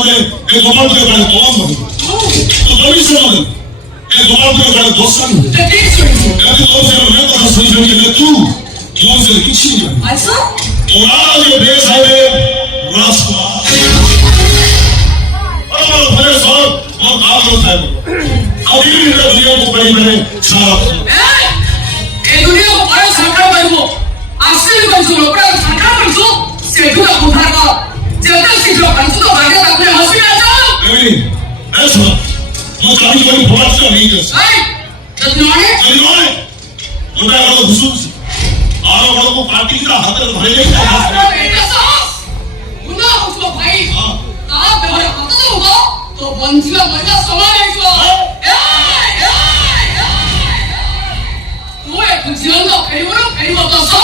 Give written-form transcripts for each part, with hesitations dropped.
তবে এই গোপালপুরে গাড়ি কম হবে তো ভবিষ্যতে এই গোপালপুরে গাড়ি দোষান আমি তো সেরকম কথা শুনছি যে তুই তোমার কিছু না আচ্ছা ওরা যে দেশ হবে রাস্তা और मेरे साथ और काम होता है अभी भी दुनिया को बड़ी बड़े सारा ये दुनिया को बड़ा सरकार बनवो आश्चर्य बनसो लोकरा सरकार बनसो सेठुला उठागा जल्दी सीखो बनसो तो भागे अपने हॉस्पिटल जाओ नहीं ऐसा मैं कभी कोई बात नहीं कर जन्नोने उनका वाला घुसूस और वाला को पार्टी का हाथ में भरे लेके बेटा साहब उना उसको भाई आप बेहरा पता तो होगा तो बंजीला मजा सवाल है इसको तू एक जीवन का कहीं बता सो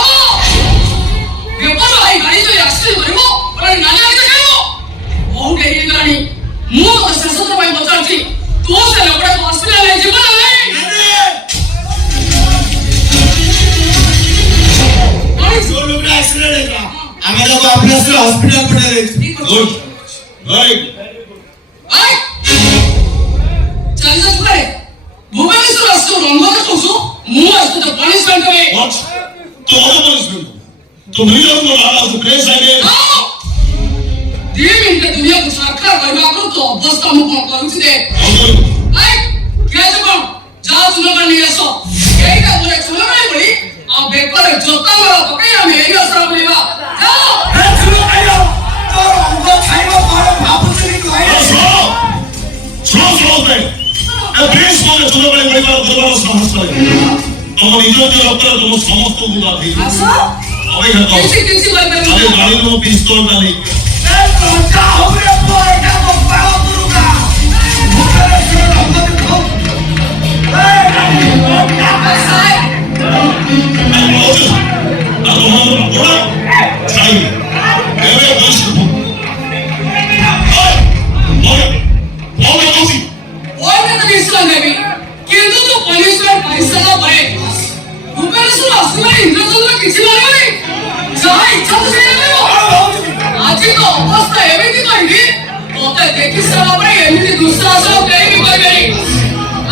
बेपर भाई गाड़ी तो एक्सीडेंट करेमो और नाले आगे करेमो बहुत डेरी गाड़ी मुंह तो ससुर भाई बचा छी तू से लपड़ा को हॉस्पिटल ले जीवन नहीं अरे जो लोग एक्सीडेंट है का हमें लोग अपने से हॉस्पिटल पड़े गुड राइट भाई चल करे भुवनेश्वर असतो रंगोने कोसो मुंह असतो तो पनिशमेंट करे व्हाट तो और पनिशमेंट तो नहीं लोग आला तो प्रेस आगे 2 मिनट दुनिया को सरकार करवा को तो अवस्था में कौन करू छे भाई क्या जब जा सुनो कर नहीं असो यही का बोले सुनो नहीं बोली आ पेपर जोता मारो पकई हम यही असर बोलेगा जाओ सुनो आयो तो उनको खाइबो करो बाबू से को है स्लो पे ए प्रेस को चलो बड़े बड़े दरबार साहस करे तुम निजो जो डॉक्टर तुम समस्त को बुला दी अच्छा अबे कहता हूं किसी बात में अरे गाड़ी में पिस्तौल का नहीं ए तो क्या हो रे बोल का तो पाओ दुर्गा भूतरे से हम को ए क्या ऐसा है और मैं तो इस्लाम में भी किंतु तो पनिशमेंट पैसा ना पड़े भुवनेश्वर असली इंद्रचंद्र किसी मारे नहीं जहाँ इच्छा तो नहीं है आज ही तो अवस्था एवं तो ही होता है देखिए सब अपने एवं दूसरा सब कहीं भी कोई नहीं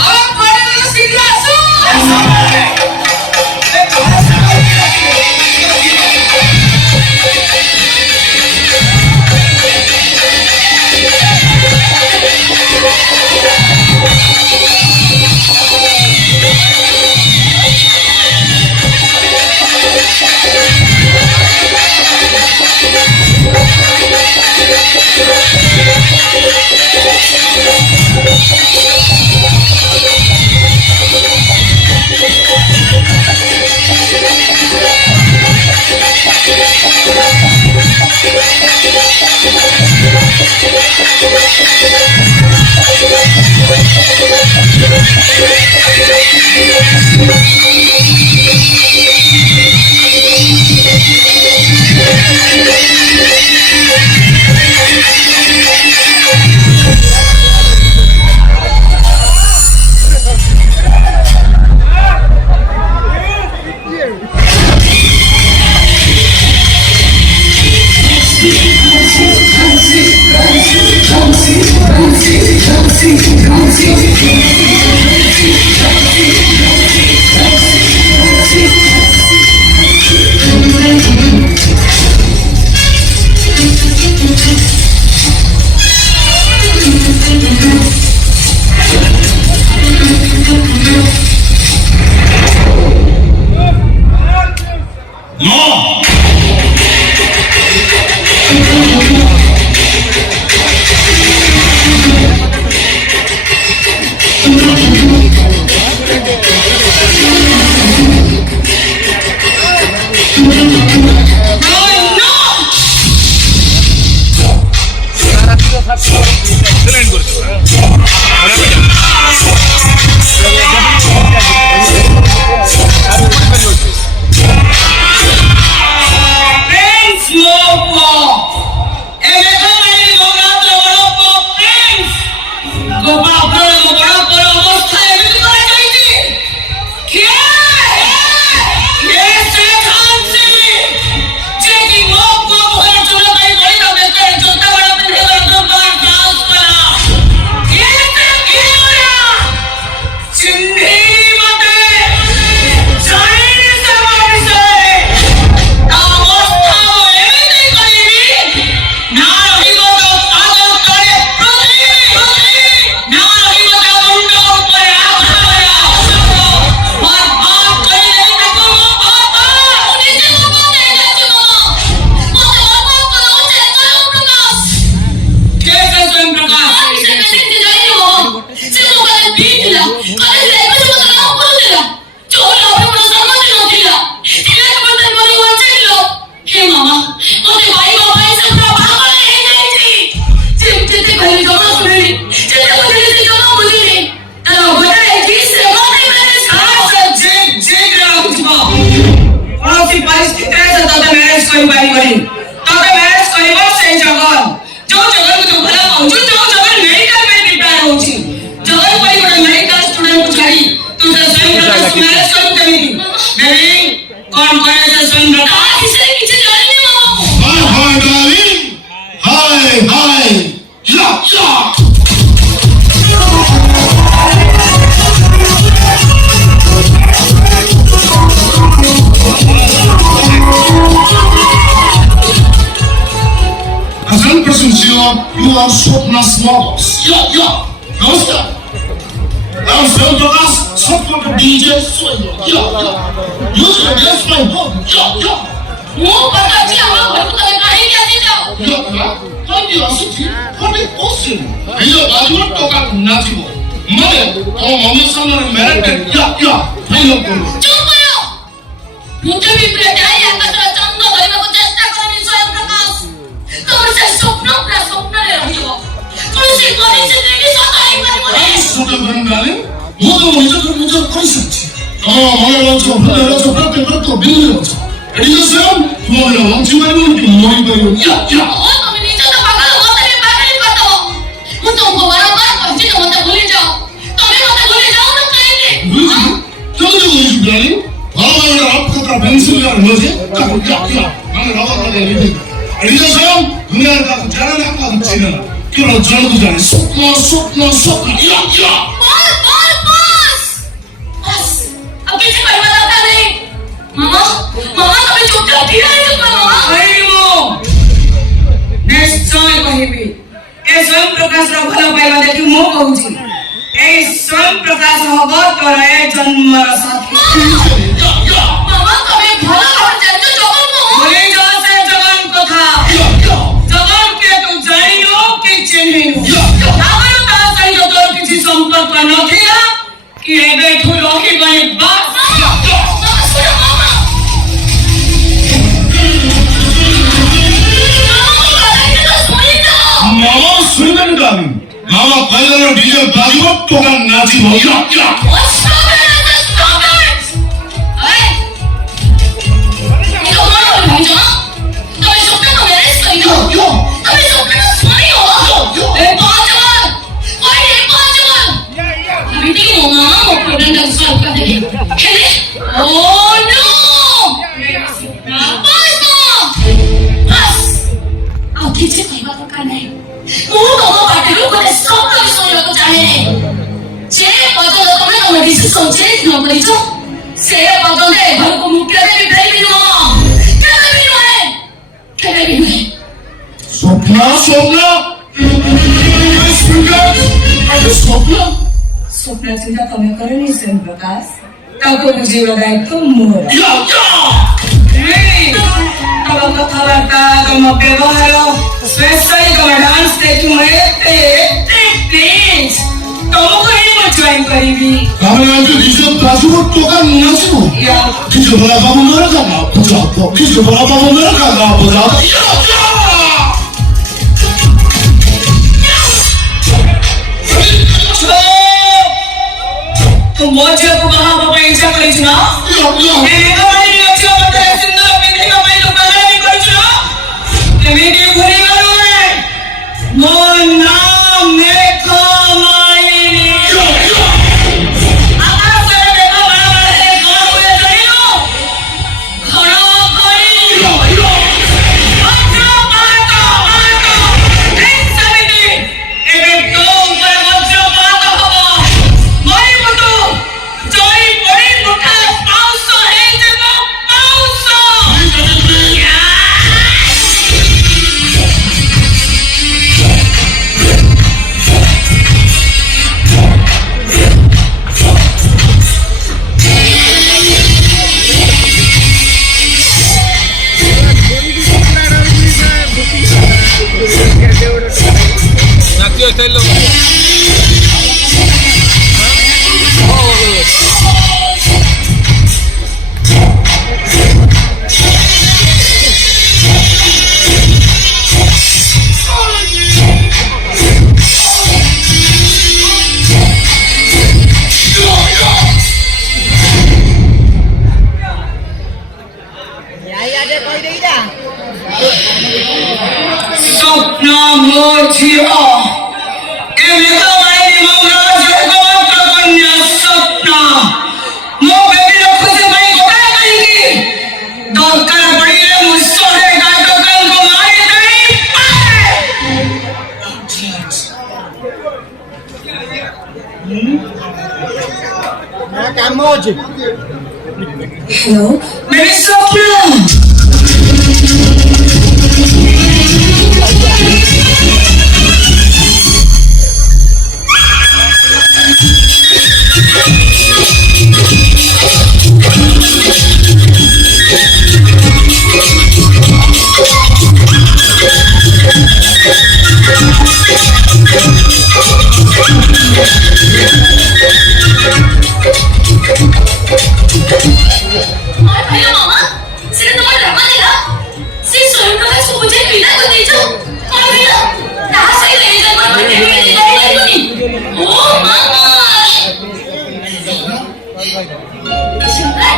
अब पढ़ने वाला सीधा सो और स्वप्न स्मॉगर्स या नमस्कार I'm Swayam Prakash, support DJ Swayam. You can guess my home. હું પતાજી આવા ઘર તમે કાહી ગયા દીધો Tony Asuti, what is possible? Bijo bajuat toka nachibo. Mane, tamo mami samane merit final koro. ચૂપ કરો મુજે ભી પ્રજાએ એકત્ર ચંદ ભરવા ચેષ્ટા કરવાની સ્વયં પ્રકાશ તમારે જે સ્વપ્ન પૂરા સ્વપ્ન રે રહ્યો તુલસી કોની જિંદગી સતાઈ મારી Sudah berenggali, mudah muncul konsumsi. Kalau mana langsung berapa bilion. Jadi sekarang mau langsung mana mau bilion. Ya. ઓ તમે નીચે તો પાગલ હો તમે પાગલ કરતો હું તો વારંવાર કહું છું મને ભૂલી જાઓ તમે મને ભૂલી જાઓ તો કઈ નહીં Jangan boleh berani. Kalau ada apa kata pensil yang masih, ya. Mana lawan mana ini. Jadi sekarang dunia dah jalan apa Cina. Kalau jalan tu jalan sokna. Ya. बस अब किसी पर बताता नहीं मामा कभी चुपचाप धीरे चुप करो मामा अरे वो निश्चय कहिबी ए स्वयं प्रकाश रो भलो पाइबा देखि मो कहूची ए स्वयं प्रकाश हबो तोर ए जन्म रो साथी मामा कभी भला और जंतु जगन को भूली जा से जवान कथा जवान के तू जानियो कि चिन्हियो आगर ता सही तोर किछि संपर्क नथिया कि एबे ठु रही गई बात Mama swingen kami. Mama kaya DJ bajuat toka nachibo. Ya. Stop it! Hey! 이거 뭐라고 이러죠? 너희 속단도 왜 했어 이거? 너희 속단도 소리 와! 내 빠져만! 빨리 내 빠져만! 미팅이 오나? 뭐 그런다고 수업가 되게 걔네? 오 no! बस! अब किसी कोई बात करना है मुंह को काटे लो कोई सब लोग सोने को चाहे जे बदल तुम्हें तो मेरी से सोचे न पड़ी जो से बदल दे घर को मुक्के दे भी नहीं नो क्या भी है Sopna. Sopna. स्वप्न चिंता तमे करनी स्वयं प्रकाश ताको जीव दायित्व मोर Ya. तब कथावार्ता तम व्यवहार स्पेशली तम डांस देखि म एते तेज तमको ही म जॉइन करिबी Kami nanti DJ bajuat toka nachibo. या DJ berapa mereka nggak berapa? DJ berapa mereka nggak berapa? Ya. तो मोजे को कहां बाबा इच्छा करी छ ना Ya. ए गवानी अच्छी बात है सुंदर बिंदी का मैं तो पहले भी करी छ ना ते मेरी भूरी करो रे मो नाम देखो माई आकार से देखो बड़ा है कौन हुए चली लो खड़ा करी अच्छा बात एक समिति एबे तो ऊपर वज्र बात हबो मई मतो जोई पड़ी मुठा पाउसो है जब पाउसो Nació este loco. स्वप्न मोजियो एमे तो मारी मंगल जगत कन्या स्वप्न मो बेबी रखो से भाई गोटा कहीं दरकार पड़ी रे मुझसे है गायक को मारी नहीं हेलो मेरी स्वप्न और भैया मामा सिर्फ तुम्हारा ड्रामा देगा सिर्फ स्वयं प्रकाश को मुझे पीना तो दे जो और भैया ना सही ले जा पर मुझे भी नहीं ओ मामा शंकर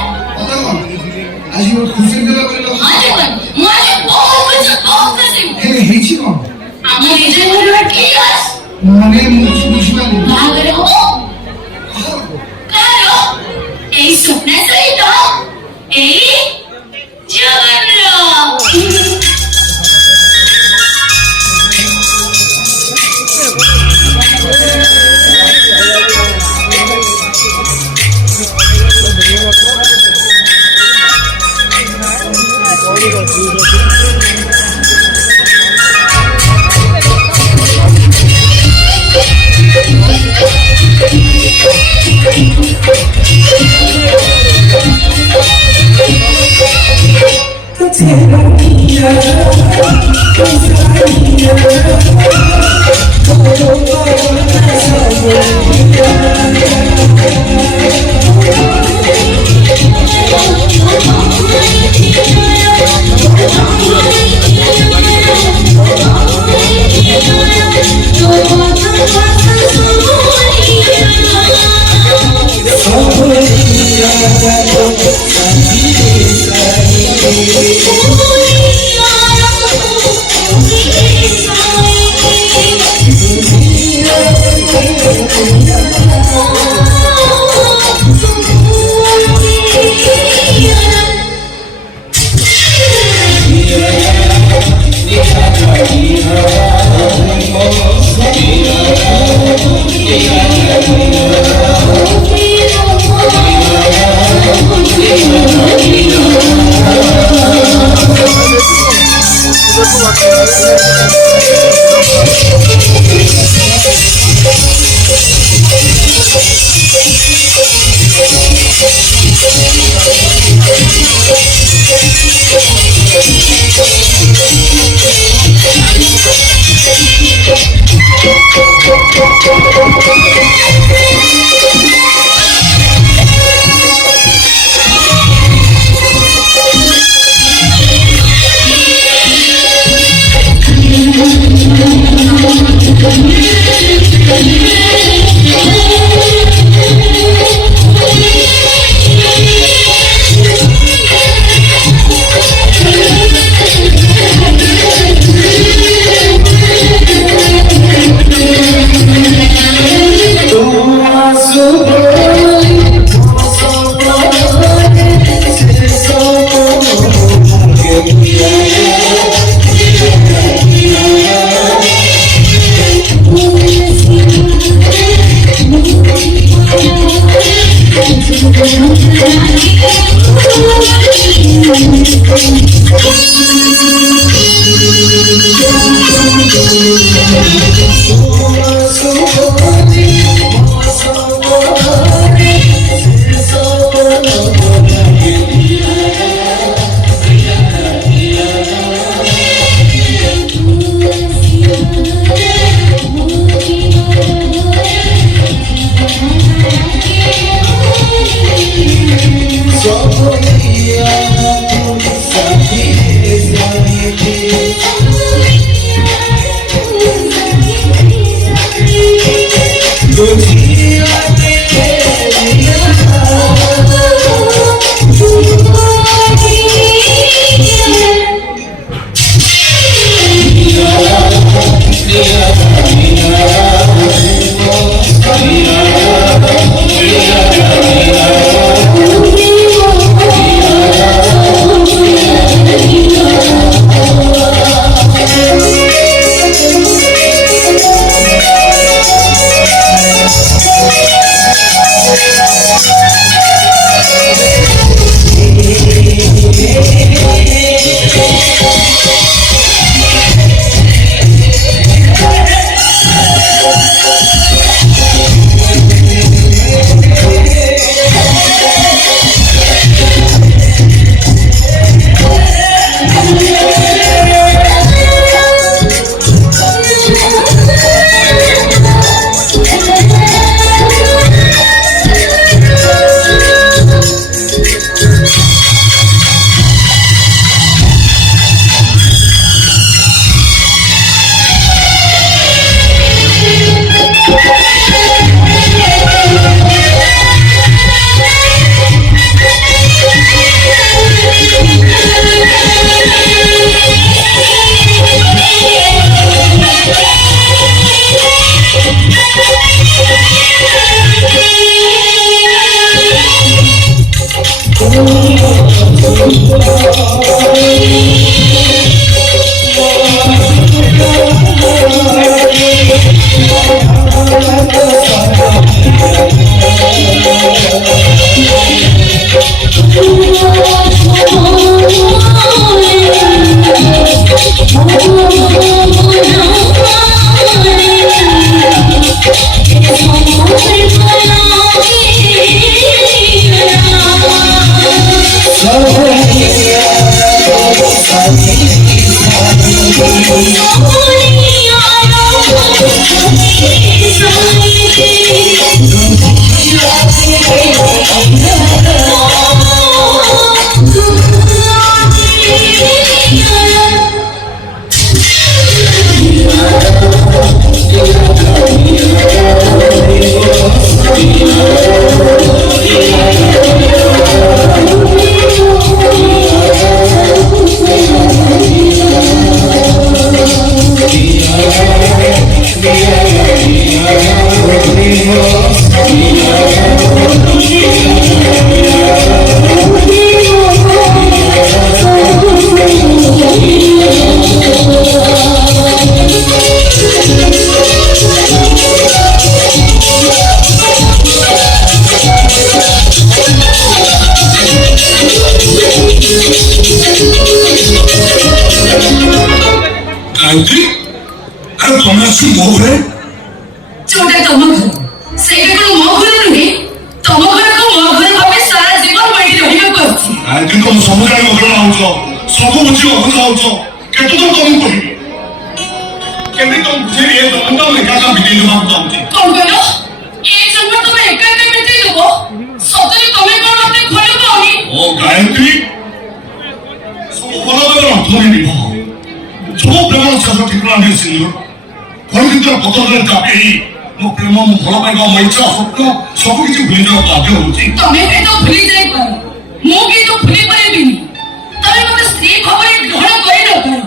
आज वो खुशी दिला बोलो मुझे बहुत खुशी हे हेची कोण আমার এই যে বললো ঠিক আছে মানে মুখ বুঝবানি না করে ও কারো এই স্বপ্নের সহিত এই জগন্নাথ ମାଉସୀ ମୋ ଘରେ ଯୋଉଟା ତମ ଘର ସେଇଟା କଣ ମୋ ଘର ନୁହେଁ ତମ ଘରକୁ ମୋ ଘର ଭାବେ ସାରା ଜୀବନ ବାଇକି ରହିବାକୁ ଆସିଛି ଗାୟତ୍ରୀ ତମେ ସବୁ ଜାଣି ଅଗ୍ରଣା ହଉଛ ସବୁ ବୁଝି ଅଗ୍ରଣା ହଉଛ କେତେ ତ ତମକୁ କହିବି କେମିତି ତମ ବୁଝେଇ ଏ ଜନ୍ମଟା ମୁଁ ଏକା ଏକା ବିତେଇ ଦେବାକୁ ଚାହୁଁଛି କଣ କହିଲ ଏ ଜନ୍ମ ତମେ ଏକା ଏକା ବିତେଇ ଦେବ ସତରେ ତମେ କଣ ମତେ ଭଲ ପାଉନି ଓ ଗାୟତ୍ରୀ ସବୁ ଭଲ ଭାବରେ ଅର୍ଥ ବିବାହ ସବୁ ପ୍ରେମର ଶେଷ ଠିକଣା ଦିଏ ସିନ୍ଦୁର ପରିଚିତ ପଥରରେ ଚାପି ମୋ ପ୍ରେମ ମୋ ଭଲ ପାଇବା ମୋ ଇଚ୍ଛା ସ୍ୱପ୍ନ ସବୁ କିଛି ଭୁଲି ଯିବାକୁ ବାଧ୍ୟ ହଉଛି ତମେ ହୁଏତ ଭୁଲି ଯାଇପାର ମୁଁ କିନ୍ତୁ ଭୁଲି ପାରିବିନି ତମେ ମତେ ସ୍ତ୍ରୀ ଭାବରେ ଗ୍ରହଣ କରିନପାର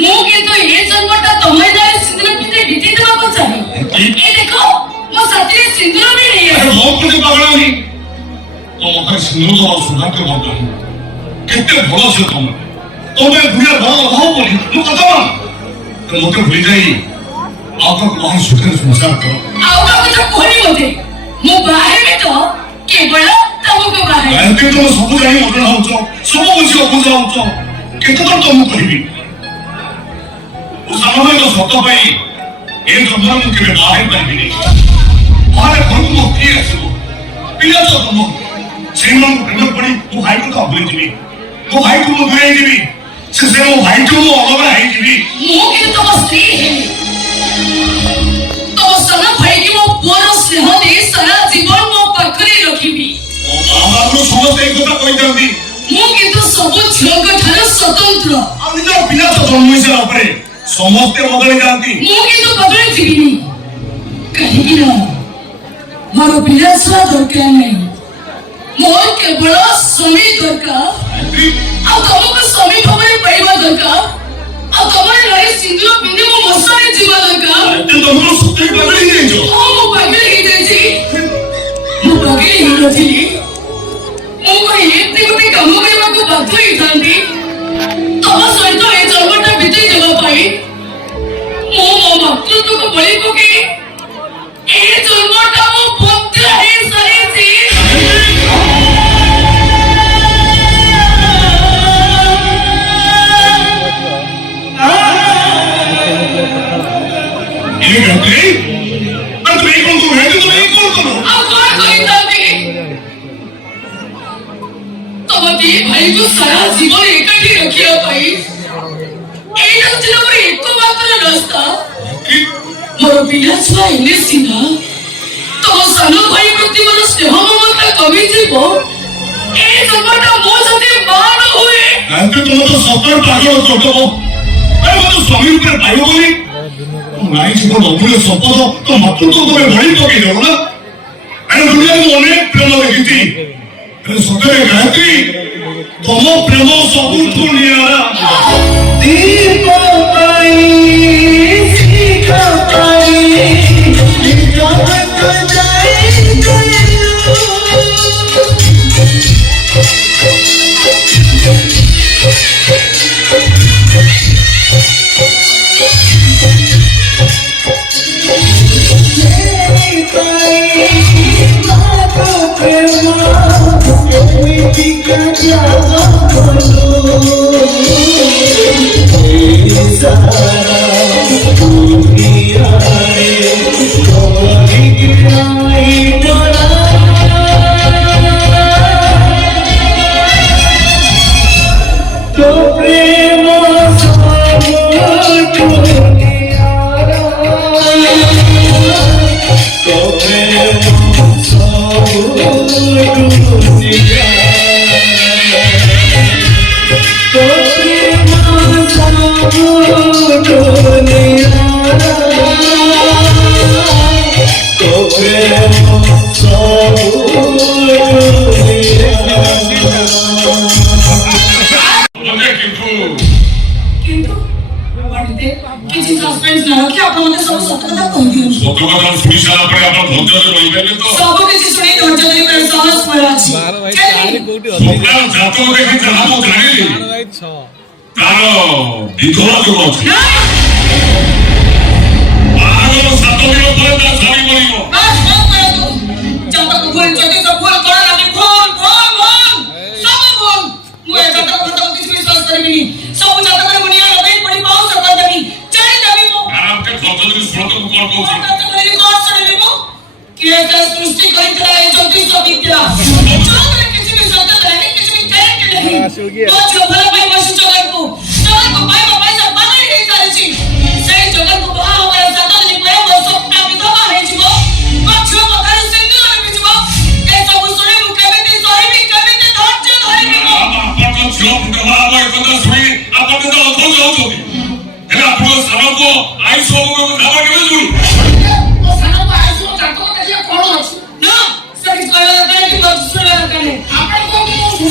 ମୁଁ କିନ୍ତୁ ଏ ଜନ୍ମଟା ତମ ଦ୍ୱାରା ସିନ୍ଦୁର ପିନ୍ଧି ବିତେଇ ଦେବାକୁ ଚାହେଁ ଏ ଦେଖ ମୋ ସାଥିରେ ସିନ୍ଦୁର ବି ନେଇ ଆରେ ମୋ ପ୍ରତି ପାଗଳାନି ତମ ମତେ ସିନ୍ଦୁର ଦେବା ସୌଭାଗ୍ୟ ମଧ୍ୟ କେତେ ଭଲ ସେ ତମେ ତମେ ଦୁନିଆ ଭଲ ଅଭାବ ବୋଲି ମୁଁ କଥା ମତେ ଭୁଲି ଯାଇ ଆଉ କାହାକୁ ମହାନ ସୁଖରେ ସଂସାର କର ଆଉ କାହାକୁ ତ କୁହନି ମତେ ମୁଁ ବାହା ହେବି ତ କେବଳ ତମକୁ ବାହା ହେବି ଗାୟତ୍ରୀ ତମେ ସବୁ ଜାଣି ଅଗ୍ରଣା ହଉଛ ସବୁ ବୁଝି ଅବୁଝା ହଉଛ କେତେ ଥର ତମକୁ କହିବି ମୁଁ ସାମାଜିକ ସତ ପାଇଁ ଏ ଜନ୍ମରେ ମୁଁ କେବେ ବାହା ହେଇପାରିବିନି ବାହାରେ ଘରକୁ ମୋ କିଏ ଆସିବ ପିଲା ତ ତମ ସେଇମାନଙ୍କୁ ପ୍ରେମ ପଡ଼ି ମୋ ଭାଇକୁ ତ ଭୁଲିଯିବି ମୋ ଭାଇକୁ ମୁଁ ଦୂରେଇ ଯିବି ସେ ମୋ ଭାଇଠୁ ମୁଁ ଅଲଗା ହେଇଯିବି ମୁଁ କିନ୍ତୁ ତମ ସ୍ତ୍ରୀ ହେବି ତମ ସାନ ଭାଇକି ମୋ ପୁଅର ସ୍ନେହ ଦେଇ ସାରା ଜୀବନ ମୋ ପାଖରେ ରଖିବି ମୋ ବାବାରୁ ସମସ୍ତେ ଏଇ କଥା କହିଥାନ୍ତି ମୁଁ କିନ୍ତୁ ସବୁ ଝିଅଙ୍କ ଠାରୁ ସ୍ୱତନ୍ତ୍ର ଆଉ ନିଜର ପିଲା ତ ଜନ୍ମ ହେଇସାରିଲା ପରେ ସମସ୍ତେ ବଦଳି ଯାଆନ୍ତି ମୁଁ କିନ୍ତୁ ବଦଳି ଯିବିନି କାହିଁକି ନା ମୋର ପିଲା ଛୁଆ ଦରକାର ନାହିଁ ମୋର କେବଳ ସ୍ୱାମୀ ଦରକାର ଆଉ ତମକୁ ସ୍ୱାମୀ ଭାବରେ ପାଇବା ଦରକାର ଆଉ ତମର ନାରୀ ସିନ୍ଦୁର ପିନ୍ଧି ମୋ ମଶାରେ ଯିବା ଦରକାର ତମର ସତ୍ୟ ବଦଳି ଯାଇଛ ହଁ ମୁଁ ପାଗଳ ହେଇଯାଇଛି ମୁଁ ପାଗଳ ହେଇନଥିଲି ମୁଁ କଣ ଏମିତି ଗୋଟେ କାମ କରିବାକୁ ବାଧ୍ୟ ହେଇଥାନ୍ତି ତମ ସହିତ ଏ ଜନ୍ମଟା ବିତେଇ ଦେବା ପାଇଁ ମୁଁ ମୋ ମାତୃତ୍ୱକୁ ବଳି ପକେଇ ଏ ଜନ୍ମଟା ମୁଁ ବନ୍ଧ ହେଇସାରିଛି ଏ ଗାୟତ୍ରୀ ଆରେ ତୁମେ ଏଇ କଣ କର ତୁମେ ଏଇ କଣ କର ଆଉ କଣ କରିଥାନ୍ତି ତମ ଦି ଭାଇକୁ ସାରା ଜୀବନ ଏକାଠି ରଖିବା ପାଇଁ ଏଇଟା ଥିଲା ମୋର ଏକମାତ୍ର ରାସ୍ତା ମୋର ପିଲା ଛୁଆ ହେଲେ ସିନା ତମ ସାନ ଭାଇ ପ୍ରତି ମୋର ସ୍ନେହ ମମତା କମିଯିବ ଏ ଜନ୍ମଟା ମୋ ସାଥେ ବାହା ନ ହୁଏ ଗାୟତ୍ରୀ ତୁମେ ତ ସତରେ ପାଗଳ କରିଦେବ ଆରେ ମତେ ସ୍ୱାମୀ ରୂପରେ ପାଇବ ବୋଲି ନାଇଁ ଜୀବନ ଅମୂଲ୍ୟ ସମ୍ପଦ ତ ମାତୃତ୍ୱ ତମେ ବଳି ପକେଇ ଦେବ ନା ଆରେ ଦୁନିଆରେ ମୁଁ ଅନେକ ପ୍ରେମ ଦେଖିଛି ହେଲେ ସତରେ ଗାୟତ୍ରୀ ତମ ପ୍ରେମ ସବୁଠୁ ନିଆରା दीप पाई सीख पाई जगत जाए କିନ୍ତୁ ପଣ୍ଡିତେ କିଛି ସସ୍ପେନ୍ସ ନ ରଖି ଆପଣ ମତେ ସବୁ ସତ କଥା କହିଦିଅନ୍ତୁ ସତ କଥା ଶୁଣି ସାରିଲା ପରେ ଆପଣ ଧୈର୍ଯ୍ୟରେ ରହିପାରିବେ ତ ସବୁ କିଛି ଶୁଣି ଧୈର୍ଯ୍ୟ ଧରିବାର ସାହସ ମୋର ଅଛି ବାର ଭାଇ ଚାଲିଲି। ଚାରି କୋଉଠି ସ୍ୱପ୍ନାର ଜାତକ ଦେଖି ଯାହା ମୁଁ ଜାଣିଲି ବାର ଭାଇ 6 ତାର ବିଧବା ଯୋଗ ଅଛି ନା, ବାହାଘର 7 ଦିନ ପରେ ତା ସ୍ୱାମୀ ମରିବ ବାସ୍ ବନ୍ଦ କରନ୍ତୁ। ଜାତକ ଭୁଲ, ଜ୍ୟୋତିଷ ଭୁଲ, ଗଣନାଟି ଭୁଲ, ଭୁଲ, ଭୁଲ। ସବୁ ଭୁଲ। ମୁଁ ଏ ଜାତକ କଥାକୁ କିଛି ବିଶ୍ୱାସ କରିବିନି। ସବୁ ଜାତକରେ ମୁଁ ନିଆଁ ଲଗେଇ ପଡ଼ି ପାଉଁଶ କରିଦେବି। ଜାଣିଦେବି ମୁଁ। ଆରାମରେ ଖର୍ଚ୍ଚ ଯଦି ଶୁଣ କିଏ ସେ ସୃଷ୍ଟି କରିଥିଲା ଏ ଜ୍ୟୋତିଷ ବିଦ୍ୟା ଯୋଉଥିରେ କିଛି ବି ସତ୍ୟ ନାହିଁ କିଛି ବି ଗ୍ୟାରେଣ୍ଟି ନାହିଁ ମୋ ଝିଅ ଭଲ ପାଇଁ ବସିଛ ଜଗନ୍କୁ ପାଇବା ପଇସା ବାହାରି ହେଇସାରିଛି ସେଇ ଜଗନ୍କୁ ବାହା ହବାର 7 ଦିନ ପରେ ମୋ ସ୍ୱପ୍ନ ବିଧବା ହେଇଯିବ ମୋ ଝିଅ କଥାରୁ ସିନ୍ଦୁର ଲିଭିଯିବ ଏସବୁ ଶୁଣି ମୁଁ କେମିତି ସହିବି କେମିତି ଧୈର୍ଯ୍ୟ ଧରିବି ମୁଁ ଆପଣଙ୍କ ଝିଅ ବିଧବା ହବ ଏ କଥା ଶୁଣି ଆପଣ ତ ଅଧୈର୍ଯ୍ୟ ହଉଛନ୍ତି ହେଲେ ଆପଣଙ୍କ ସାନକୁ ଆଇଁଷ ଖାଇବା କେବେ ଶୁଣି ନା ସେ କିଛି କହିବା ଦରକାର ନାହିଁ କି ଶୁଣିବା ଦରକାର ନାହିଁ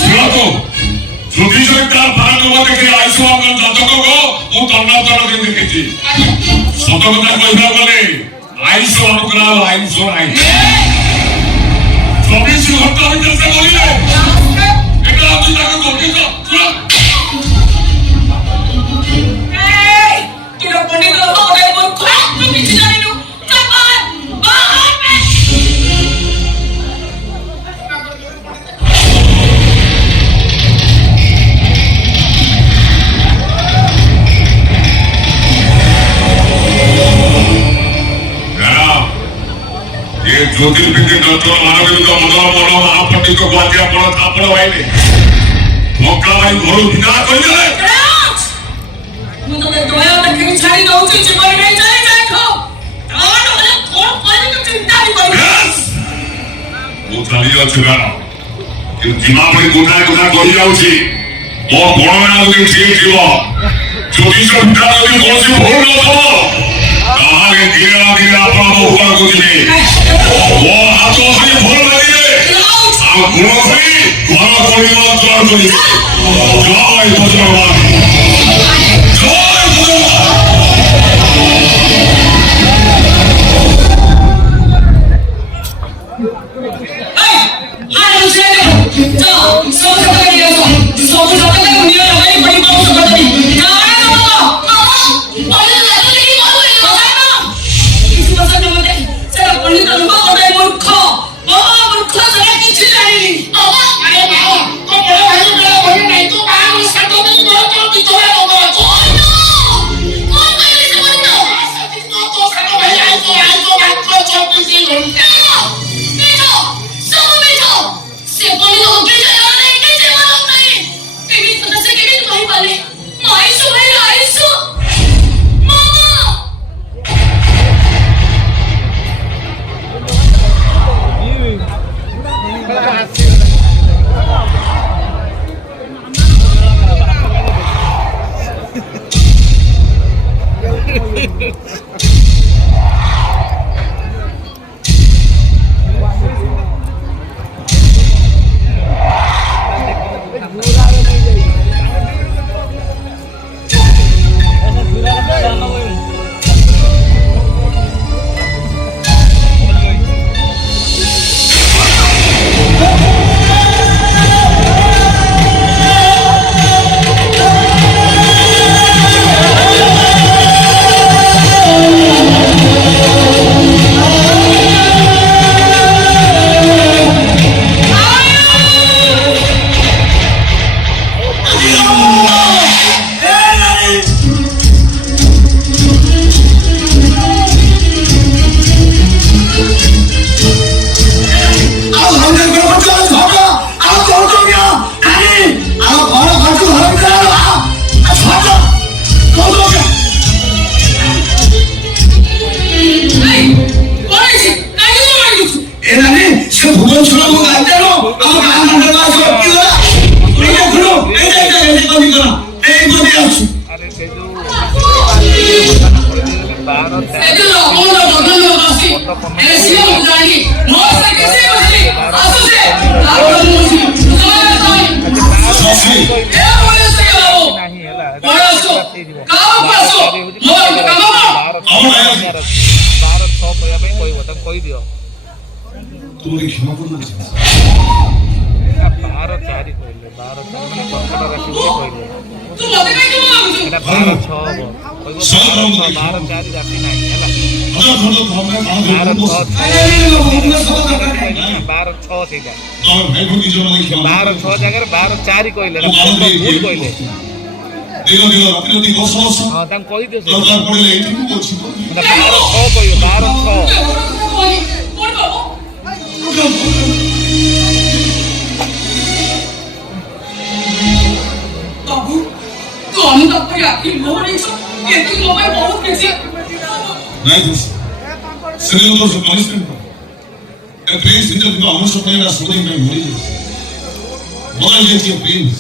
ଶୁଣନ୍ତୁ ଜ୍ୟୋତିଷ ତାର ପାରଙ୍ଗମ ଦେଖି ଆଇଁଷ ଆପଣ ଜାତକ ମୁଁ ତନ୍ନାତନ କରି ଦେଖିଛି ସତ କଥା କହିବାକୁ ଗଲେ ଆଇଁଷ ଅନୁଗ୍ରହ ଆଇଁଷ ନାହିଁ 24 ଘଣ୍ଟା ଭିତରେ ସେ କହିଲେ এটা আপনি তাকে গঠিত কিরা পণ্ডিত ওটাই মূর্খ তুই কিছু জানিনু ज्योतिर्विद्य डॉक्टर मानविक मदन मनो महापंडित को बात आपण थापड़ भाईले मक्का भाई घर विदा कर देले ମୁଁ ତତେ ଦୟା ଦେଖିକି ଛାଡ଼ି ଦଉଛି ଜୀବନ ନେଇ ଯାଇ ଖ ତାର ହେଲେ କଣ କରିବି ଚିନ୍ତା ବି କରିବି ମୁଁ ଚାଲି ଯାଉଛି ନା କି ଜିମା ଭଳି ଗୋଟାଏ କଥା କହି ଯାଉଛି ମୋ ଗଣନା ଯଦି ଠିକ ଥିବ ଜ୍ୟୋତିଷ ବିଦ୍ୟା ଯଦି କୌଣସି ଭୁଲ ନଥିବ ତାହେଲେ ଧୀରେ ଧୀରେ ଆପଣ ମୋ ଉପରକୁ ଯିବେ ମୋ ହାତ ଖାଲି ଭଲ ଲାଗିଲେ ଆଉ ଗୁଣ ଖାଲି ଘର କରିବ ଦ୍ୱାର କରିବେ ଜୟ ବଜରଙ୍ଗବାଲି ଜୟ तुमरे क्षमा करना चाहिए 12 4 କହିଲେ 12 ମାନେ କର୍କଟ ରାଶି ବୋଲି କହିଲେ ତୁ ମତେ କାଇଁ କେମିତି ଲାଗୁଛୁ ଏଟା 12 6 ହବ କହିବ 12 4 ରାଶି ନାହିଁ ହେଲା 12 6 ସେଇଟା 12 6 ଜାଗାରେ 12 4 କହିଲେ ନା ଭୁଲ କହିଲେ ହଁ ତାଙ୍କୁ କହିଦିଅ ସେ 12 6 କହିବ 12 6 ସେମାନଙ୍କ ସବୁ ପନିଶମେଣ୍ଟ ଏ ପ୍ରିନ୍ସ ଭିତରେ ଥିବା ଅନୁଷ୍ଠାନ ସବୁଦିନ ପାଇଁ ମରିଯାଇଛି ବଦଳି ଯାଇଛି ଏ ପ୍ରିନ୍ସ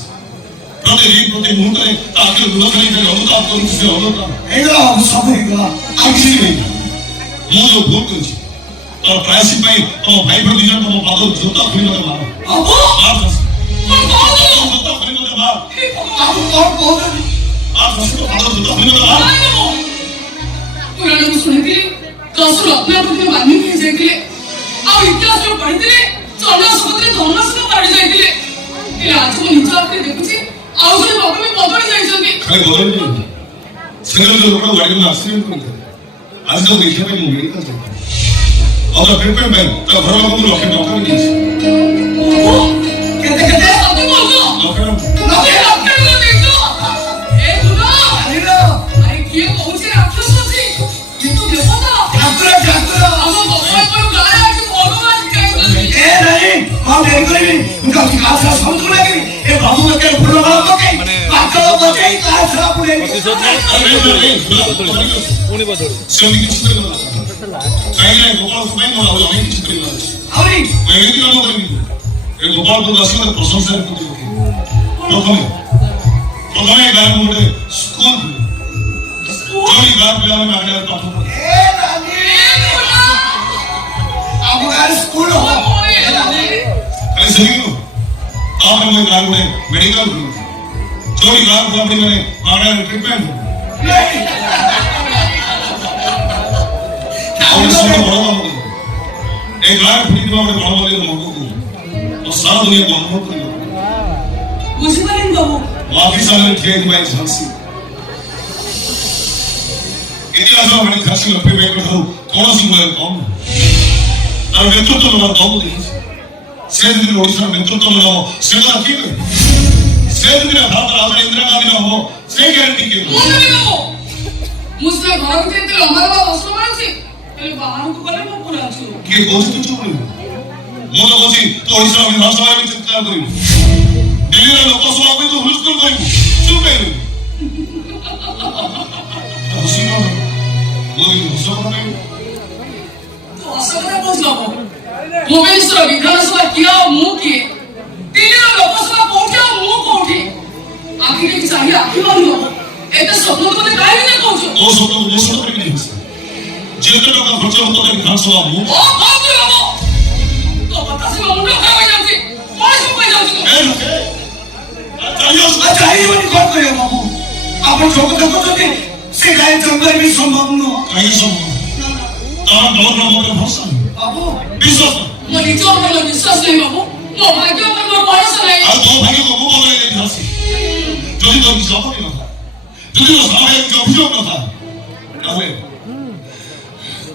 ପ୍ରତି ମୁହୂର୍ତ୍ତରେ ତା ଆଖିରେ ଲୁହ ଖାଲି ଅନୁତାପ କରୁଛି ସେ ଅନୁତାପ ହେଇଗଲା ବାବୁ ସବୁ ହେଇଗଲା ଆଉ କିଛି ନାହିଁ ମୁଁ ଯୋଉ ଭୁଲ କରିଛି ତାର ପ୍ରାୟଶ୍ଚିତ ପାଇଁ ତମ ଭାଇ ଭଉଣୀ ଦି ଜଣ ତମ ପାଦ ଜୋତା ଖୋଲି ମତେ ମାର ବାବୁ ଜୋତା ଖୋଲି ମତେ ମାର ବାବୁ କଣ କହୁଛନ୍ତି ପାଦ ଜୋତା ଖୋଲି ମତେ ମାର ପୁରାଣକୁ ଶୁଣିଥିଲି 10 ରତ୍ନାକୃତି ବାନ୍ଧି ଯାଇଥିଲେ ଆଉ ଇତିହାସରୁ ପଢିଥିଲେ ଚଣ୍ଡାଶୋକରେ ଧର୍ମାସନ ପାରି ଯାଇଥିଲେ ହେଲେ ଆଜି ମୁଁ ନିଜ ଆଖିରେ ଦେଖୁଛି ଆଉ ଜଣେ ବାବା ବି ବଦଳି ଯାଇଛନ୍ତି ଖାଲି ବଦଳି ଯାଇଛନ୍ତି ସେଦିନ ଯୋଉ ଲୋକ ଗାଡି में ଆକ୍ସିଡେଣ୍ଟ କରିଥିଲେ ଆଜି ତାକୁ ଦେଖିବା ପାଇଁ ମୁଁ ମେଡିକାଲ ଯାଇଥିଲି ଆଉ ତା ଟ୍ରିଟମେଣ୍ଟ ପାଇଁ ତା ଘର ଲୋକଙ୍କୁ ଲକ୍ଷେ ଟଙ୍କା ବି ଦେଇଛି କେତେ କେତେ ସତ୍ୟ କହୁଛ ଲକ୍ଷେ ଲକ୍ଷେ ଲକ୍ଷେ ଟଙ୍କା ଦେଇଛ ଏ ଦୁର୍ଗା ଆରେ କିଏ କହୁଛି ରାକ୍ଷସ ଅଛି କିନ୍ତୁ ଦେବତା ଠାକୁର ଠାକୁର ଆମ ଗୋପାଳପୁର ଗାଁରେ ଆଜି ଭଗବାନ ଯାଇଛନ୍ତି ଏ ନାଇଁ କଣ ଡେରି କରିବି ମୁଁ କାହା ସାରା ସମୁଦ୍ର ଲାଗିବି ଏ ବାବୁ ମତେ ଫୁଲ ମାଳ ପକେଇ ପାଖଳ ବଜେଇ କାହା ସାରା ପୁରେଇ ପୁଣି ବଦଳୁ ସେମିତି କିଛି କରିବ କାହିଁକି ନା ଗୋପାଳପୁର ପାଇଁ ମୋର ଆହୁରି ଅନେକ କିଛି କରିବାର ଅଛି ଆହୁରି ମୁଁ ଏମିତି କାମ କରିବି ଏ ଗୋପାଳପୁର ଆସିବାର ପ୍ରଶଂସାରେ ପ୍ରତି ପ୍ରଥମେ ଗାଁରେ ମୁଁ ଗୋଟେ ସ୍କୁଲ ଯୋଉଠି ଗାଁ ପିଲାମାନେ ମାଗଣାରେ ପାଠ ପଢେ ଏ ନାନୀ ଆମ ଗାଁରେ ସ୍କୁଲ ହବ ଏ ନାନୀ ଖାଲି ସେତିକି ନୁହଁ ତାପରେ ମୁଁ ଗାଁ ଗୋଟେ ମେଡିକାଲ ଖୋଲିବି ଯୋଉଠି ଗାଁ ପିଲାମାନେ ମାଗଣାରେ ଟ୍ରିଟମେଣ୍ଟ ଆଉ ଗୋଟେ ବଡ କାମ କରିବି ଏ ଗାଁରେ ଫୁଟିଥିବା ଗୋଟେ ବଡ ମନ୍ଦିର ମଗକୁ ସାରା ଦୁନିଆକୁ ଅନୁଭବ କରିବ ବୁଝିପାରିନି ବାବୁ माफी सामने ठेक में झांसी इतिहास में हमारी झांसी लपे में कर हूँ कौन सी मुझे कौन और नेतृत्व में कौन नहीं से दिन ओडिशा नेतृत्व में हो से तो की से दिन भारत राजा इंदिरा गांधी ना हो से गारंटी के ବୁଝିପାରିନି ବାବୁ ମୁଁ ସିନା ଘର ଭିତରେ ଏତେ ଲମ୍ବା ଲମ୍ବା ବସ୍ତ୍ର ମାରୁଛି ହେଲେ ବାହାରକୁ ଗଲେ ମୁଁ ପୁରା ଅଛି के कोच तो चुप नहीं ମୁଁ ତ କହୁଛି ତୁ ଓଡିଶା ବିଧାନସଭାରେ ବି ଚିତ୍କାର କରିବୁ ଦିଲ୍ଲୀର ଲୋକସଭା ପାଇଁ ତୁ ହୁଲସ୍ତୁଲ କରିବୁ ଚୁପ୍ ହେଇବୁ ହସି କଣ ମୁଁ ହସ କଥା ନାହିଁ ତୁ ଅସକଥା କହୁଛୁ ବାବୁ ଭୁବନେଶ୍ୱର ବିଧାନସଭା କିଏ ଆଉ ମୁଁ କିଏ ଦିଲ୍ଲୀର ଲୋକସଭା କୋଉଠି ଆଉ ମୁଁ କୋଉଠି ଆଖି ଦେଖି ଚାହିଁ ଆଖି ବନ୍ଦ ହବ ଏତେ ସ୍ୱପ୍ନ ତୁ ମତେ କାହିଁକି ଦେଖାଉଛୁ ତୋ ସ୍ୱପ୍ନ ମୋ ସ୍ୱପ୍ନରେ ବି ନାହିଁ ଯେତେ ଟଙ୍କା ଖର୍ଚ୍ଚ ହବ ତୋ ବିଧାନସଭା ମୁଁ ଓ କହୁଛୁ ବାବୁ ତୋ କଥା ଶୁଣି ମୁଣ୍ଡ ଖରାପ ହେଇଯାଉଛି ମଣିଷ ପାଇଯାଉଛି ତୁ ଆଚ୍ଛା ଏଇଭଳି କଣ କରିବ ବାବୁ ଆପଣ ଯୋଉ କଥା କହୁଛନ୍ତି ସେ ଗାଈ ଜଙ୍ଗଲ ବି ସମ୍ଭବ ନୁହଁ କାହିଁକି ସମ୍ଭବ ତାର ଡର ମୋର ଭରସା ନାହିଁ ବାବୁ ବିଶ୍ୱାସ ମୋ ନିଜ ଉପରେ ବିଶ୍ୱାସ ନାହିଁ ବାବୁ ମୋ ଭାଗ୍ୟ ଉପରେ ମୋର ଭରସା ନାହିଁ ଆଉ ତୋ ଭାଗ୍ୟକୁ ମୁଁ ବଦଳେଇ ଦେଇଛି ହସି ଯଦି ତୋର କିଛି ଅପତ୍ତି ନଥାଏ ଯଦି ତୋ ସାମନାରେ କିଛି ଅଭିଯୋଗ ନଥାଏ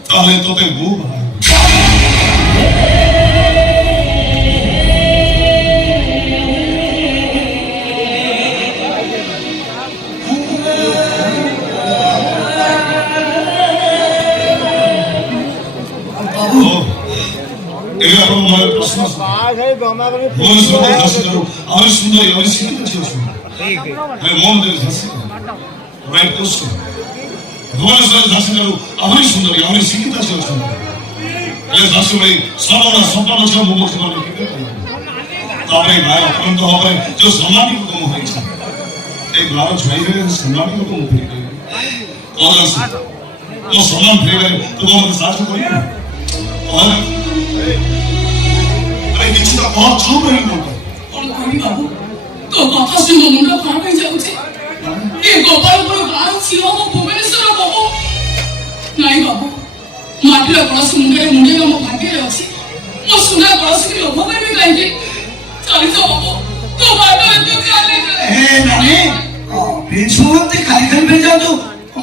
ତାହେଲେ ତୋତେ ମୁଁ ବାହା प्रश्न भुवनेश्वर झांसी आहुरी सुंदर आहुरी शिक्षित अच्छी मोहन झांसी राइट क्वेश्चन भुवनेश्वर झांसी आहुरी सुंदर आहुरी शिक्षित अच्छी झांसी भाई सबना संपन्न छ मो मुख्यमंत्री के तापरे भाई अपरंत होबे जो सम्मानी को कम होई छ एक लाल छाई रे सम्मानी को कम होई और तो सम्मान फेरे तो हम साथ कोई और अरे किसी का बहुत चुप रही हो କଣ କହିବି ବାବୁ ତୋ କଥା ଶୁଣି ମୋ ମୁଣ୍ଡ ଖରାପ ହେଇଯାଉଛି ଏ ଗୋପାଳପୁର ଗାଁର ଝିଅ ମୋ ଭୁବନେଶ୍ୱର ବାବୁ ନାଇଁ ବାବୁ ମାଟିର କଳସ ମୁଣ୍ଡରେ ମୁଣ୍ଡେଇବା ମୋ ଭାଗ୍ୟରେ ଅଛି ମୋ ସୁନା କଳସକୁ ଲୋଭ କରିବି କାହିଁକି ଚାଲିଛ ବାବୁ ତୋ ବାଟ ଏତେ ଚାଲେ ଏ ନାନୀ ପ୍ରିନ୍ସ ମତେ ଖାଲି ଖାଲି ଭେଜ ଯାଉଛୁ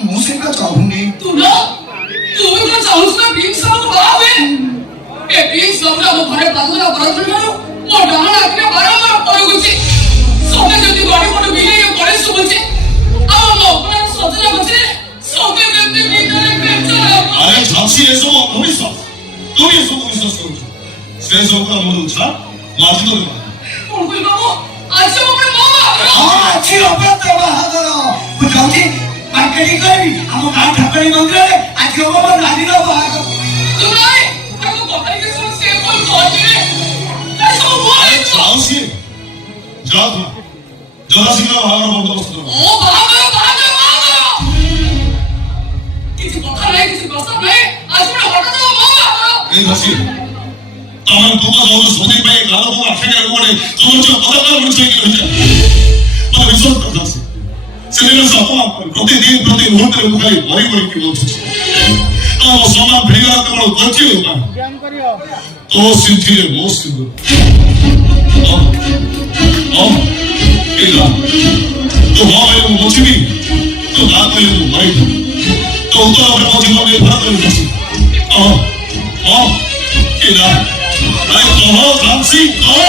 ମୁଁ ସେଟା ଚାହୁଁନି ତୁ ବି ତ ଚାହୁଁଛୁ ନା ପ୍ରିନ୍ସ ବାବୁ ବାହା ହୁଏ ଏ ପ୍ରିନ୍ସ ବାବୁର ଆମ ଘରେ ପ୍ରାର୍ଥନା କରନ୍ତୁ ମୋ ଡାହାଣ ଆଖିରେ ବାରମ୍ବାର ପଡୁଛି ସତେ ଯଦି ବଡି ବଡ ବିଲେଇ ପଡେ ଶୁଭୁଛି ଆଉ ଆମ ଅପରାଧ ସଜନା ଗଛରେ ସତେ ଯେମିତି ଭିତରେ अरे झांसी ये सब अंधविश्वास तुम ये सब विश्वास करो से सब का मन उछा माजी तो କଣ କହିବି ବାବୁ ଆଜି ମୋ ଉପରେ ମୋ ବାହାଘର ଆଜି ଅପରାଧ ବାହାଘର ମୁଁ ଯାଉଛି ମାର୍କେଟିଂ କରିବି ଆମ ଗାଁ ଠାକୁରାଣୀ ମନ୍ଦିରରେ ଆଜି ହବ ମୋ ନାନୀର ବାହାଘର ତୁ 여자친구가 마음을 먹었어. 마음아요. কিছু কথা নাই, কিছু কথা নাই। আসলে হঠাৎ মামা। এই দাসী আমার তোমার যখন সত্যি পাই কালো বাবা থেকে করে তোমার যে কথা বলছে কি হচ্ছে মানে বিশ্বস্ত আছে সেদিন সপা প্রতিদিন প্রতি মুহূর্তে খালি ভরি ভরি কি বলছে আমার সমান ভেঙে তোমার করছে তো সিদ্ধিরে মোস্ট কিন্তু তো ভাই বলছিবি তো না কইলে ভাই তো তো আমরা জীবনে ভাত করছি Kira, ayo toho kamsi ko.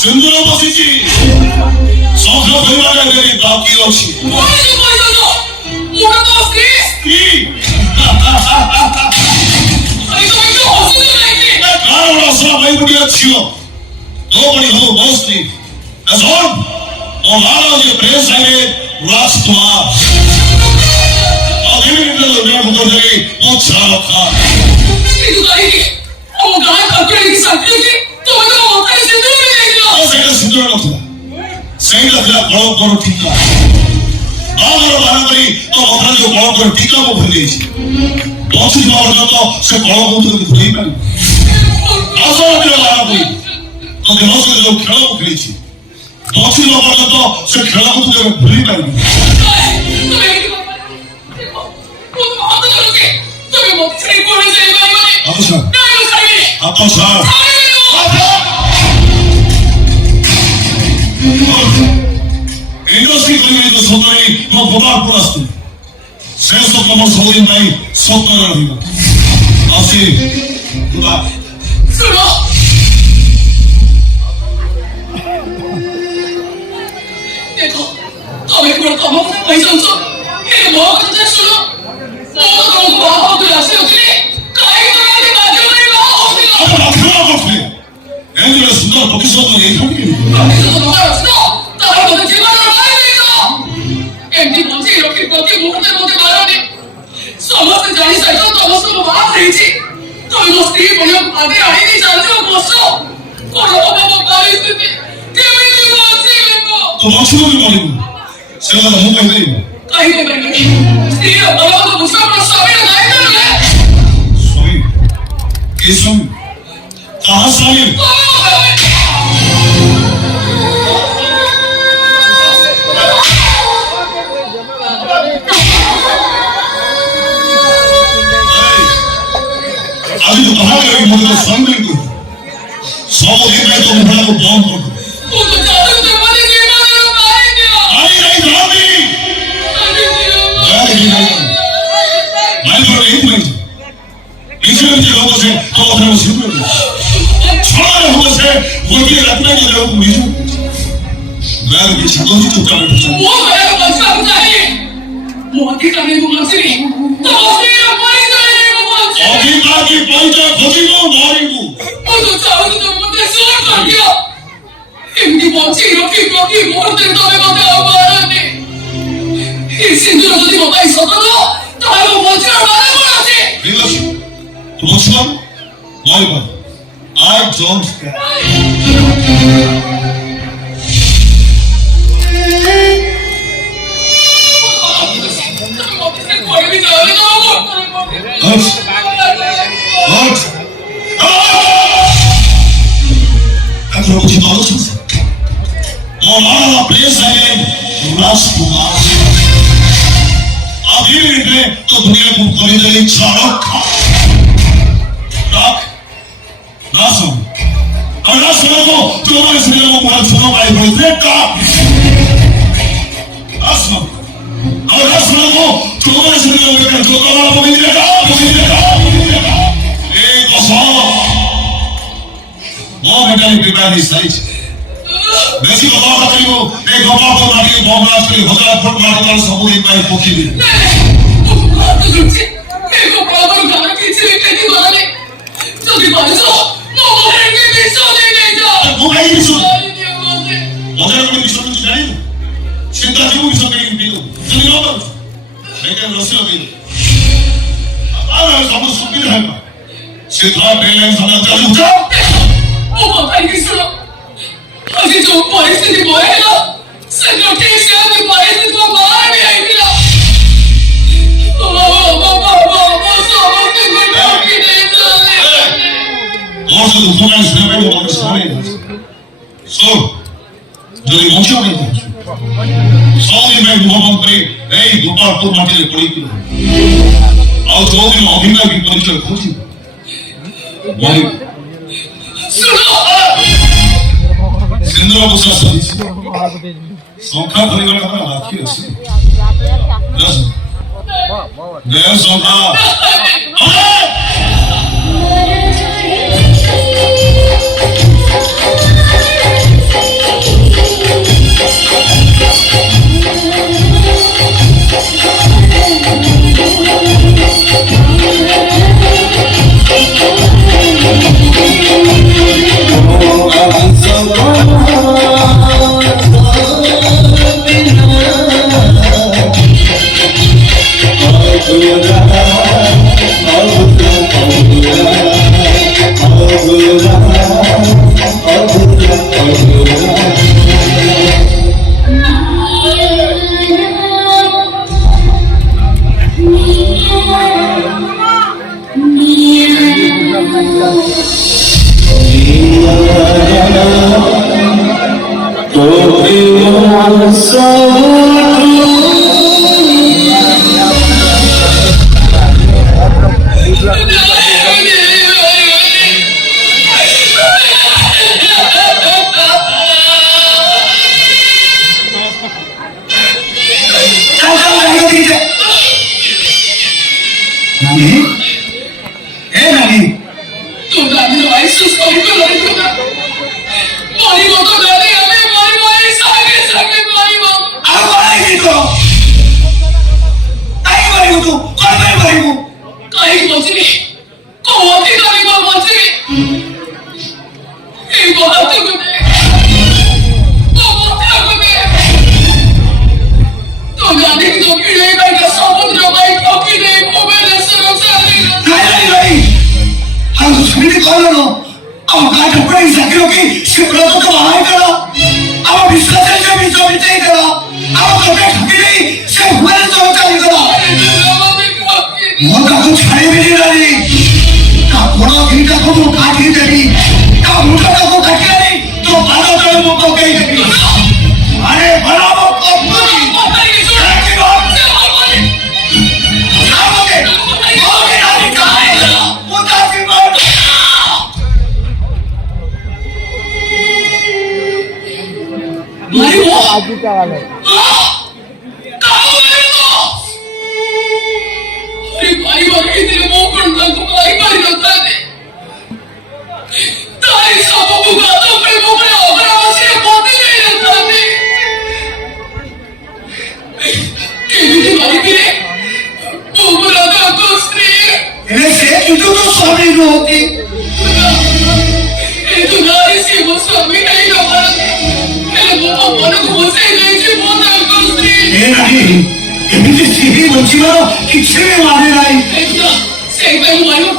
순돌아 보시지. 성서 배워야 되니 바퀴 없이. 뭐하는 거야 이거? 뭐가 또 이 이거 무슨 소리야? 가로라서 바이블이야 치워. Nobody who knows me. That's all. Ohana je preside Rastwa. Aademi ne ne mudari o chaka. 이거 아니지? 나의 각별이 상태지? 또 이거 어떻게 생각을 생각 신도를 놓고 생각 그냥 바로 뒷가 나가로 바람들이 또 못하는 거 바로 뒷가고 벌리지 어찌 말하면 새 바로 못하는 거 벌리면 나서는 데가 말하고 또 내 모습을 좀 결하고 그랬지 어찌 말하면 새 결하고 못하는 거 벌리면 아빠사 이것이 그림에도 소들이 보다 보았습니다. 세속감을 소인 나이 속도라는 것. 다시 누가 들어! 내가 그걸 까먹는 거야 이전전 이게 뭐하고 진짜 싫어? 뭐하고 뭐하고 야시오들이 가이드라는 마지막이가 어디가 막혀라고 그래. 애들의 순간 독해서도 얘기하는 거야. 그래서 너가 알았어? 나를 제발로 가야 되겠어! MD 뭔지 이렇게 그렇게 못해 말하니 ସମସ୍ତେ ଜାଣିସାରିଛ ତମ ସବୁ ବାହା ହେଇଛି ତମେ ମୋ ସ୍ତ୍ରୀ ବନିବାକୁ ବାଦେ ଆଇନି ଜାଣିଛ ବସ କଣ ହବ ମୋ ପରିସ୍ଥିତି କେମିତି ବଞ୍ଚିବ 또 맞추는 거 아니고 제가 다 뭔가 해드리고 କାହିଁକି କହିପାରିବି ସ୍ତ୍ରୀର ବଳବତ ମୁସଲମାନ ସ୍ୱାମୀର ଦାୟିତ୍ୱ ନୁହେଁ ସ୍ୱାମୀ ଏ ସ୍ୱାମୀ କାହା ସ୍ୱାମୀ 아직도 나하고 여기 모두가 성명이고 서로 이마에도 못하고 보험도 모두 자동 때문에 일반으로 가야죠 아니 이 사람이 말벌의 인물이지 이스라엘이 로봇에 도와주는 신부였고 천하의 로봇에 월기에 나타나게 되고 미주 나는 이 자동식 독감을 보자 뭐야 감사합니다 뭐 어디 가는 고맙지 또 스ત્રી랑 머리살이 고맙지 어디까지 먼저 거지고 머리고 모두 자우도 못해 수월 갈게요 힘이 뭔지 이렇게 모르는 너네 못해 말하니 이 신들어도 뭐가 있었어도 나로 먼저 도망치러 말을 걸었지. 이것이 도망치만 말해봐. I don't care. Aku cinta lu sih. Oh, please rush to us. अभी भी तो दुनिया को खरीदने चारों राख रासम और रासम को तुम्हारे शरीर में बहुत सुना पाए बोलते का रासम और रासम को तुम्हारे शरीर में क्या जो तुम्हारा पवित्र एक असम वो मेरे लिए बीमारी सही बेसी बाबा बताइयो एक बाबा को मारी बमराज के हजार फुट मारी कर सबूत पाए पोखी भी तो जुड़ছে मेरे बाबा गाना पीछे लेके वाले जल्दी बाजो मोबाइल के पीछे नहीं जा मोबाइल की सुन मोबाइल की सुन तू जानी चिंता जीव की सुन के पीनो जल्दी लो मैं क्या रसी लगी अब हम सुन भी है सीधा बेलाइन समझ जा रुका ओ मोबाइल की सुनो अभी जो परिस्थिति बनेगा संकटेश में परिस्थिति को मार भी आएगा Also, the phone is never on the side. So, যদি মঞ্চ নেই সৌদি में मोहम्मद भाई এই গোপালপুর মাটিতে পড়িছিল ଆଉ ଯୋଉଦିନ ଅଭିନୟ ବି ପରିଚୟ ଖୋଜି ସିନ୍ଦୁର ବସା ସରିଛି ସଂଖ୍ୟା ଧରିବାର ଆମର ବାକି ଅଛି ଦେହ ସଂଖ୍ୟା ଜୀବନ କିଛି ବି ମାନେ ନାହିଁ। ସେଇପାଇଁ ମୁଁ ଭାଇକୁ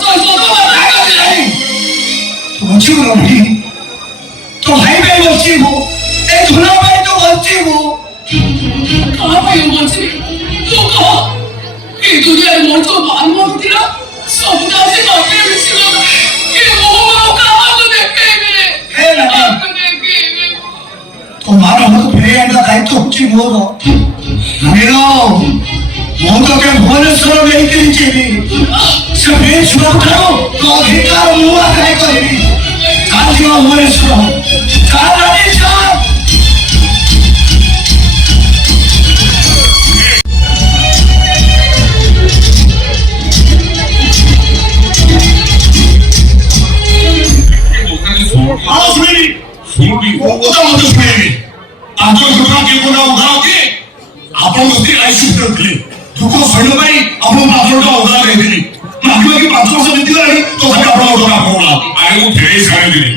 ତୁ ବଞ୍ଚିବୁ ରବି, ତୋ ଭାଇ ପାଇଁ ବଞ୍ଚିବୁ, ଏ ଧନ ପାଇଁ ତୁ ବଞ୍ଚିବୁ। କାହା ପାଇଁ ବଞ୍ଚିବି ତୁ କହ? ଏ ଦୁନିଆରେ ମୋର ତ ମାନ ଥିଲା, ସବୁ ଆଜି ପାଖରେ ମିଶିଗଲା। ଏ ମୁଁ କାହାକୁ ଦେଖେଇବି? ତୋ ମାନ ମତେ ଫେରେଇ ଆଣିବା ଦାୟିତ୍ୱ ହଉଛି ମୋର। ମୁଁ ତୋତେ ଭୁବନେଶ୍ୱର ନେଇକିରି ଯିବି, ସେ ଛୁଆଠାରୁ ତୋ ଅଧିକାର ମୁଁ ଆଦାୟ କରିବି। ଚାଲିଯିବ ଭୁବନେଶ୍ୱର, ଚାଲ ରାଣୀ ଚାଲ। ଆପଣ ଯଦି ଆଇସିୟୁରେ ଥିଲେ ଦୁଃଖ ସହିବା ପାଇଁ ଆପଣ ପାତ୍ରଟା ଅଧା ଦେଇଥିଲି। ମାଗିବାକି 5 ବର୍ଷ ବିତିଗଲାଣି, ତଥାପି ଆପଣଙ୍କ ଟଙ୍କା ପଡୁନା। ଆରେ ମୁଁ ଫେରେଇ ସାରିଥିଲି।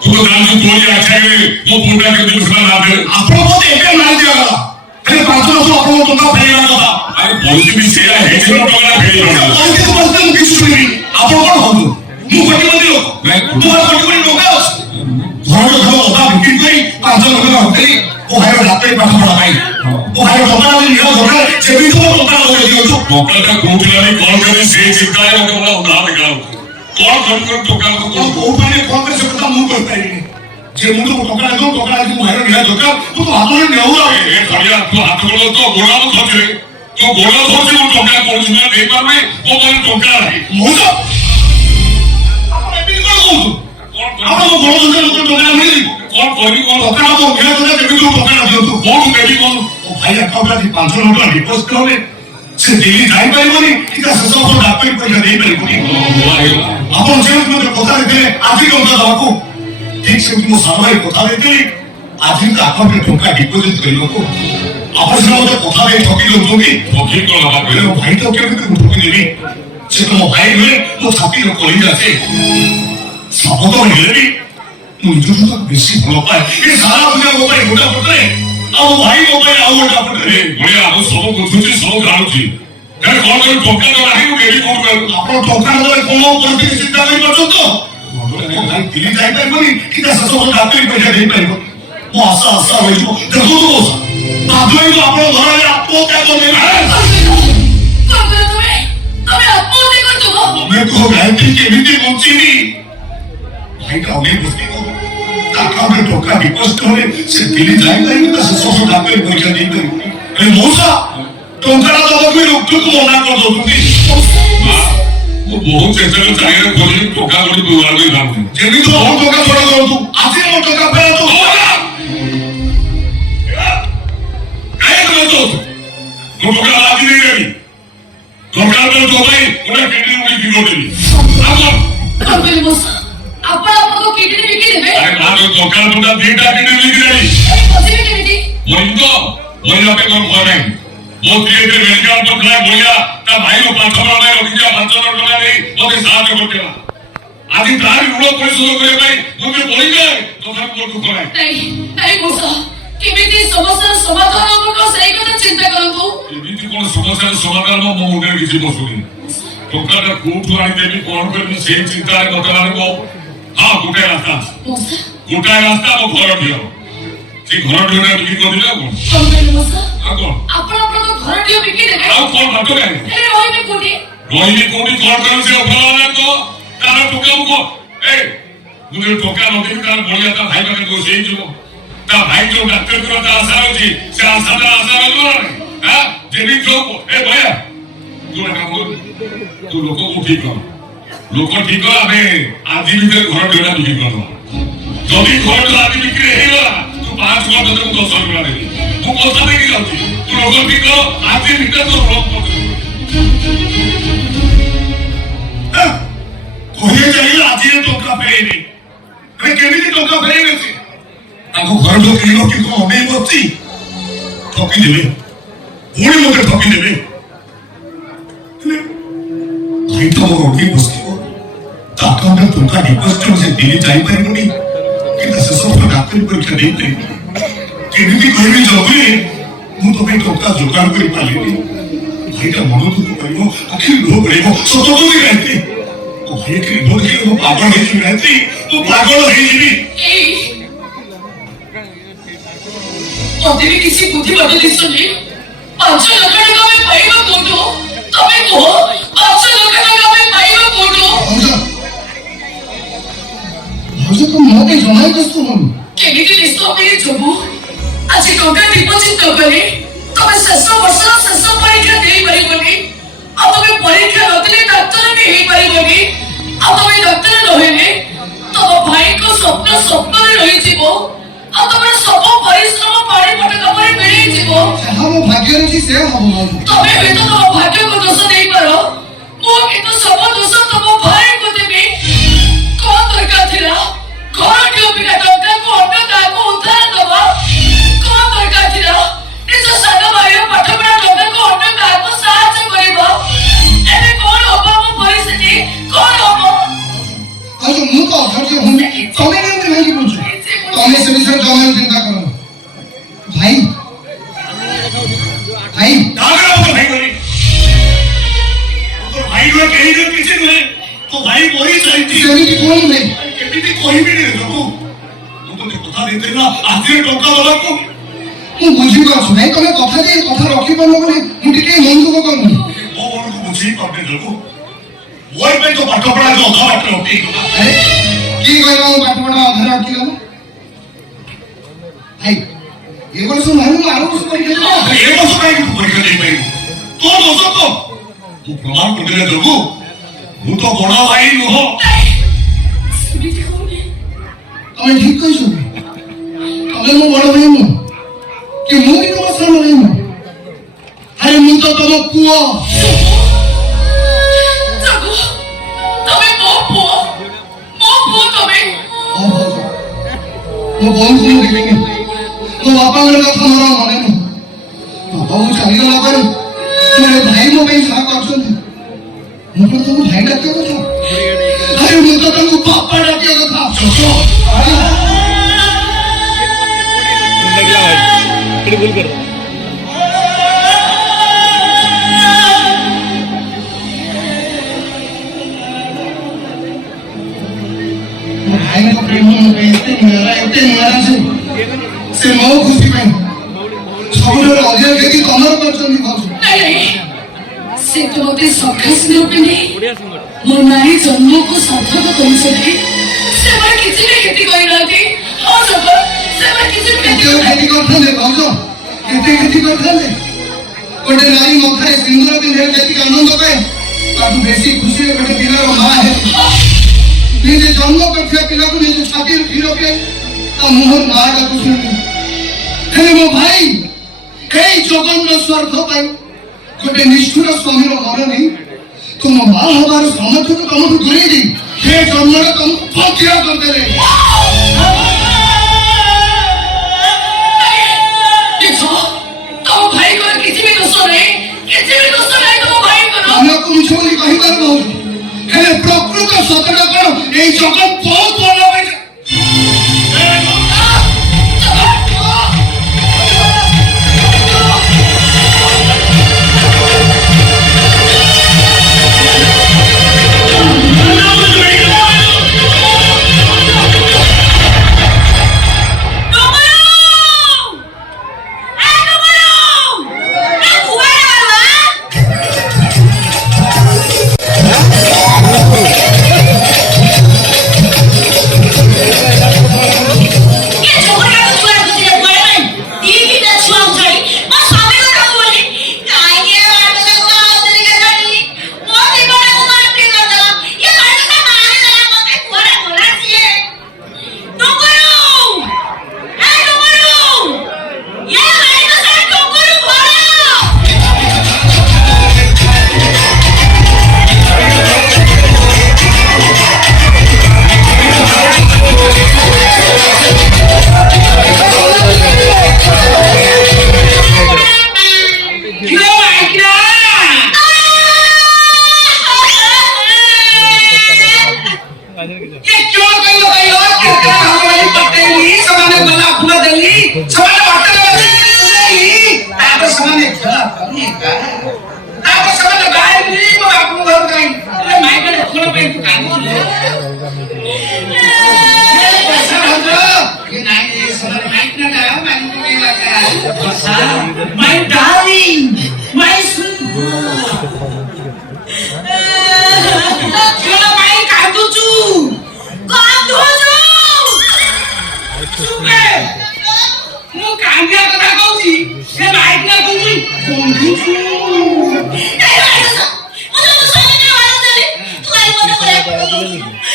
ତୁ ତ ଜାଣିଛୁ ତୋରି ଆଖିରେ ମୋ ପୁଅଟା କେମିତି ସେଟା ନା ଦେଲେ। ଆପଣ ମତେ ଏବେ ମାରି ଦିଆଗଲା, ହେଲେ 5 ବର୍ଷ ଆପଣଙ୍କ ଟଙ୍କା ଫେରିବା କଥା। ଆରେ ପରିସ୍ଥିତି ସେଇଆ ହେଇଛି, ଟଙ୍କା ଫେରିବା ପରିସ୍ଥିତି ମୁଁ କିଛି ଶୁଣିବି। ଆପଣ କଣ ହବୁ? ମୁଁ କୋଟିପତି ଲୋକ, ମୋର କୋଟିପତି ଟଙ୍କା ଅଛି। ଘର ଅଧା ବିକ୍ରି କରି 5 ଲକ୍ଷ ଟଙ୍କା ହୋଟେଲ ମୋ ଭାଇର ଡାକ୍ତରୀ ପାଠ ପଢା ପାଇଁ ମୋ ଭାଇର ଟଙ୍କା ନିଅ ଦରକାର, ସେମିତି ମୋ ଟଙ୍କା ଲଗେଇ ଦିଅନ୍ତୁ। ଟଙ୍କାଟା କୋଉଠି ଆଣି କଣ କରି ସେ ଚିନ୍ତାରେ ମତେ ବଡ ଉଦାହ ଦେଖା କଣ କରି ଟଙ୍କା କୋଉ ମାନେ କଣ କରି ସେ କଥା ମୁଁ କରିପାରିବିନି। ଯେ ମୁଁ ତ ଟଙ୍କା ଦେଉ, ଟଙ୍କା ଆଜି ମୋ ଭାଇର ନିହାତି ଦରକାର, ମୁଁ ତ ହାତରେ ନେଉ। ଏ ଖଡ଼ିଆ ତୁ ହାତ ଗୋଡ଼ ତ ଗୋଡ଼ ଖର୍ଚ୍ଚରେ ତୁ ଗୋଡ଼ ଖର୍ଚ୍ଚ ମୁଁ ଟଙ୍କା କହୁଛି ନା ଦେଇପାରୁନି, ମୋ ପାଖରେ ଟଙ୍କା ନାହିଁ। ମୁଁ ତ ଆପଣ ଏମିତି କଣ କହୁଛୁ? ଆପଣ ମୋ ଗୋଡ଼ ଧନ୍ଦା ଲୋକ ଟଙ୍କା ମିଳିଲି କଣ କରିବି? କଣ ଟଙ୍କା ମୋ ନିହାତି ଦରକାର, କେମିତି ଟଙ୍କା ଦିଅନ୍ତୁ କଣ ଦେବି କଣ? ମୋ ଭାଇ ଆକାଉଣ୍ଟରେ 5 ଲକ୍ଷ ଟଙ୍କା ଡିପୋଜିଟ୍ କଲେ ସେ ଦିଲ୍ଲୀ ଯାଇପାରିବନି, କି ତା ଶେଷ ବର୍ଷ ଡାକ୍ତରୀ ପରୀକ୍ଷା ଦେଇପାରିବନି। ଆପଣ ଯେମିତି ମତେ କଥା ଦେଇଥିଲେ ଆଜି ଟଙ୍କା ଦେବାକୁ, ଠିକ ସେମିତି ମୋ ସାନ ଭାଇ କଥା ଦେଇଥିଲି ଆଜି ତା ଆକାଉଣ୍ଟରେ ଟଙ୍କା ଡିପୋଜିଟ୍ କରିବାକୁ। ଆପଣ ସିନା ମତେ କଥା ଦେଇ ଠକି ଦଉଛନ୍ତି, ଠକି କଣ ହେଲେ ମୋ ଭାଇ ତ କେମିତି ମୁଁ ଠକି ଦେବି? ସେ ତ ମୋ ଭାଇ ନୁହେଁ, ମୋ ଛାତିର କଳିଜା ଅଛି। ଶପଥ ହେଲେ ବି ମୁଁ ନିଜକୁ ତ ବେଶୀ ଭଲ ପାଏ। ଏ ସାରା ଦୁନିଆ ମୋ ପାଇଁ ଗୋଟା ପଟରେ, ଆଉ ମୋ ଭାଇ ମୋ ପାଇଁ ଆଉ ଗୋଟା ପଟରେ। ବଢିଆ, ମୁଁ ସବୁ ବୁଝୁଛି, ସବୁ ଜାଣୁଛି, ହେଲେ କଣ କରି ଟଙ୍କା ତ ନାହିଁ, ମୁଁ ଦେବି କୋଉଠୁ? ଆପଣ ଟଙ୍କା ନଦେଲେ କଣ ପରିସ୍ଥିତି ଚିନ୍ତା କରିପାରୁଛନ୍ତି ତ? ମୋ ଭାଇ ଦିଲ୍ଲୀ ଯାଇପାରିବନି, କି ତା ଶେଷ ବର୍ଷ ଡାକ୍ତରୀ ପରୀକ୍ଷା ଦେଇପାରିବନି। ମୋ ଆଶା ରହିଯିବ। ଦେଖନ୍ତୁ ମଉସା, ଆଦୌ ଆପଣ ଘରରେ ଆତ୍ମହତ୍ୟା କରିଦେବେ। ତମେ କହ ଗାୟତ୍ରୀ କେମିତି ବଞ୍ଚିବି? ଭାଇଟା ଅନେକ ବସ୍ତିବ, ତା ଆକାଉଣ୍ଟରେ ଟଙ୍କା ଡିପୋଜିଟ୍ କଲେ ସେ ଦିଲ୍ଲୀ ଯାଇପାରିବି, ତା ଶେଷ ବର୍ଷ ଡାକ୍ତରୀ ପରୀକ୍ଷା ଦେଇପାରିବନି। ହେଲେ ମଉସା ଟଙ୍କାଟା ଦବାକୁ ରୋକଠୋକ ମନା କରିଦଉଛନ୍ତି। ମୁଁ ବହୁତ ଚେଷ୍ଟା କରି ଚାରିଆଡ଼େ ଖୋଜିଲି, ଟଙ୍କା କରି ବ୍ୟବହାର କରି ଭାବୁଛି ଯେମିତି ମୋ ଟଙ୍କା ଛଡ଼ା କରନ୍ତୁ, ଆଜି ମୋ ଟଙ୍କା ଫେରାନ୍ତୁ। ମୁଁ ଟଙ୍କା ଆଜି ଦେଇଦେବି, ଟଙ୍କା ତୋ ପାଇଁ ଗୋଟେ କିଡନୀ ମୁଡ଼ି ବିକି କରିଦେବି। ଆପଣ ଆପଣଙ୍କ କିଡନୀ ବିକି ଦେବେ? ଆରେ ନା ଟଙ୍କା ଟଙ୍କା 2ଟା କିଡନୀ ବିକି ଦେବି। କେମିତି ମରିବ ମରିବା ପାଇଁ କଣ ଭୟ ନାହିଁ। ମୋ ସ୍ତ୍ରୀ ଏତେ ମେଡିକାଲ ପଠେଇଲା ବଢିଆ, ତା ଭାଇର 5 ଲକ୍ଷ ଟଙ୍କା ରଖିଥିଲା, 5 ଲକ୍ଷ ଟଙ୍କା ଦେଇ ମତେ ସାହାଯ୍ୟ କରିଥିଲା। ଆଜି ତାରି ଋଣ ପରିଶୋଧ କରିବା ପାଇଁ ମୁଁ ଯେ ବଳିଯାଏ, ତଥାପି ମୋର ଦୁଃଖ ନାହିଁ। କେମିତି ସମସ୍ୟାର ସମାଧାନ ହବ ସେଇ କଥା ଚିନ୍ତା କରନ୍ତୁ। ଏମିତି କଣ ସମସ୍ୟାର ସମାଧାନ ମୋ ମୁଣ୍ଡରେ କିଛି ବସୁନି। ଟଙ୍କାଟା କୋଉଠୁ ଆଣିଦେବି, କଣ କରିବି, ସେଇ ଚିନ୍ତାରେ ମତେ ଲାଗିବ। ହଁ, ଗୋଟାଏ ରାସ୍ତା ଅଛି, ଗୋଟାଏ ରାସ୍ତା ମୋ ଘର ଢିଅ। ସେ ଘର ଢିଅଟା ବିକ୍ରି କରିଦେଲେ ଆଉ କଣ? ଆଉ କଣ? ଆପଣ ଆପଣଙ୍କ ଘରଟିଏ ବିକି ଦେବେ? ଆଉ କଣ ବାଟ ନାହିଁ? ରହିବେ କୋଉଠି? ରହିବି କୋଉଠି କଣ କରିବି? ସେ ଅଫର ତ ତାର ଟଙ୍କା ମୁଁ ମୁଁ ଯଦି ଟଙ୍କା ନଦେବି ତାର ବଳିଆ ତା ଭାଇ ପାଖରେ ଦୋଷ ହେଇଯିବ। ତା ଭାଇ ଯୋଉ ଡାକ୍ତର ତା ଆଶା ଅଛି, ସେ ଆଶାଟା ଆଶା ରହିବ ନା ନାହିଁ? ଯେମିତି ଯୋଉ ଭୟା ତୁ କାମ ତୁ ଲୋକକୁ ଠିକ କର, ଲୋକ ଠିକ କର, ଆମେ ଆଜି ଭିତରେ ଘର ଢିଅଟା ବିକ୍ରି କରିଦବା। ଯଦି ଘର ଢିଅ ଆଜି ବିକ୍ରି ହେଇଗଲା, ତୁ 5 ଟଙ୍କା ଦେଲେ ମୁଁ 10 ଟଙ୍କା ଦେବି। ମୁଁ କଥା ଦେଇକି ଯାଉଛି, ତୁ ଲୋକ ଠିକ କର, ଆଜି ଭିତରେ ତୋ ବ୍ଲକ କହିଲେ ଚାଲିଲେ ଆଜି ଟଙ୍କା ଫେରେଇବି। କେମିତି ଟଙ୍କା ଫେରେଇବେ? ସେ ତାଙ୍କ ଘର ଢିଅ କିଣିବ କି କଣ ଅନେଇ ବସିଛି, ଠକି ଦେବେ, ପୁଣି ମତେ ଠକି ଦେବେ। ଭାଇ ତ ମୋର ଅନେଇ ବସିଥିବ, ତା ଆକାଉଣ୍ଟରେ ଟଙ୍କା ଡିପୋଜିଟ୍ ସେ ଦିଲ୍ଲୀ ଯାଇପାରିବନି, କିନ୍ତୁ ଶେଷ ଡାକ୍ତରୀ ପରୀକ୍ଷା ଦେଇପାରିବି। କେମିତି କହିବି ଜଗରେ ମୁଁ ତ ପାଇଁ ଟଙ୍କା ଯୋଗାଡ଼ କରିପାରିଲିନି। ଭାଇଟା ମନ ଦୁଃଖ କରିବ ଆଖିରେ ଲୁହ ପଡିବ ସତ କହୁଛି ଗାୟତ୍ରୀ ମୋ ଭାଇ ଆଖିରେ ଲୁହ ଦେଖିଲେ ମୁଁ ପାଗଳ ହେଇଯିବି ଗାୟତ୍ରୀ ମୁଁ ପାଗଳ ହେଇଯିବି ଏଇ ମୋତେ ବି କିଛି ବୁଦ୍ଧି ବାଟ ଦିଶୁନି 5 ଲକ୍ଷ ଟଙ୍କା ଆମେ ପାଇବା କୋଉଠୁ ତମେ କୁହ 5 ଲକ୍ଷ ଟଙ୍କା ଆମେ ପାଇବା କୋଉଠୁ ଭାଉଜ ତ ମୋ ପାଇଁ ଜମାଇ ବ୍ୟସ୍ତ ହଉନି କେମିତି ନିଷ୍ପତ୍ତି ଯୋଗୁ ଆଜି ଟଙ୍କା ଡିପୋଜିଟ୍ ନ କଲେ ତମେ ଶେଷ ବର୍ଷର ଶେଷ ପରୀକ୍ଷା ଦେଇପାରିବନି ଆଉ ତମେ ପରୀକ୍ଷା ନଦେଲେ ଡାକ୍ତର ବି ହେଇପାରିବନି ଆଉ ତମେ ଡାକ୍ତର ନହେଲେ ତମ ଭାଇଙ୍କ ସ୍ୱପ୍ନ ସ୍ୱପ୍ନରେ ରହିଯିବ ଆଉ ତମର ସବୁ ପରିଶ୍ରମ ପାଣି ଫଟକାପରେ ମିଳିଯିବ ଯାହା ମୋ ଭାଗ୍ୟରେ ଅଛି ସେ ହବ ଭାଉଜ ତମେ ହୁଏତ ତମ ଭାଗ୍ୟକୁ ଦୋଷ ଦେଇପାର ମୁଁ କିନ୍ତୁ ସବୁ ଦୋଷ ତମ ଭାଇଙ୍କୁ ଦେବି କଣ ଦରକାର ଥିଲା ଘର କେଉଁବିକା ଟଙ୍କାକୁ ଅନ୍ୟ କାହାକୁ ଉଦ୍ଧାର ଦବା କଣ ଦରକାର ଥିଲା ନିଜ ସାନ ଭାଇର ପାଠପଢା ଟଙ୍କାକୁ ଅନ୍ୟ କାହାକୁ ସାହାଯ୍ୟ କରିବା ଏବେ କଣ ହବ ମୋ ପରିସ୍ଥିତି କଣ ହବ ଭାଉଜ ମୁଁ ତ ଅଧୈର୍ଯ୍ୟ ହଉନି ତମେ କେମିତି ଭାଙ୍ଗି ପଡୁଛ ତମେ ସେ ବିଷୟରେ ଜମାଇ ଚିନ୍ତା କର ଭାଇ ଭାଇ ଭାଇ ରୁହ କେହି କିଛି ନୁହେଁ ତୋ ଭାଇ ମରି ଯାଇଛି ସେମିତି କଣ ଭାଇ କେମିତି କହିବି ରେ ଲୋକ ମୁଁ ତୋତେ କଥା ଦେଇଥିଲି ନା ଆଜିରେ ଟଙ୍କା ଦେବାକୁ ମୁଁ ବୁଝିପାରୁଛି ଭାଇ ତମେ କଥା ଦେଇ କଥା ରଖିପାରୁନ ବୋଲି ମୁଁ ଟିକେ ମନ ଦୁଃଖ କରୁନି ମୋ ମନକୁ ବୁଝେଇ ପାରୁନି ଲୋକ ମୋ ପାଇଁ ତ ପାଠ ପଢା ଅଧା ବାଟରେ ଅଟେଇଗଲା ଆରେ କିଏ କହିଲା ମୋ ପାଠ ପଢା ଅଧାରେ ଅଟକିଗଲା ଭାଇ ଏ ବର୍ଷ ନାହିଁ ମୁଁ ଆର ବର୍ଷ ପରୀକ୍ଷା ଦେବି ଏ ବର୍ଷ କାହିଁକି ତୁ ପରୀକ୍ଷା ଦେଇପାରିବୁ ତୋ ଦୋଷ ତ ମୁଁ ପ୍ରମାଣ କରିଦେଲେ ଯୋଗୁ ମୁଁ ତ ବଡ ଭାଇ ନୁହଁ ସେମିତି ହଉନି ତମେ ଠିକ କହିଛ ତମେ ମୋ ବଡ ଭାଇ ନୁହଁ କି ମୁଁ ବି ତମ ସାନ ଭାଇ ନୁହଁ ଆରେ ମୁଁ ତ ତମ ପୁଅ ଜାଗୁ ତମେ ମୋ ପୁଅ ତମେ ମୋ ବୋଉଙ୍କୁ ମୁଁ ଦେଖିନି ମୋ ବାପାଙ୍କର କଥା ମୋର ମନେ ନାହିଁ ବାପାଙ୍କୁ ଚାଲିଗଲା ପରେ ମୋର ଭାଇ ମୋ ପାଇଁ ଯାହା କରିଛନ୍ତି ମୁଁ କଣ ତମ ଭାଇ ଡାକିବା କଥା ଆରେ ମୁଁ ତ ତାଙ୍କୁ ବାପା ଡାକିବା କଥା भूल कर ଭାଇଙ୍କ ପ୍ରେମ ମୋ ପାଇଁ ଏତେ ନିଆରା ସେ ମୋ ଖୁସି ପାଇଁ ସବୁଠାରୁ ଅଧିକ କ୍ଷତି ତମର କରିଛନ୍ତି ଭାଉଜ ସେ ତ ମୋତେ ସକାଶ ପିନ୍ଧି ମୋ ନାରୀ ଜନ୍ମକୁ ସାର୍ଥକ କରିଛନ୍ତି ସେମାନେ କିଛି ବି କ୍ଷତି କରିନାହାନ୍ତି ହଁ ସତ ସେମାନେ କିଛି ବି କ୍ଷତି କ୍ଷତି କରିଥାନ୍ତେ ଭାଉଜ କେତେ କ୍ଷତି କରିଥାନ୍ତେ ଗୋଟେ ନାରୀ ମଥାରେ ସିନ୍ଦୁର ପିନ୍ଧିଲେ ଯେତିକି ଆନନ୍ଦ ପାଏ ତାଠୁ ବେଶୀ ଖୁସିରେ ଗୋଟେ ପିଲାର ମା ହେଲେ ନିଜେ ଜନ୍ମ କରିଥିବା ପିଲାକୁ ନିଜ ଛାତିରୁ କ୍ଷୀର ପିଏ ତା ମୁହଁରୁ ମା ଡାକୁ ଶୁଣିଲି ହେଲେ ମୋ ଭାଇ ଏଇ ଜଗନ୍ନାଥ ସ୍ୱାର୍ଥ ପାଇଁ ଗୋଟେ ନିଷ୍ଠୁର ସ୍ୱାମୀର ମନ ନେଇ ତୁମ ମା ହବାର ସାମର୍ଥ୍ୟକୁ ତମକୁ ଦୂରେଇ ଦେଇ ସେ ଜନ୍ମଟା ତମକୁ ପଞ୍ଚିଆ କରିଦେଲେ ତମ ଭାଇଙ୍କର କିଛି ବି ଦୋଷ ନାହିଁ ତମ ଭାଇଙ୍କର ଆମକୁ ମିଛ ବୋଲି କହିପାରୁ ଭାଉଜ ହେଲେ ପ୍ରକୃତ ସତଟା କଣ ଏଇ ଜଗତ ବହୁତ ଭଲ ପାଇছে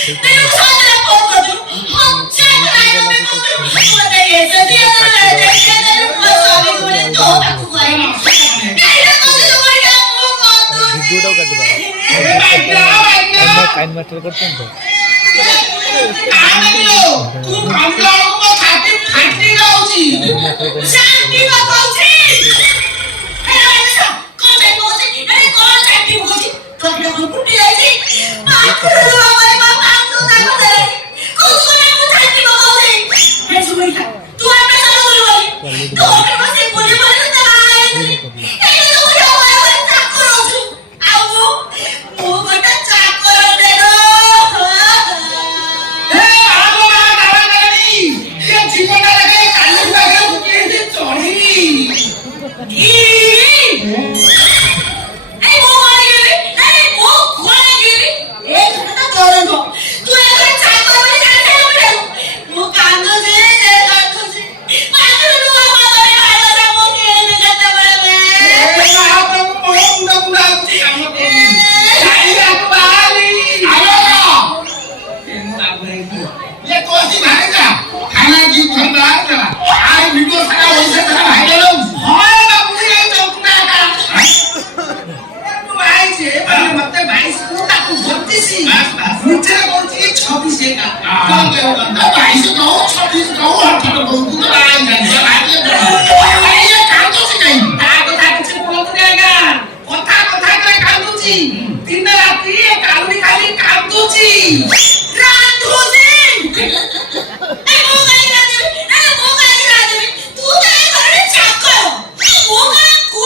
내가 사느라 먹어도 헛장 라이브를 먹고 내가 뛰어나는 स्वामी को बोले तो आपको भाई कैसे तो बढ़िया ভিডিওটাও কাটতে পারে কাইন মাস্টার করতেন তো ତୁ କାନ୍ଦିଲା ବେଳକୁ ମୋ ଛାତି ଫାଟି ଯାଉଛି शांति बकौची कौन है बकौची अरे कौन शांति बकौची तो अपने को फुटी जाएगी हमारे बाबा तो ताको दे कौन सोने को शांति बकौची मैं सुनी था तू अपने साथ बोल बोली तो अपने पास एक बोले बोले तो आए ऐसे तो मुझे हमारे ताको रोजू आओ वो बड़ा चाको दे दो ହେ ଆଗ ମା ଡାଲା ଡାଲି ଏ ଜୀବନଟା ଲାଗେ କାଲି ପାଖରେ କେମିତି ଚଢିବି अरे वो मार गई अरे वो कौन गई एक घंटा दौड़न दो तू एक चाको में जाते हो वो कांदो से पागल हुआ मारे भाई बड़ा वो के में करता बड़ा ଏ मैं ମା ବାବୁ ମୋ ମୁଣ୍ଡ ବୁଲା ହଉଛି କାମ କରୁନି ଖାଇବାକୁ ବାହାରି ये तो ऐसी भाई का खाना की ठंडा का आज वीडियो सारा वैसे तेरा भाई का लोग हां बाबू ये चौकना का तू भाई से पहले मत भाई से ताकू भक्ति सी नीचे बोलती 26 का कौन के होगा ना भाई से कहो 26 कहो हट हट बोल तू तो आई जाए ये काम तो से कहीं ताको ताको से बोल देगा कथा करे काम दूची दिन रात ये कालुनी खाली काम दूची रांधोजी ए वो गाई रांधे तू काय करे चाको वो का को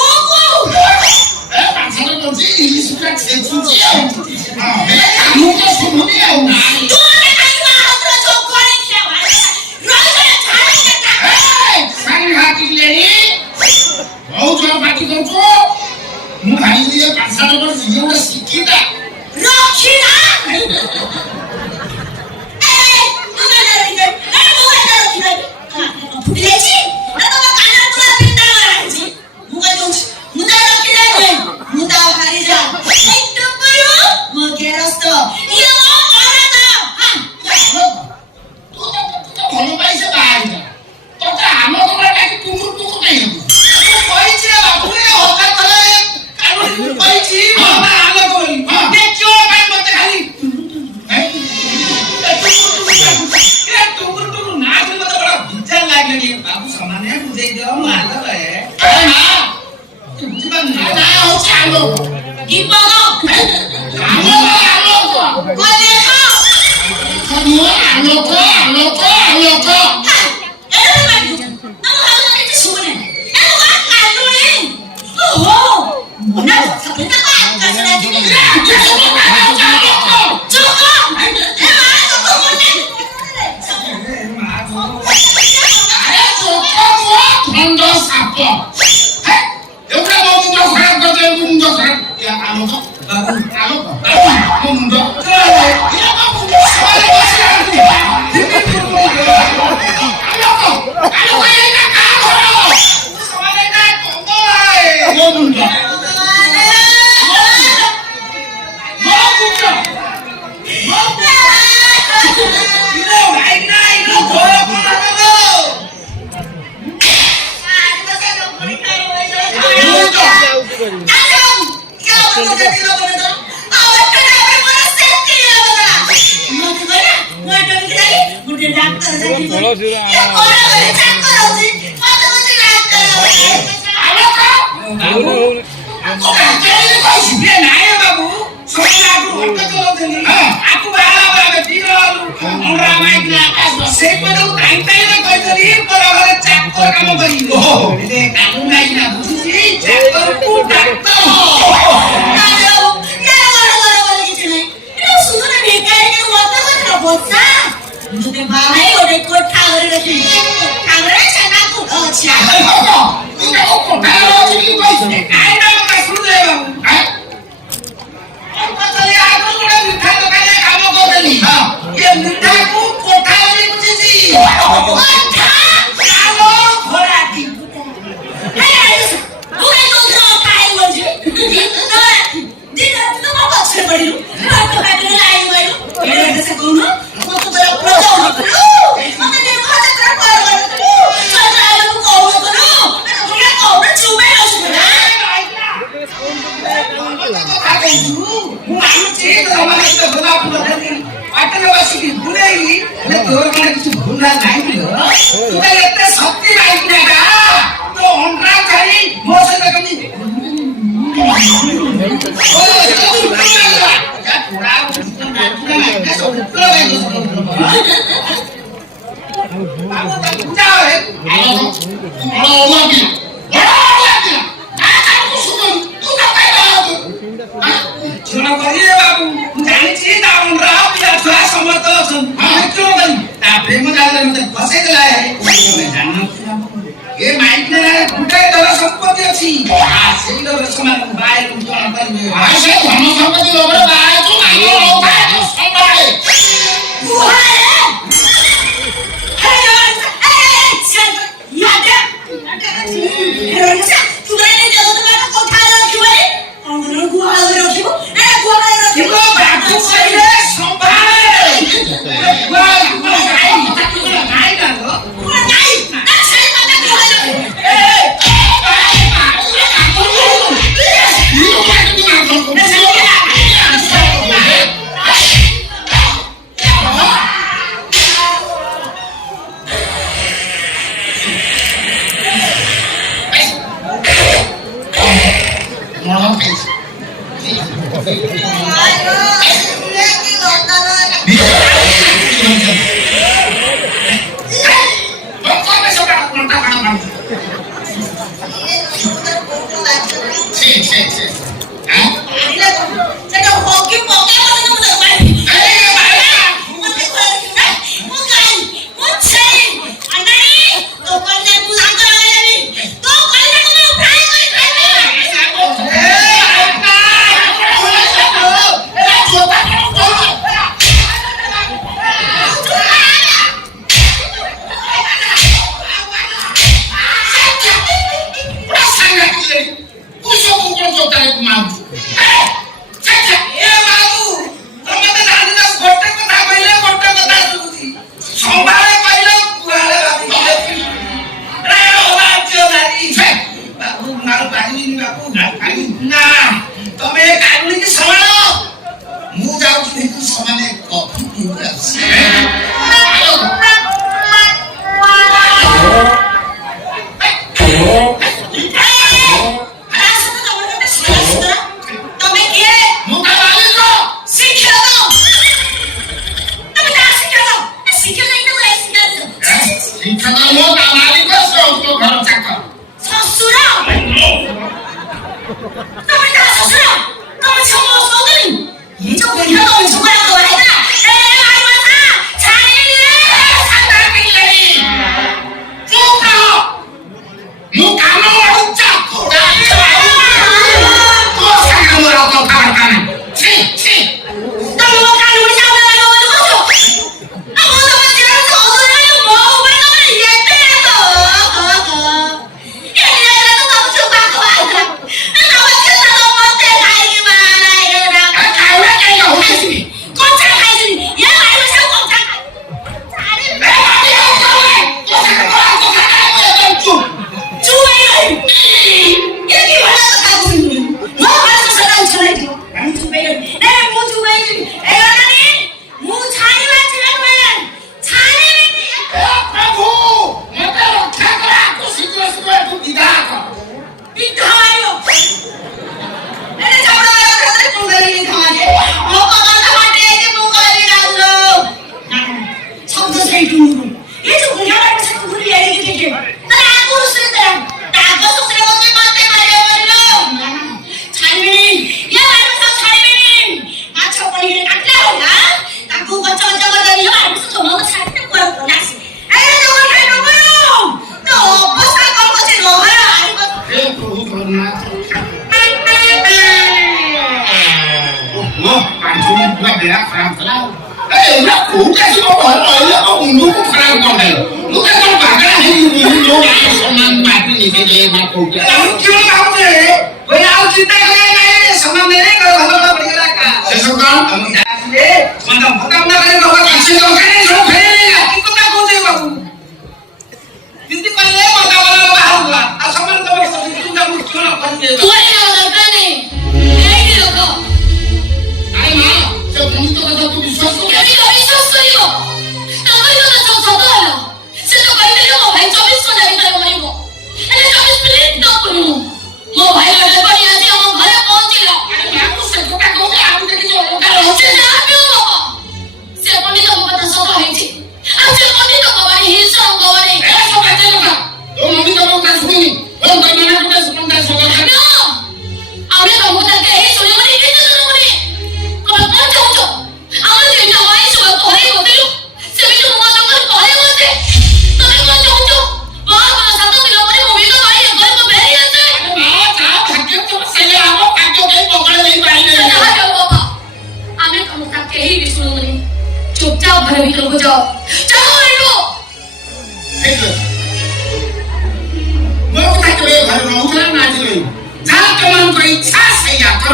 ए पाछारे बोलছি ইংলিশ টা ছেছুছি এ কামু তো শুনুনি আও तू ने काई हाथ जो करे क्या भाई रोज झाड़े के এই সারি হাতি লেনি বউ জোর পাটি করছো মু খালি দিয়ে পাছারে বলছি ওটা শিখিটা रखिना ए तू ना रखिना ए वो ना रखिना फुटलेची ना तो काना तुला पिंडा मारायची मुगा दोंच मुदा रखिना रे मुदा हारी जा एकदम करू मग रस्तो ये वो मारता हां ତୁ ତ ଭଲ ପାଇছে ବାହାରିଲା ତତେ ଆମ ଘର ଲାଗି ଟୁକୁର ଟୁକୁର କାଇଁ ତୁ କହିଛି ବାବୁ ରେ ହକା ତଳେ କାନୁନ କହିଛି ବାବା ଆଲୋ କହି ଦେଖିବ କାଇଁ ମତେ ଖାଲି ଏ ଟୁକୁର ଟୁକୁର ନା ବୋଲି ମତେ ବଡ ବିଚାର ଲାଗିଲାନି ବାବୁ ସମାନେ ବୁଝେଇ ଦିଅ ମୁଁ ଆଲୋ କହେ ଆରେ ନା ତୁ ବୁଝିପାରୁନି ନା ହଉଛି ଆଲୋ ଦୀପକ ଆଲୋ ଆଲୋ को देखो ଆଲୋକ ଆଲୋକ ଆଲୋକ ए मारी ना हाल में किसी सुने ए वो कानूनी ओहो ना सबने का कसना जी चुको ए मारा तो बोलने আরে চোখ মুখ ধন্দ সাপ হ্যাঁ এগুলা ମୋ ମୁଣ୍ଡ ଖରାପ କରିଦେବେ ମୋ ମୁଣ୍ଡ ଖରାପ ଆଲୋକ ବାବୁ ଆଲୋକ ବାବୁ ମୋ ମୁଣ୍ଡ ଇଏ ମୋ ମୁଣ୍ଡ ସବାରେ ବସିଲାଣି ଆଲୋକ ଆଲୋକ ଏଇଟା କାହା ଘର ସବାରେ ନା କମ୍ବଳ ମୋ ମୁଣ୍ଡ ମୋ ମୁଣ୍ଡ ଇଲୋ ଭାଇ ନା ଇଲୋ ଘର କୋଣ କଲ भाई ओरे को ठावरे रखी ठावरे चना को अच्छा ବାପୁ ଯଦି ପାଟରେ ବସିକି ବୁଲେଇଲି ହେଲେ ତୋର ମାନେ କିଛି ଭୁଲ ନାହିଁ ତୁ କାଲି ଏତେ ଶକ୍ତି ପାଇଛୁ ନା ତୋ ଅଣ୍ଡା ଖାଇ ମୋ ସହିତ କେମିତି ପ୍ରେମ ଜାଲରେ ମତେ ଫସେଇ ଦେଲା ଏ ମାଇକ ଗୁଟାଏ ଦଳ ସମ୍ପତ୍ତି ଅଛି ସେଇ ଦଳ ସମାନ ବାଏ କଣ କରିବେ ସେ ଧନ ସମ୍ପତ୍ତି ଲୋଭରେ ବାହା ତୁ ସମ୍ଭାଳେ ଚୁପଚାପ ଘର ଭିତରକୁ ଯାଅ ଯାଅ ଏଠୁ ଠିକ ଅଛି ମୋ କଥା କେବେ ଘରେ ରହୁଥିଲା ନା ଆଜି ରହିବ ଯାହା ତମମାନଙ୍କର ଇଚ୍ଛା ସେଇଆ କର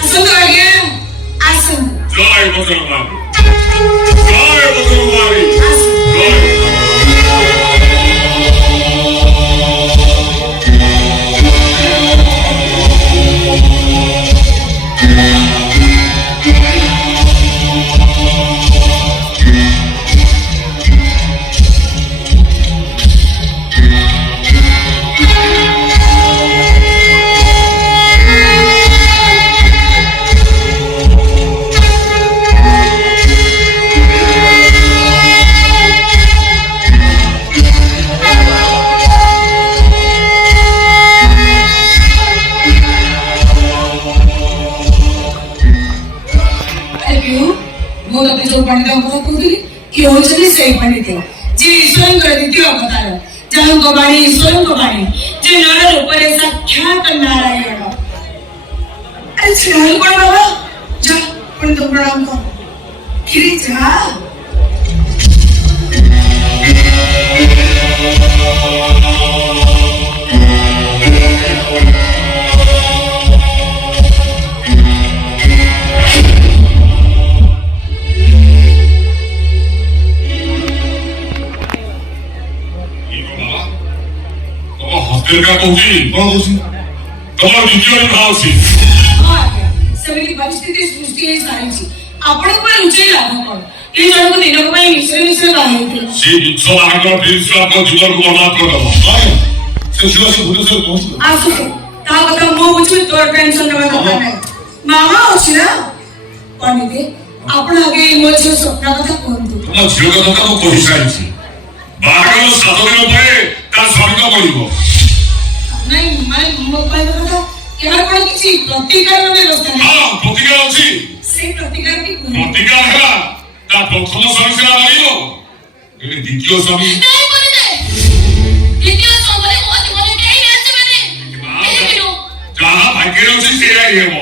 ଆସନ୍ତୁ ଆଜ୍ଞା ଆସନ୍ତୁ ଜୟ ବଜରଙ୍ଗବାଲି ଜୟ ବଜରଙ୍ଗବାଲି ଜୟ ମୁଁ ତତେ ଯୋଉ ପଣ୍ଡିତଙ୍କ କଥା କହୁଥିଲି କିଏ ହଉଛନ୍ତି ସେଇ ପଣ୍ଡିତ ଯିଏ ଈଶ୍ୱରଙ୍କର ଦ୍ୱିତୀୟ ଅବତାର ଯାହାଙ୍କ ବାଣୀ ଈଶ୍ୱରଙ୍କ ବାଣୀ ଯେ ନାର ରୂପରେ ସାକ୍ଷାତ ନାରାୟଣ ଆରେ ଛିଡ଼ା କଣ ବାବା ଯା ପଣ୍ଡିତ ପ୍ରଣାମ କର ଖିରି ଯା ହସ୍ତେଲକା କହୁଛି କଣ କହୁଛି ତମର ଦ୍ୱିତୀୟ ବିବାହ ଅଛି ହଁ ଆଜ୍ଞା ସେମିତି ପରିସ୍ଥିତି ସୃଷ୍ଟି ହେଇ ସାରିଛି ଆପଣଙ୍କ ପାଇଁ ଲୁଚେଇ ଲାଭ କଣ ଏଇ ଜଣକୁ ଦିନକ ପାଇଁ ମିଶ୍ର ମିଶ୍ର ବାହାରିଥିଲେ ସେ ଜିନିଷ ବାହାଘର ପ୍ରିନ୍ସ ଆପଣଙ୍କ ଜୀବନକୁ ବର୍ବାଦ କରିଦେବ ସେ ଝିଅ ସେ ଭୁବନେଶ୍ୱର ପହଞ୍ଚିବ ଆସୁ ତା କଥା ମୁଁ ବୁଝିବି ତୋର ଟେନସନ ନେବା କଥା ନାହିଁ ମାମା ଅଛି ନା ପଣ୍ଡିତେ ଆପଣ ଆଗେ ମୋ ଝିଅ ସ୍ୱପ୍ନ କଥା କୁହନ୍ତୁ ତମ ଝିଅ କଥା ମୁଁ କହିସାରିଛି ବାହାଘର 7 ଦିନ ପରେ ତା ସ୍ୱାମୀକ କହିବ ନାଇଁ ମାନେ ମୋ କହିବା କଥା ଏହାର କଣ କିଛି ପ୍ରତିକାରର ବ୍ୟବସ୍ଥା ନାହିଁ ହଁ ପ୍ରତିକାର ଅଛି ସେଇ ପ୍ରତିକାରଟି କୁହନ୍ତୁ ପ୍ରତିକାର ହେଲା ତା ପ୍ରଥମ ସ୍ୱାମୀ ସେବା ମାରିବ ଏବେ ଦ୍ୱିତୀୟ ସ୍ୱାମୀ ନାଇଁ କରିଦେ ଦ୍ୱିତୀୟ ସମୟରେ ମୋ ଜୀବନରେ କେହି ଆସିବେନି କେହିବି ଯାହା ଭାଗ୍ୟରେ ଅଛି ସେଇଆ ହିଁ ହେବ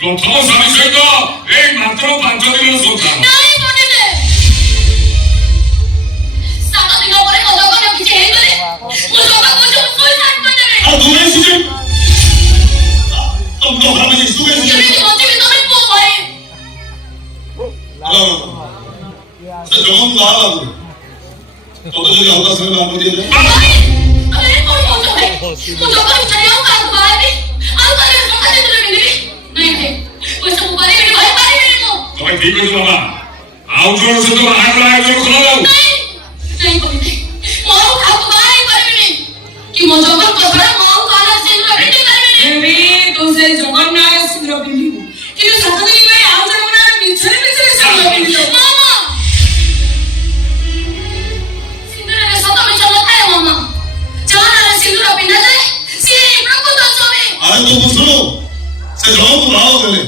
ପ୍ରଥମ ସ୍ୱାମୀ ସହିତ ଏଇ ମାତ୍ର 5 ଦିନର ସଂସାର ନାଇଁ କରିଦେ 7 ଦିନ ପରେ ମୋ ଜଗନ କିଛି ହେଇଗଲେ ମୋ ଜଗକୁ ସୁଇସାଇଡ୍ କରିଦେବେ ଆଉ ତୁମେ ସୁଯୋଗ ତମକୁ ଭାବେ ସୁଯୋଗ କେମିତି ବଞ୍ଚିବି ତମେ କୁହ ଭାଇ ସେ ଜଗନ୍ ବାହା ବାବୁ ତତେ ଯଦି ଅଲଗା ସାଙ୍ଗେ ବାହା କରିଦିଏ ଭାଇ ତମେ କଣ କହୁଛ ଭାଇ ମୋ ଜଗନ ଛାଡ଼ି ଆଉ କାହାକୁ ବାହାହେବି ଆଉ କାହାର ସମାଜ ଭିତରେ ମିଳିବି ନାଇଁ ଭାଇ ପଇସା ମୁଁ ପାରିବିନି ଭାଇ ପାରିବିନି ମୁଁ ତମେ ଠିକ ଅଛି ବାବା ଆଉ ଜଣ ସହିତ ବାହାଘର ଆୟୋଜନ କରାଯାଉ ନାଇଁ ନାଇଁ କରିଦେ ମୁଁ ଆଉ କାହାକୁ ବାହା ହେଇପାରିବିନି କି ମୋ ଜଗନ କଥା ମୁଁ ଆଉ କାହାର ସିନ୍ଦୁର ପିନ୍ଧି ପାରିବିନି ଏବେ ତୁ ସେ ଜଗନ୍ନାଥ ସିନ୍ଦୁର ପିନ୍ଧିବୁ କିନ୍ତୁ 7 ଦିନ ପାଇଁ ଆଉ ଜଗନ୍ନାଥ ମିଛରେ ମିଛରେ ସିନ୍ଦୁର ପିନ୍ଧିବୁ ମାମା ସିନ୍ଦୁରରେ ସତ ମିଛ ନଥାଏ ମାମା ଯାହାର ସିନ୍ଦୁର ପିନ୍ଧାଯାଏ ସିଏ ପ୍ରକୃତ ସ୍ୱାମୀ ଆରେ ତୁ ବୁଝୁନୁ ସେ ଜଣକୁ ବାହା ଦେଲେ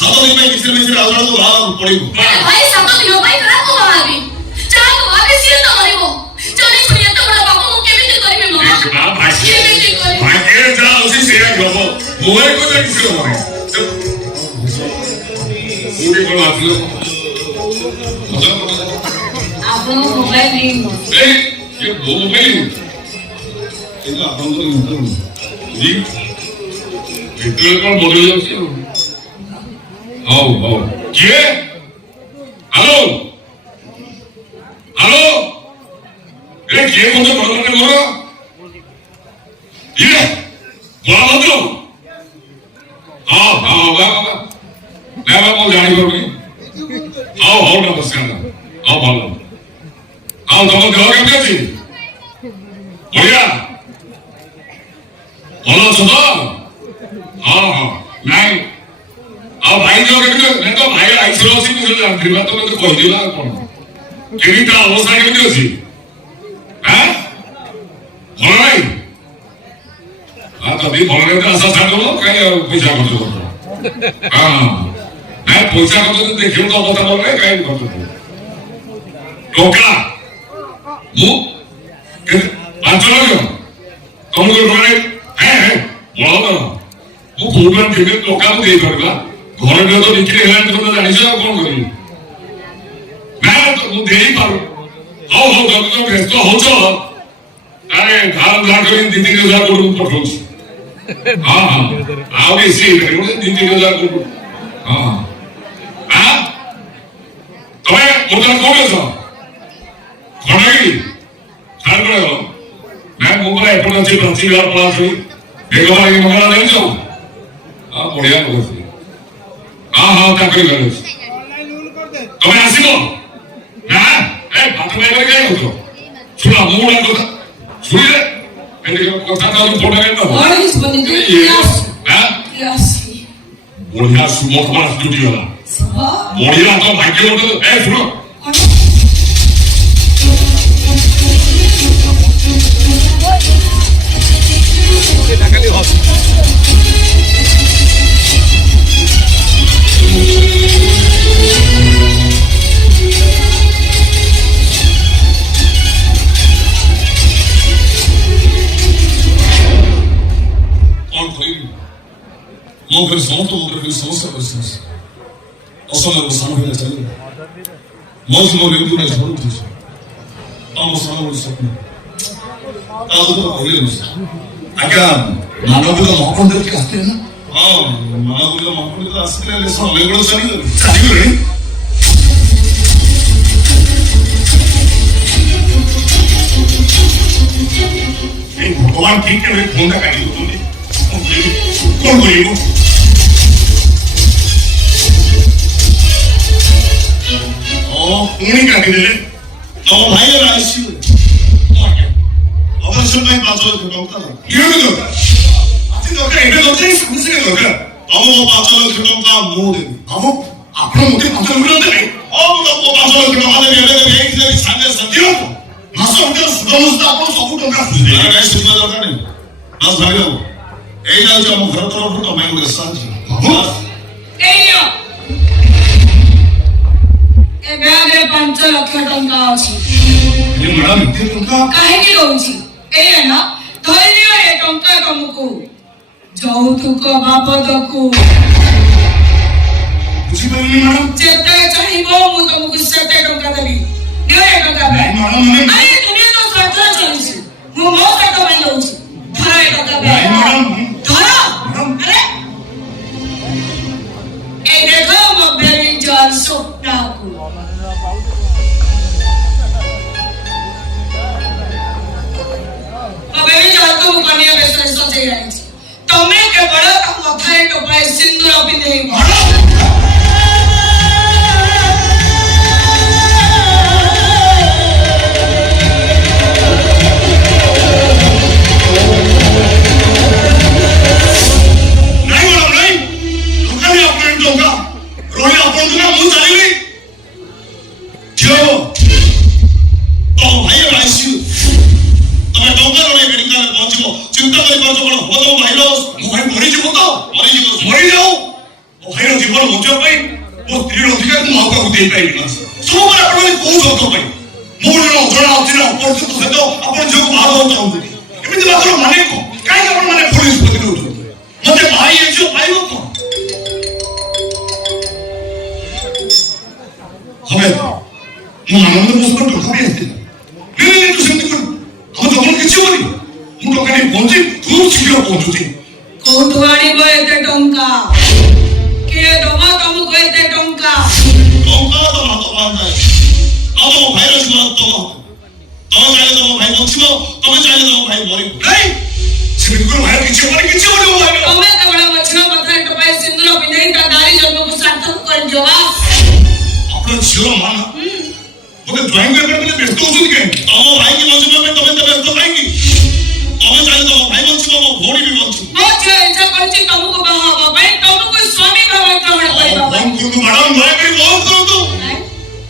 7 ଦିନ ପାଇଁ ମିଶ୍ର ମିଶ୍ର ଆଉ ଜଣକୁ ବାହା ପଡ଼ିବ ଭାଇ 7 ଦିନ ପାଇଁ କାହାକୁ ବାହାହେବି ଯାହାକୁ ବାହାହେବି ସିଏ ତ ମରିବ ଜାଣି ଶୁଣି ଏତେ ବଡ଼ ପାପ ମୁଁ କେମିତି କରିବି ମାମା କେମିତି କରିବି ଭାଗ୍ୟରେ ଯାହା ଅଛି ସେଇଆ ହବ ମୋବାଇଲ କଥା କିଛି ହବନି କୋଉଠି କଣ ଆସିଲ ଆପଣଙ୍କ ମୋବାଇଲ ନେଇ ଏଇ ଇଏ ମୋବାଇଲ କିନ୍ତୁ ଆପଣଙ୍କର ଇଣ୍ଟରଭ୍ୟୁ ଭିତରେ କଣ ବଦଳି ଯାଉଛି ହଉ ହଉ କିଏ ହ୍ୟାଲୋ ହ୍ୟାଲୋ ଏ କିଏ ମତେ ବଡ଼ ମାନେ ମୋର ଇଏ ବଳଭଦ୍ର ହଁ ହଁ ବାବା ନା ମୁଁ ଜାଣିପାରୁନି ହଉ ହଉ ନମସ୍କାର ହଉ ଭଲ ଆଉ ତମ ଦେହ କେମିତି ଅଛି ବଢିଆ ଭଲ ଅଛ ତ ହଁ ହଁ ନାଇଁ ଆଉ ଭାଇ ଦେହ କେମିତି ନାଇଁ ତ ଭାଇ ଆଇସିରେ ଅଛି ମୁଁ ସେଟା ଜାଣିଥିଲି ବା ତମେ ତ କହିଦେବା ଆଉ କଣ କେମିତି ତା ଅବସ୍ଥା କେମିତି ଅଛି ଆଁ ଭଲ ନାହିଁ ଯଦି ଭଲ ନାହିଁ ଆଶା ଛାଡ଼ିଦେବ କାହିଁ ଆଉ ପଇସା ଖର୍ଚ୍ଚ କରୁଛ ହଁ ନାଇଁ ପଇସା ଖର୍ଚ୍ଚ ଯଦି ଦେଖିବୁ ତ ଅବସ୍ଥା ଭଲ ନାହିଁ କାହିଁକି ଖର୍ଚ୍ଚ କରୁଛ ଟଙ୍କା ମୁଁ 5 ଲକ୍ଷ ତମକୁ ମାନେ ବଳଦ ମୁଁ କୋଉଠୁ କେମିତି ଟଙ୍କା ମୁଁ ଦେଇପାରିବା ଘର ତ ବିକ୍ରି ହେଲାଣି ତମେ ଜାଣିଛ ଆଉ କଣ କରିବି ମୁଁ ଦେଇପାରୁ ହଉ ହଉ ତମେ ତ ବ୍ୟସ୍ତ ହଉଛ ଆରେ ଧାର ଧାର କରି 2-3 ହଜାର କୋଟି ମୁଁ ପଠଉଛି ହଁ ହଁ ଆଉ ବେଶୀ ହେଇପାରିବ 2-3 ହଜାର କୋଟି ହଁ ତମେ ବର୍ତ୍ତମାନ କୋଉଠି ଅଛ ଖଣ୍ଡଗିରି ଛାଡ଼ ପଳେଇବ ନା ମୁଁ ପୁରା ଏପଟେ ଅଛି ପ୍ରାଚୀନ ପଳାଶୁଣି ବେଗବାଡ଼ି ମଙ୍ଗଳା ଜାଣିଛ ହଁ ବଢିଆ ଲୋକ ହଁ ହଁ ତାଙ୍କରି ଘରେ ଅଛି ତମେ ଆସିବ ନା ଏ ଭାତ ଖାଇବାରେ କାହିଁ ହଉଛ ଶୁଣ ମୁଁ ଗୋଟେ କଥା ଶୁଣିଲେ କଥା ତ ଫୋଟା କେମିତି ହବ What is one day? Yes. Yes. ବଢିଆ ଶୁଭ ଖବର ଜୁଟିଗଲା ବଢିଆ ତ ଭାଗ୍ୟ ଗୋଟେ ଏ ଶୁଣ ମୁଁ ଫେର ସମସ୍ତ ଉପରେ ସମସ୍ୟା କରିଛି ଅସମୟ ସାନ ହେଲେ ଚାଲିବ ମୋ ସମୟ ଏମିତି ଗୋଟେ ଝଡ଼ ଉଠିଛି ଆମ ସାନ ଗୋଟେ ସ୍ୱପ୍ନ ତା ସହିତ କହିଲେ ଆଜ୍ଞା ମାନବିକ ମହାପଣ୍ଡ ଟିକେ ଆସିଥିଲେ ନା ହଁ ମାନବିକ ମହାପଣ୍ଡ ଆସିଥିଲେ ହେଲେ ସମୟ ବେଳେ ଚାଲିଗଲେଣି ଭଗବାନ ଠିକ କେବେ ଫୋନଟା କାଟି ଦଉଛନ୍ତି କଣ କରିବ ପୁଣି କାଟିଦେଲେ ତମ ଭାଇ ଆସିବେ ଅପରେସନ ପାଇଁ 5 ଲକ୍ଷ ଟଙ୍କା କିଏ ଦରକାର ଆଜି ଦରକାର ଏବେ ଦରକାର ସାଙ୍ଗେ ସାଙ୍ଗେ ଦରକାର ତମକୁ 5 ଲକ୍ଷ ଟଙ୍କା ମୁଁ ଦେବି ଆମ ଆପଣ ମୋତେ 5 ଲକ୍ଷ ଟଙ୍କା ଦେବେ ମୁଁ ତମକୁ 5 ଲକ୍ଷ ଟଙ୍କା ଦେବି ଏବେ ଦେବି ଏଇଠି ଦେବି ସାଙ୍ଗେ ସାଙ୍ଗେ ମାସ ଭିତରେ ସୁଧ ମୁସୁଦ ଆପଣ ସବୁ ଟଙ୍କା ସୁଝିବେ ନାଇଁ ସୁବିଧା ଦରକାର ନାହିଁ ବାସ୍ ଭାବିଦେବ ଏଇଟା ହଉଛି ଆମ ଘର ତରଫରୁ ତମେ ଗୋଟେ ସାହାଯ୍ୟ ଏଇଆ ଏ ବ୍ୟାଗରେ 5 ଲକ୍ଷ ଟଙ୍କା ଅଛି ମ୍ୟାଡାମ ଏତେ ଟଙ୍କା କାହିଁକି ରହୁଛି ଏଇଆ ନା ଧରିନିଅ ଏ ଟଙ୍କା ତମକୁ ଯୌତୁକ ବାବଦକୁ ବୁଝିପାରିଲି ମ୍ୟାଡାମ ଯେତେ ଚାହିଁବ ମୁଁ ତମକୁ ସେତେ ଟଙ୍କା ଦେବି ନିଅ ଏ ଟଙ୍କା ନାଇଁ ମ୍ୟାଡାମ ଆରେ ଦୁନିଆ ତ ସ୍ୱାର୍ଥରେ ଚାଲିଛି ମୁଁ ମୋ ସ୍ୱାର୍ଥ ପାଇଁ ଦଉଛି ଧର ଏ ଟଙ୍କା ନାଇଁ ମ୍ୟାଡାମ ଧର ଆରେ এই দেখো ମୋ ବେବି ଜନ୍ ସ୍ୱପ୍ନାକୁ ମୋ ବେବି ଜନ୍କୁ ମୁଁ କନ୍ୟା ବେଶରେ ସଜେଇ ଆଣିଛି ତମେ କେବଳ ତା ମଥାରେ ଟୋପାଏ ସିନ୍ଦୁର ପିନ୍ଧେଇବ ଚିନ୍ତା କରିପାରୁଛ କଣ ହବ ତମ ଭାଇର ମୋ ଭାଇ ମରିଯିବ ତ ମରିଯାଉ ମୋ ଭାଇର ଜୀବନ ବଞ୍ଚିବା ପାଇଁ ମୋ ସ୍ତ୍ରୀର ଅଧିକାର ମୁଁ ଆଉ କାହାକୁ ଦେଇପାରିବି ସବୁବେଳେ ଆପଣ କୋଉ ସର୍ତ୍ତ ପାଇଁ ମୁଁ ଜଣେ ଅଜଣା ଅଚିନା ଅପରିଚିତ ସହିତ ଆପଣ ଝିଅକୁ ବାହା ଦେବାକୁ ଚାହୁଁଛନ୍ତି ଏମିତି ମାତ୍ର ମାନେ କଣ କାହିଁକି ଆପଣ ମାନେ ଭୁଲ ନିଷ୍ପତ୍ତି ନେଉଛନ୍ତି ମତେ ଭାଇ ଏ ଝିଅ ପାଇବ କଣ হবে ମୁଁ ମାନବ ବସ୍ତ୍ର ଟଙ୍କା ବି ଆସିଥିଲା ତୁ ସେମିତି କର ଆମ ଜମନ କିଛି ହବନି ମୁଁ ଟଙ୍କା ନେଇ ପହଞ୍ଚି ତୁ ଶୀଘ୍ର ପହଞ୍ଚୁଛି କୋଉଠୁ ଆଣିବ ଏତେ ଟଙ୍କା କିଏ ଦବ ତମକୁ ଏତେ ଟଙ୍କା ଟଙ୍କା ତ ଭାତ ପାଆନ୍ତାଏ ଆଉ ତମ ଭାଇର ଜୀବନ ତମ ତମେ ଚାହିଁଲେ ତମ ଭାଇ ବଞ୍ଚିବ ତମେ ଚାହିଁଲେ ତମ ଭାଇ ମରିବ ନାଇଁ ସେମିତି କର ଭାଇର କିଛି ହବନି ମୋ ଭାଇର ତମେ କେବଳ ମଝିର କଥାରେ ଟୋପାଏ ସିନ୍ଦୁର ପିନ୍ଧେଇ ତା ନାରୀ ଜନ୍ମକୁ ସାର୍ଥକ କରିଦିଅ ବା ଆପଣ ଝିଅ ମା ମୋତେ ଡ୍ରଇଂ କରିବା ପାଇଁ ବ୍ୟସ୍ତ ହଉଛନ୍ତି କାହିଁକି ତମ ଭାଇକି ବଞ୍ଚିବା ପାଇଁ ତମେ ଏତେ ବ୍ୟସ୍ତ କାହିଁକି ତମେ ଚାହିଁଲେ ତମ ଭାଇ ବଞ୍ଚିବ ମୋ ଭଉଣୀ ବି ବଞ୍ଚିବ ମୋ ଝିଅ ଇଚ୍ଛା କରିଛି ତମକୁ ବାହା ହବା ପାଇଁ ତମକୁ ସ୍ୱାମୀ ଭାବେ ଗ୍ରହଣ କରିବା ପାଇଁ ମ୍ୟାଡାମ ଦୟାକରି ବନ୍ଦ କରନ୍ତୁ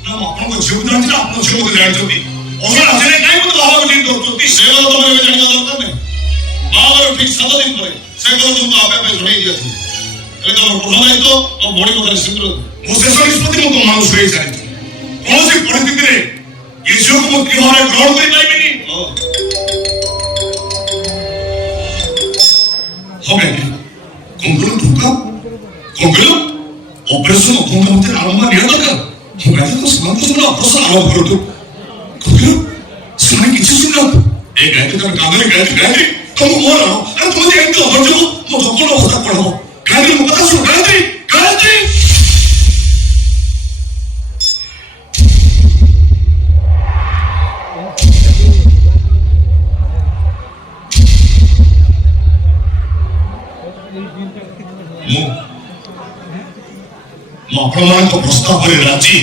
ନା ମୁଁ ଆପଣଙ୍କ ଝିଅକୁ ଜାଣିଛି ନା ଆପଣ ଝିଅ ମୋତେ ଜାଣିଛନ୍ତି ଅସଲ ଆସିଲେ କାହିଁକି ମୋତେ ବାହାଘର ଠିକ କରୁଛନ୍ତି ସେ କଥା ତମେ ଏବେ ଜାଣିବା ଦରକାର ନାହିଁ ବାହାଘର ଠିକ 7 ଦିନ ପରେ ସେ କଥା ତୁମକୁ ଆପେ ଆପେ ଜଣେଇ ଦିଆଯିବ ଏବେ ତମର ପ୍ରଥମ ଦାୟିତ୍ୱ ମୋ ଭଉଣୀ କଥା ସିନ୍ଦୁର ମୋ ଶେଷ ନିଷ୍ପତ୍ତି ମୁଁ ତମ ମାନଙ୍କୁ ଶୁଣେଇ ସାରିଛି କୌଣସି ପରିସ୍ଥିତିରେ ଏ ଝିଅକୁ ମୁଁ ପ୍ରିୟ ଭାବରେ ଗ୍ରହଣ କରିପାରିବିନି হবে কঙ্গল ঢুকা কঙ্গল অপারেশন অপঙ্গ মধ্যে আরম্ভ নিয়ে দরকার হবে ଗାଧି ତ ସେମାନେ ତ ଅପସ ଆରମ୍ଭ କରନ୍ତୁ କହିଲ ସେମାନେ କିଛି ଶୁଣିନାହାନ୍ତି ଏ ଗାଧି ତାର କାମରେ ଗାଧି ତମ ମୋର ଆରେ ତମେ ଏମିତି ଅଭର୍ଯ୍ୟ ମୋ ଜଗନ ଅବସ୍ଥା କଣ ହବ ଗାଧି ମୋ କଥା ଶୁଣ ଗାଧି ମୁଁ ଆପଣମାନଙ୍କ ପ୍ରସ୍ତାବରେ ରାଜି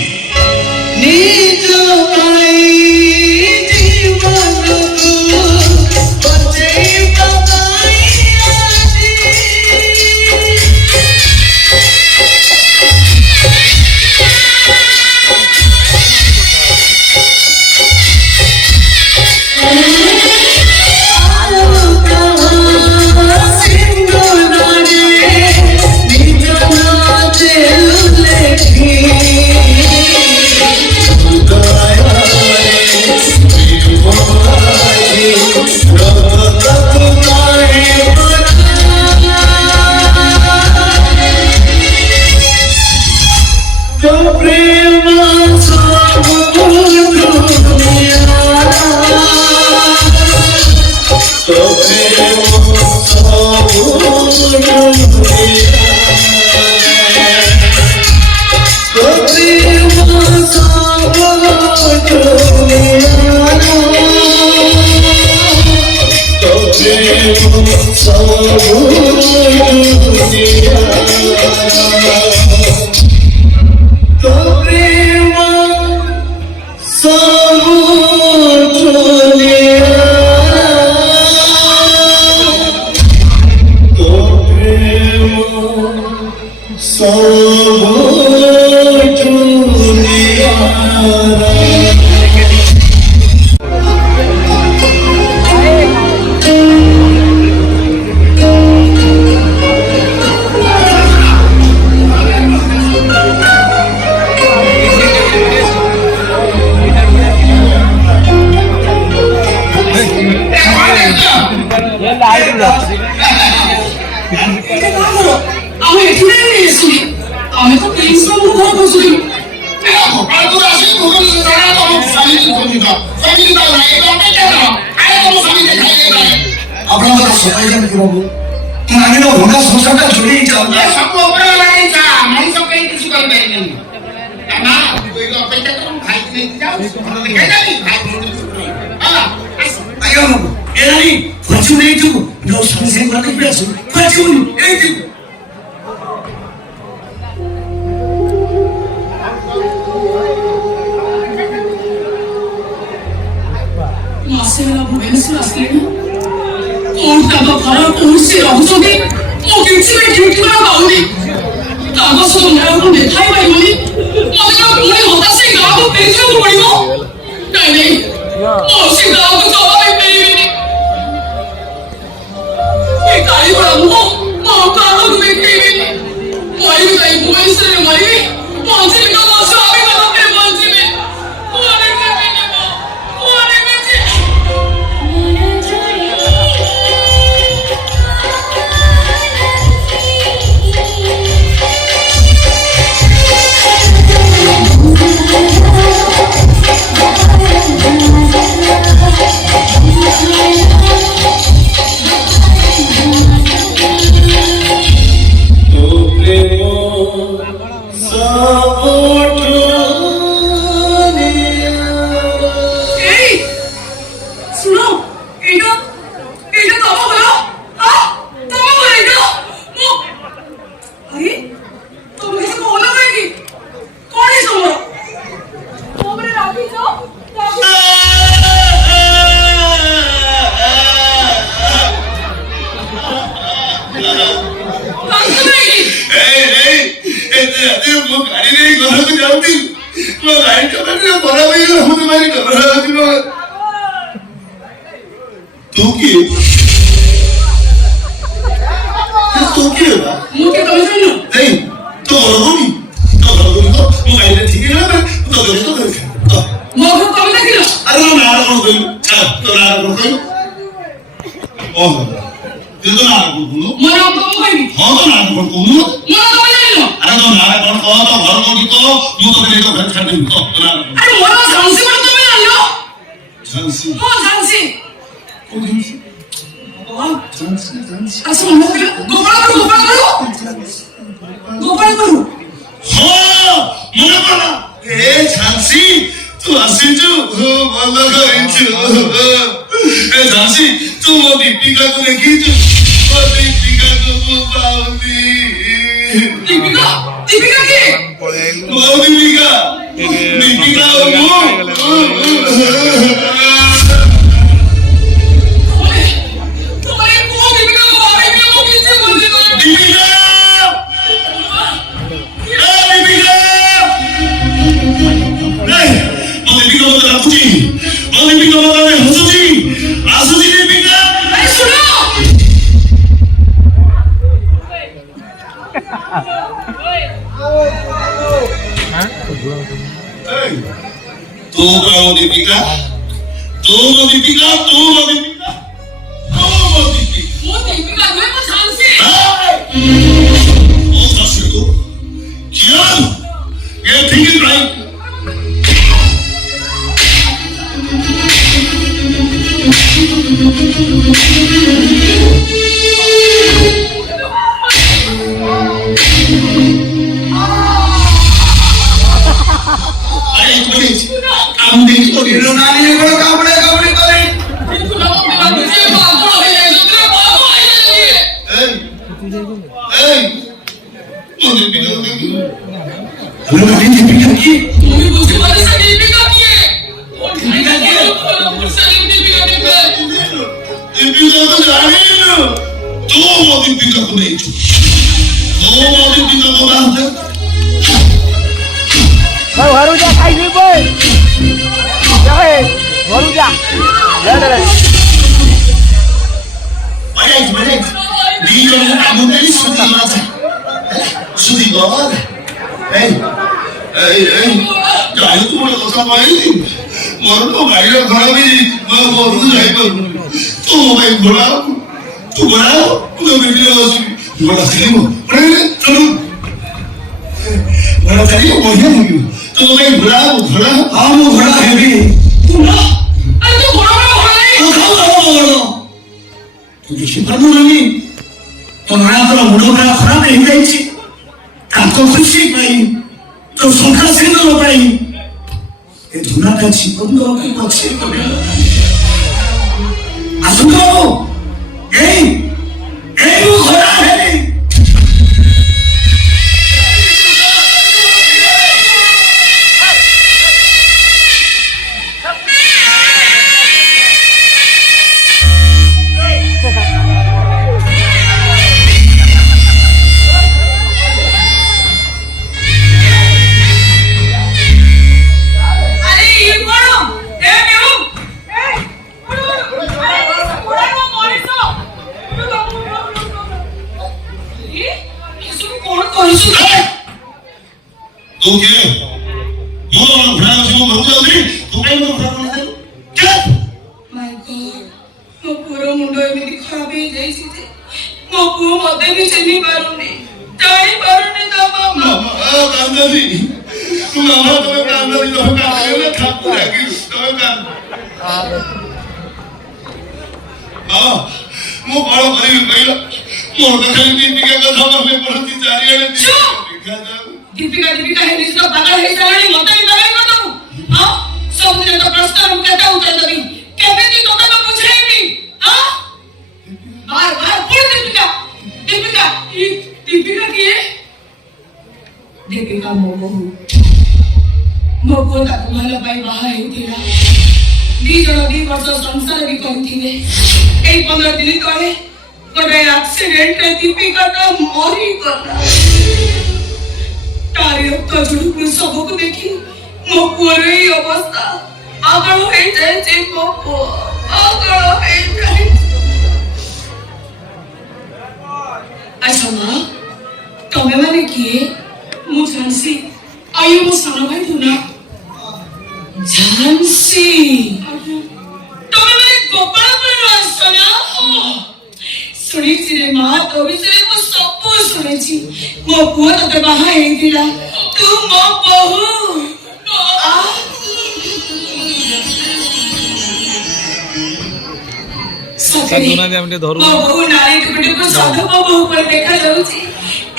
আমি এখানে এসেছি আমি তো প্রিন্সিপাল ঘর বসেছি ଆପଣଙ୍କର ସଫାଇ ଜାଣିକି ବାବୁ ମାନେ ଭଙ୍ଗା ସଂସାରଟା ଯୋଡେଇ ଯାଉ ସବୁ ଉପରେ ଲାଗିଛ ମଣିଷ କେହି କିଛି କରିପାରିବେନି ନା ଅପେକ୍ଷା କର ଭାଇ ନେଇକି ଯାଉ ଆଜ୍ଞା ବାବୁ ଏଇ ଖୋଜୁ ନେଇଯିବୁ ଯୋଉ ସାଙ୍ଗେ ସାଙ୍ଗେ କରିକି ଆସୁ ଖୋଜୁନି ଏଇଯିବୁ ମାସେ ହେଲା ଭୁବନେଶ୍ୱର ଆସିଲେଣି କୋଉଠି ତାଙ୍କ ଘର କୋଉଠି ସେ ରହୁଛନ୍ତି ମୁଁ କିଛି ବି ଠିକ୍ ଠିକଣା ପାଉନି ତାଙ୍କ ସହ ନ୍ୟାୟକୁ ଦେଖାଇ ପାରିବନି ମତେ କଣ ପୁଣି ହତାଶ ହେଇ ଗାଁକୁ ଫେରିଯିବାକୁ ପଡିବ ନାଇଁ ନାଇଁ ମୁଁ ସେ ଗାଁକୁ ଜମା ଦେଇପାରିବିନି ଏ କାଳିଗୋଳା ମୁଁ କାହାକୁ ଦେଖେଇବିନି ମରିବି ଯାଇ ଭୁବନେଶ୍ୱରରେ ମରିବି ବଞ୍ଚିବି ତ ମୋ ସ୍ୱାମୀ ପାଖରେ ବଞ୍ଚିବି କୁଆଡେ ଯିବି କୁଆଡେ ଯିବି ମୁଁ ତ 내가 왜 찾는 거? 아니 뭐라고 장식으로 뜨면 아니요? 장씨. 장식 장씨. 아침 안 먹어요? 고발하고 mana mana? 장씨, tu asyik tu, mana kau itu? 장씨, tu mau dipikir tu lagi tu, mau dipikir tu mau di. dipika ki Mau dipikir mau. Tu mau dipikir? Oh, that's good. Kian, you're thinking right. I'm thinking about it. baru aja kayak gini boy. Jangan, baru aja. Dah. Balik. Di dalam kamu tadi sudah masa. Sudah gawat. Jangan tu boleh kau sama ini. Maru tu bayar kalau ni, maru tu jaya tu. Tu bayar berapa? Tu beli masuk. Berapa kali mo? Berapa kali mo boleh mo? Tu bayar berapa? Kamu berapa heavy? तुझे शिपरनो नहीं तो नया तो मुड़ो मेरा खराब नहीं गई थी आपको खुशी पाई तो सोखा से न हो पाई ये धुना का छिपन दो के पक्षी को असुको ये वो खरा है तू क्या? वो वाला भरा जो मर जाओगे तू क्या मतलब भरा बोलते हो? क्या? My God, ମୋ ପୁଅର ମୁଣ୍ଡ ଏମିତି ଖରାପ ହେଇଯାଇଛି ଯେ ମୋ ପୁଅ ମତେ ବି ଚିହ୍ନି ପାରୁନି ଜାଣିପାରୁନି ତା ମାମା କାନ୍ଦନି ତୁ ମାମା ତମେ କାନ୍ଦନି ତମେ କାନ୍ଦିଲେ ଠାକୁର ଡାକି ତମେ କାନ୍ଦ ମୁଁ ବଳ କରିବି କହିଲ ମୋର ତ ଖାଲି ଦୀପିକା କଥା ମନେ ପଡୁଛି ଚାରିଆଡେ ଦୀପିକା ହେଲି ତ ପାଗଳ ହେଇସାରିଲାଣି ମତେ ବି ବାହାଇ କରିଦବୁ ହଁ ସବୁଦିନ ତ ପ୍ରଶ୍ନର ମୁଁ କେତେ ଉତ୍ତର ଦେବି କେମିତି ତୋତେ ମୁଁ ବୁଝେଇବି ହଁ ବାର ପୁଣି ଦୀପିକା କିଏ ଦୀପିକା ମୋ ବୋହୂ ମୋ ପୁଅ ତାକୁ ଭଲ ପାଇ ବାହା ହେଇଥିଲା ଦି ଜଣ 2 ବର୍ଷ ସଂସାର ବି କରିଥିଲେ ଏଇ 15 ଦିନ ତଳେ ଗୋଟେ ଆକ୍ସିଡେଣ୍ଟରେ ଦୀପିକାଟା ମରିଗଲା तारी रक्त झुड़ुक सबको देखी मो पुअर ही अवस्था आगळ हो जाए जे मो पुओ आगळ हो जाए अच्छा मां तमे माने किए मु झांसी आयु मो सानो भाई धुना झांसी तमे माने गोपालपुर आसना सुनिछि रे मां तो विषय को सब सुनिछि मो पुओ तते बाहा हेतिला तू मो बहु କାନ୍ଦୁନାହାନ୍ତି ଆମେ ଟିକେ ଧରୁ ମୋ ବୋହୁ ନାରୀ ଟୁକୁଟିକୁ ସଧବ ବୋହୁ ପରି ଦେଖାଯାଉଛି।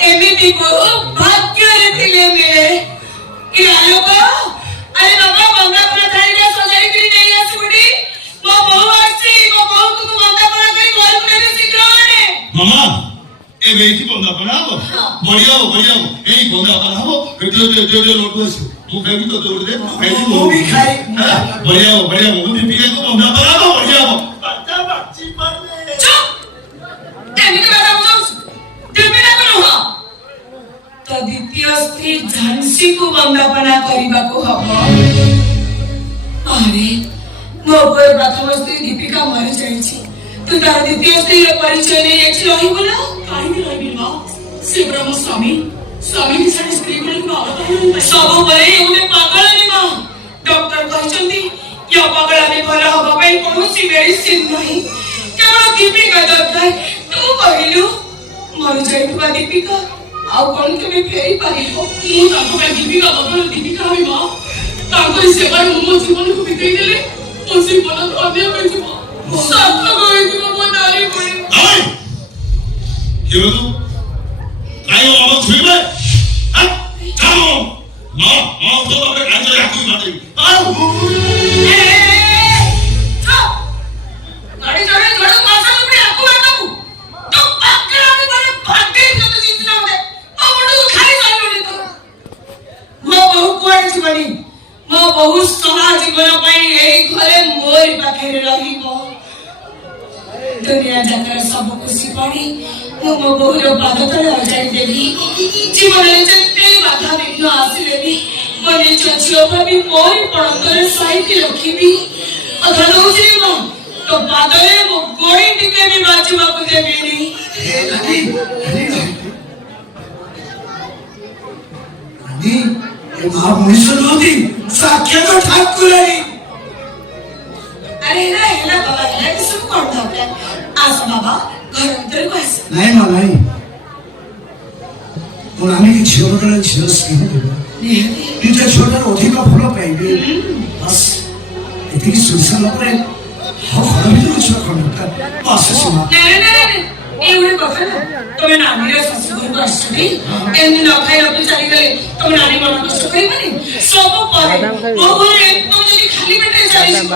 ଏମିତି ବୋହୁ ଭାଗ୍ୟରେ ଥିଲେ ମିଳେ। କି ଆଲୋକ, ଆରେ ବାବା ବନ୍ଦାପନା ଥାଳିରେ ସଜାଡ଼ିକିରି ନେଇ ଆସିବୁଟି। ମୋ ବୋହୁ ଆସିଛି, ମୋ ବୋହୁକୁ ତୁ ବନ୍ଦାପନା କରି ଘରକୁ ନେବି ଶୀଘ୍ର ଆଣେ। ମାମା ଏବେ ଏଇଠି ବନ୍ଦାପନା ହବ, ବଢିଆ ହବ, ବଢିଆ ହବ। ଏଇ ବନ୍ଦାପନା ହବ, ଲୋଟୁ ଆସିବ। ମୁଁ ଖାଇବି ତ ଦୌଡ଼ିରେ, ମୁଁ ବି ଖାଇ ବଢିଆ ହବ, ବଢିଆ ହବ। ମୁଁ ଦୀପିକାକୁ ବନ୍ଦାପନା ହବ, ବଢିଆ ହବ। ଚୁପ୍! ଏମିତି କଥା ବୁଝାଉଛୁ? ଦୀପିକାକୁ ନୁହଁ, ତ ଦ୍ୱିତୀୟ ସ୍ତ୍ରୀ ଝାନ୍ସୀକୁ ବନ୍ଦାପନା କରିବାକୁ ହବ। ଆରେ ମୋ ଉପରେ ପ୍ରଥମ ସ୍ତ୍ରୀ ଦୀପିକା ମରିଯାଇଛି। ତୁ ତାର ଦ୍ୱିତୀୟ ସ୍ତ୍ରୀର ପରିଚୟ ନେଇ ଏଠି ରହିବୁ ନା? କାହିଁକି ରହିବି ମା? ସେ ପରା ମୋ ସ୍ୱାମୀ। ସ୍ୱାମୀ ଛାଡ଼ି ସ୍ତ୍ରୀ ଗୁଡ଼ାକୁ ଅବହେଳା ସବୁବେଳେ ଗୋଟେ ପାଗଳାମୀ ମା। ଡକ୍ଟର କହିଛନ୍ତି ୟା ପାଗଳାମୀ ଭଲ ହବା ପାଇଁ କୌଣସି ମେଡିସିନ ନାହିଁ, କେବଳ ଦୀପିକା ଦରକାର। ତୁ କହିଲୁ ମରିଯାଇଥିବା ଦୀପିକା ଆଉ କଣ କେବେ ଫେରି ପାରିବ? ମୁଁ ତାଙ୍କ ପାଇଁ ଦୀପିକା ବଦଳ ଦୀପିକା ହେବି ମା। ତାଙ୍କରି ସେବାରେ ମୁଁ ମୋ ଜୀବନକୁ ବିତେଇ ଦେଲେ ମୋ ଜୀବନ ଧନ୍ୟ ହୋଇଯିବ, ସାର୍ଥକ ହୋଇଯିବ ମୋ ନାରୀ ଭଳି। କିଏ ତୁ କାଇଁ ଆମ ଛୁଇଁବେ? ଚାଲ ମା ମା ତ ତମେ କାଇଁ ଆକୁ ମାରିବି। ଗାଡ଼ି ଚଢ଼େଇ ଘରକୁ ମାସକୁ ପୁଣି ଆକୁ ମାରିଦବୁ। ତୁ ପାଗଳାମୀ ମାନେ ଭାଗେଇ ତତେ ଜିନିଷ ଗୋଟେ ମୋ ମୁଣ୍ଡକୁ ଖାଇ ସାରିଲୁଣି ତୁ। ମୋ ବୋହୁ କୁଆଡେ ଯିବନି। ମୋ ବୋହୁ ସଦା ଜୀବନ ପାଇଁ ଏଇ ଘରେ ମୋରି ପାଖରେ ରହିବ। ଦୁନିଆ ଯାକର ସବୁ ଖୁସି ପାଣି ମୁଁ ମୋ ବୋହୁର ପାଦ ତଳେ ଅଜାଡ଼ି ଦେବି। ଜୀବନରେ ଯେତେ ବାଧା ବିଘ୍ନ ଆସିଲେ ବି ମୋ ନିଜ ଝିଅ ଭାବି ମୋରି ପଣତରେ ସାଇତି ରଖିବି। କଥା ଦଉଛି ମା, ତୋ ପାଦରେ ମୋ ଗୋଡ଼ି ଟିକେ ବି ବାଜିବାକୁ ଦେବିନି। ମା ମଣିଷ ନୁହନ୍ତି, ସାକ୍ଷାତ ଠାକୁରାଣୀ। ଆରେ ହେଲା ବାବା, ହେଲା କି ସବୁ କଣ ଦରକାର? ଆସ ବାବା, ଘର ଭିତରକୁ ଆସ। ନାଇଁ ମା ନାଇଁ, ମୋ ନାନୀକି ଝିଅ ବଦଳରେ ଝିଅ ସ୍ନେହ ଦେବ, ନିଜ ଝିଅଠାରୁ ଅଧିକ ଭଲ ପାଇବେ। ବାସ୍ ଏତିକି ଶୁଣିସାରିଲା ପରେ ଆଉ ଘର ଭିତରକୁ ଝିଅ କଣ ଦରକାର? ଆସୁଛି ମା। ଏଇଗୁଡେ କଥା ନା, ତମେ ନାନୀର ଶାଶୁଘରକୁ ଆସିଛଟି, ଏମିତି ନ ଖାଇ ରଖି ଚାଲିଗଲେ ତମେ ନାନୀ ମନ କଷ୍ଟ କରିବନି? ସବୁ ପରେ ମୋ ଘରେ ତମେ ଯଦି ଖାଲି ପେଟରେ ଚାଲିଯିବ,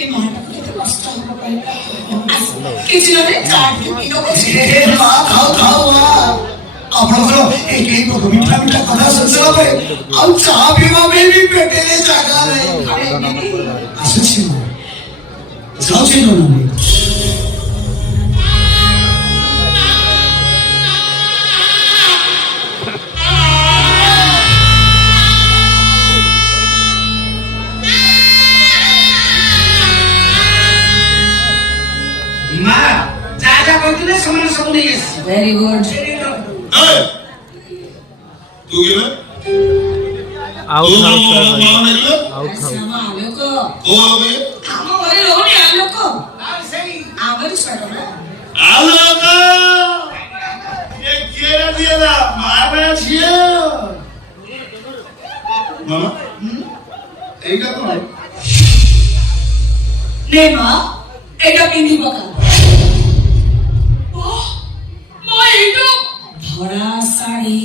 ଏ ମହାଟାକୁ କେତେ କଷ୍ଟ ହବ କହିଲ? କିଛି ନହେଲେ ଚା ଟିକେ ପିଇ ଦଉଛି। ମା ଖାଉ ଖାଉ ମା, ଆପଣଙ୍କର ଏଇ କେଇ ମିଠା ମିଠା କଥା ଶୁଣିଲା ପରେ ଆଉ ଚା ପିଇବା ପାଇଁ ବି ପେଟରେ ଜାଗା ନାହିଁ। ଆସୁଛି ମା, ଯାଉଛି ନାନୀ। ମା ଯା ଯା କହିଥିଲେ ସେମାନେ ସବୁ ନେଇ ଆସିଛି। Very good. ତୁ କେବେ ଆଉ ତୁ ଖାଉ ମାମା ଦେଖିଲେ ଆଉ ଖାଉ ଆଲୋକ, ଓ ଆବେ ଆମ ଘରେ ରହୁନି ଆଲୋକ, ଆମରି ଛାଡ଼ ନା। ଆଲୋକ ଏ କିଏରା ଦିଏଲା ମାରା ଝିଅ ମାମା এইটা কଣ নে মা, এটা পিন্ধি পকা। মা এইটা ধরা শাড়ি।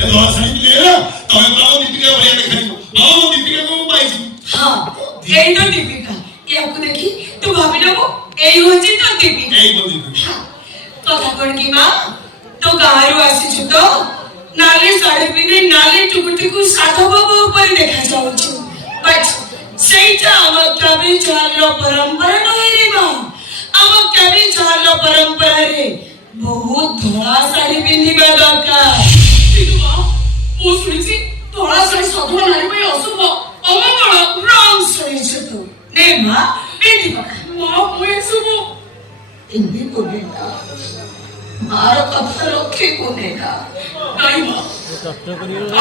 ଏ ଧଳା ଶାଢ଼ୀ ପିନ୍ଧିଲେ ତମେ ପୁରା ଦୀପିକା ଭଳିଆ ଦେଖାଯିବ। ହଁ ମୁଁ ଦୀପିକାକୁ ମୁଁ ପାଇଛି। ହଁ, এই তো দীপিকা। ইয়াকু দেখি তু ভাবি নেবো এই হচ্ছে তো দীপিকা। এই বল দীপিকা কথা কোন কি মা, তো গাঁরু আসিছু তো নালি শাড়ি পিন্ধি নালি টুকুটিকু সাধব বউ পরি দেখা যাଉଛୁ। বাট সেইটা আমার কবি ঝালর পরম্পরা নয় রে মা। আমার কবি ঝালর পরম্পরারে বহুত ধଳା শাড়ি পিন্ধিবা দরকার। কিন্তু মা, ମୁଁ ଶୁଣିଛି ଧଳା ଶାଢ଼ୀ ସଧବା ନାରୀ ପାଇଁ ଅଶୁଭ, ଅମଙ୍ଗଳ। রং শুনেছ তো? নে মা, পিন্ধি পকা। ମା ମୁଁ ଏସବୁ ପିନ୍ଧି କୋନେ ନା, ମାର କଥା ରଖେ କୋନେ ନା। ନାଇଁ ମା,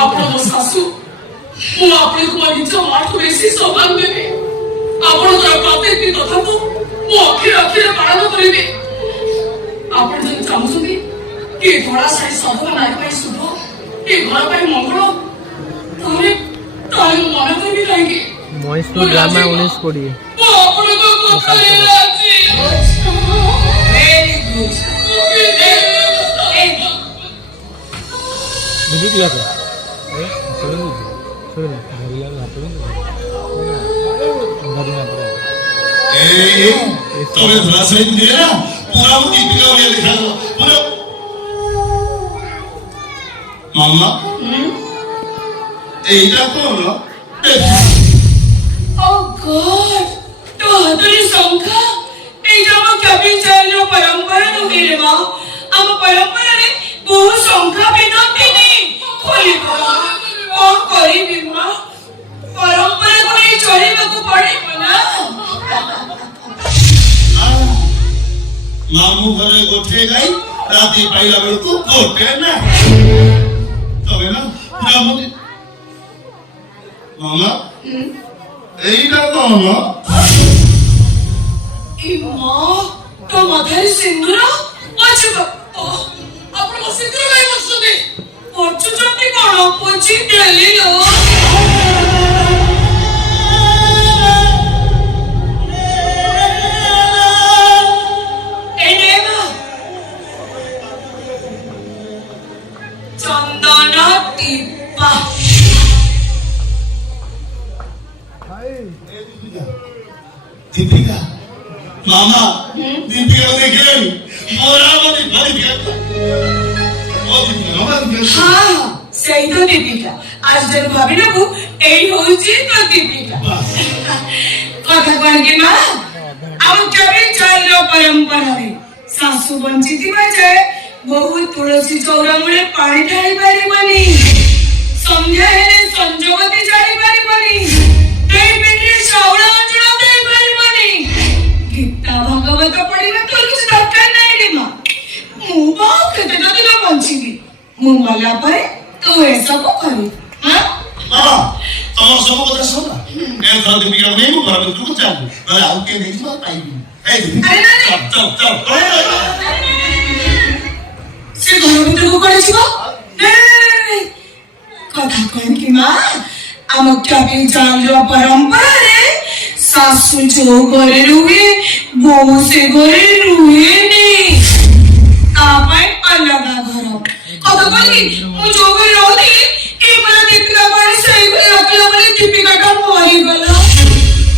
ଆପଣ ମୋ ଶାଶୁ, ମୁଁ ଆପଣଙ୍କୁ ମୋ ନିଜ ମାଠୁ ବେଶୀ ସମ୍ମାନ ଦେବି। ଆପଣଙ୍କର ପ୍ରତ୍ୟେକଟି କଥାକୁ ମୁଁ ଅକ୍ଷରେ ଅକ୍ଷରେ ପାଳନ କରିବି। ଆପଣ ଯଦି ଚାହୁଁଛନ୍ତି କି ଧଳା ଶାଢ଼ୀ ସଧବା ନାରୀ ପାଇଁ ଶୁଭ, ଏ ଘର ପାଇଁ ମଙ୍ଗଳ, ତାହେଲେ ମୁଁ ମନା କରିବି କାହିଁକି? ମହେଶପୁର ଡ୍ରାମା 1920 ମୁଁ ଆପଣଙ୍କ କଥାରେ ରାଜି। ঠিক আছে তবে ধরাশায়ী দিয়ে না পুরা দীপিকা বলে লেখা পুরো মামা এইটা কোন Oh God! तो हातरी संख्या एजा म कभी चाललो परंपरा नुगे रे बा आम परंपरा रे बहु संख्या बेदती नी खोली कोन करी बिमा परंपरा को नहीं चोरी को पड़े ना মামু ঘরে গোঠে যাই রাতে পাইলা বেলকু গোঠে না তবে না পুরা মনে মামা এইটা কোন इमा तो माथारी सिंदूर अच्छा आपण सिंदूर काय बसुदे पच्चू चट्टी कोण पची देली लो चंदना टिप्पा দীপিকা মামা দীপিকা দেখেন মোরা মনে ভাই দেখো ও দীপিকা মামা দেখো हाँ सही तो दीपिका आज जब भाभी ना वो यही हो जी तो दीपिका कथा कौन की माँ अब कभी चल रहा परंपरा रे सासू वंचित बजाय बहु तुलसी चौरा मुळे पाणी ढाळी पारी बनी संध्या हेले संजोगती जाई पारी बनी तेई पेटे शावळा अंजळा देई पारी बनी गीता भागवत पढिला तो किछ दरकार नाही रे माँ ମୁଁ ବାଉ କେତେ ଦିନ ବଞ୍ଚିବି ମୁଁ ମଲା ପରେ ତୁ ଏସବୁ କରିବୁ ହଁ ମାମା ତମ ସବୁ କଥା ଶୁଣ ଏ ଘର ଦୀପିକା ନେଇ ମୁଁ ଘର ଭିତରକୁ ଚାଲୁ ନହେଲେ ଆଉ କିଏ ନେଇଯିବ ପାଇବି ଏ ଦୀପିକା ଆରେ ନାଇଁ, ନାଇଁ। ଚାଲ ଚାଲ ସେ ଘର ଭିତରକୁ କୁଆଡ଼େ ଯିବ କଥା କଣ କି ମା ଆମ କ୍ୟାବିନ ଚାଲର ପରମ୍ପରାରେ ଶାଶୁ ଯୋଉ ଘରେ ରୁହେ ବୋହୂ ସେ ଘରେ ରୁହେନି ତା ପାଇଁ ଅଲଗା ଘର କଥା କଣ କି ମୁଁ ଯୋଉ ଘରେ ରହୁଥିଲି ଏ ପରା ଦୀପିକା ପାଣି ସେଇ ଘରେ ରଖିଲା ବୋଲି ଦୀପିକାଟା ମରିଗଲା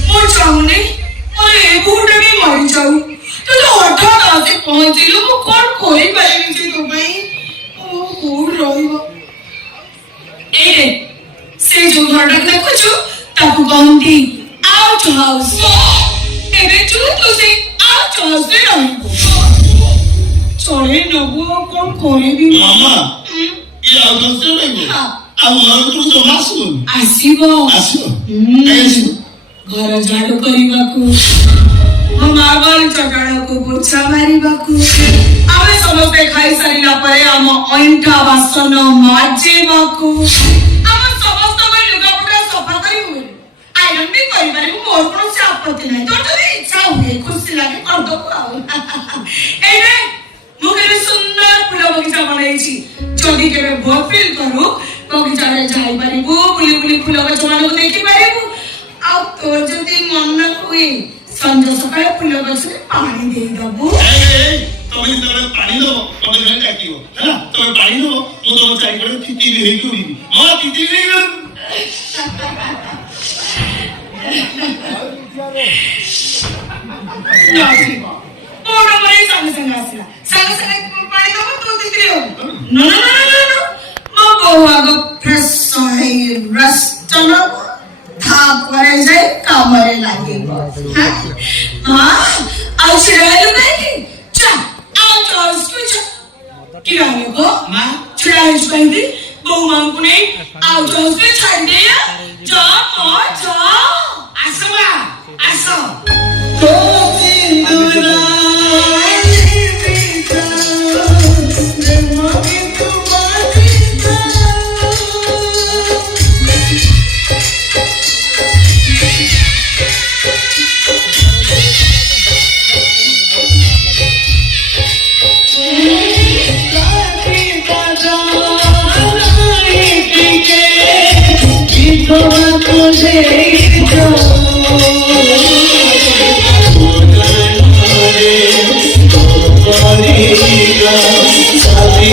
ମୁଁ ଚାହୁଁନି ମୋର ଏ ବୋହୂଟା ବି ମରିଯାଉ ତୁ ତ ହଠାତ୍ ଆସି ପହଞ୍ଚିଲୁ ମୁଁ କଣ କରିପାରିବି ଯେ ତୋ ପାଇଁ କୋଉଠି ରହିବ ଏଇରେ ସେ ଯୋଉ ଘରଟାକୁ ଦେଖୁଛୁ ତାକୁ କହନ୍ତି ଆଉଟ୍ ହାଉସ୍ ଏବେ ତୁ ସେଇ ଆଉଟ୍ ହାଉସ୍ରେ ରହିବୁ ଚଳେଇ ନବୁ ଆଉ କଣ କରିବି ମାମା ଇଏ ଆଉ ଦଶରେ ରହିବ ହଁ। ଆଉ ଘର ଭିତରକୁ ଜମା ଆସିବନି ଆସିବ ଆସିବ କାଇଁ ଆସିବ ଘର ଝାଡୁ କରିବାକୁ ମାର୍ବଲ ଚଟାଣକୁ ପୋଛା ମାରିବାକୁ ଆମେ ସମସ୍ତେ ଖାଇସାରିଲା ପରେ ଆମ ଅଇଁଠା ବାସନ ମାଜିବାକୁ ଆମ ସମସ୍ତଙ୍କ ଲୁଗାପଟା ସଫା କରିବୁ ଆଇରନ୍ ବି କରିପାରିବୁ ମୋର କୌଣସି ଆପତ୍ତି ନାହିଁ ତୋର ଯଦି ଇଚ୍ଛା ହୁଏ ଖୁସି ଲାଗେ କରିଦବୁ ଆଉ ଏଇନେ ମୁଁ କେବେ ସୁନ୍ଦର ଫୁଲ ବଗିଚା ବନେଇଛି ଯଦି କେବେ ଭୋଗ ଫିଲ୍ କରୁ ବଗିଚାରେ ଯାଇପାରିବୁ ବୁଲି ବୁଲି ଫୁଲ ଗଛ ମାନଙ୍କୁ ଦେଖିପାରିବୁ ଆଉ ତୋର ଯଦି ମନ ହୁଏ ସଞ୍ଜ ସକାଳେ ଫୁଲ ଗଛରେ ପାଣି ଦେଇଦବୁ ତମେ ଯେତେବେଳେ ପାଣି ଦବ ତମେ ଜଣେ ଡାକିବ ହେଲା ତମେ ପାଣି ଦବ ମୁଁ ତମ ଚାରିପଟେ ତିତିରି ହେଇକି ଉଡ଼ିବି ହଁ ତିତିରି ହେଇଗଲ ବଡ ବଡ ସାଙ୍ଗେ ସାଙ୍ଗେ ଆସିଲା ସାଙ୍ଗେ ସାଙ୍ଗେ ପାଣି ଦବ ତୁ ତିତିରି ହବୁ ନା ନା ନା ନା ନା ମୋ ବୋଉ ଆଗ ଫ୍ରେଶ ହେଇ ରେଷ୍ଟ ନବ ତାପରେ ଯାଇ କାମରେ ଲାଗିବ ହଁ ଆଉ ଛିଡ଼ା ହେଲୁ କାହିଁକି ଚା ଆଉ ଚଳସ୍କୁ ଚା କି ରହିବ ଛିଡ଼ା ହେଇଛୁ କାହିଁକି ବୋଉ ମାଙ୍କୁ ନେଇ ଆଉ ଚଳସ୍କୁ ଛାଡ଼ିଦେ야 ଯା ମା ଯା ଆସ ମା ଆସ Sabi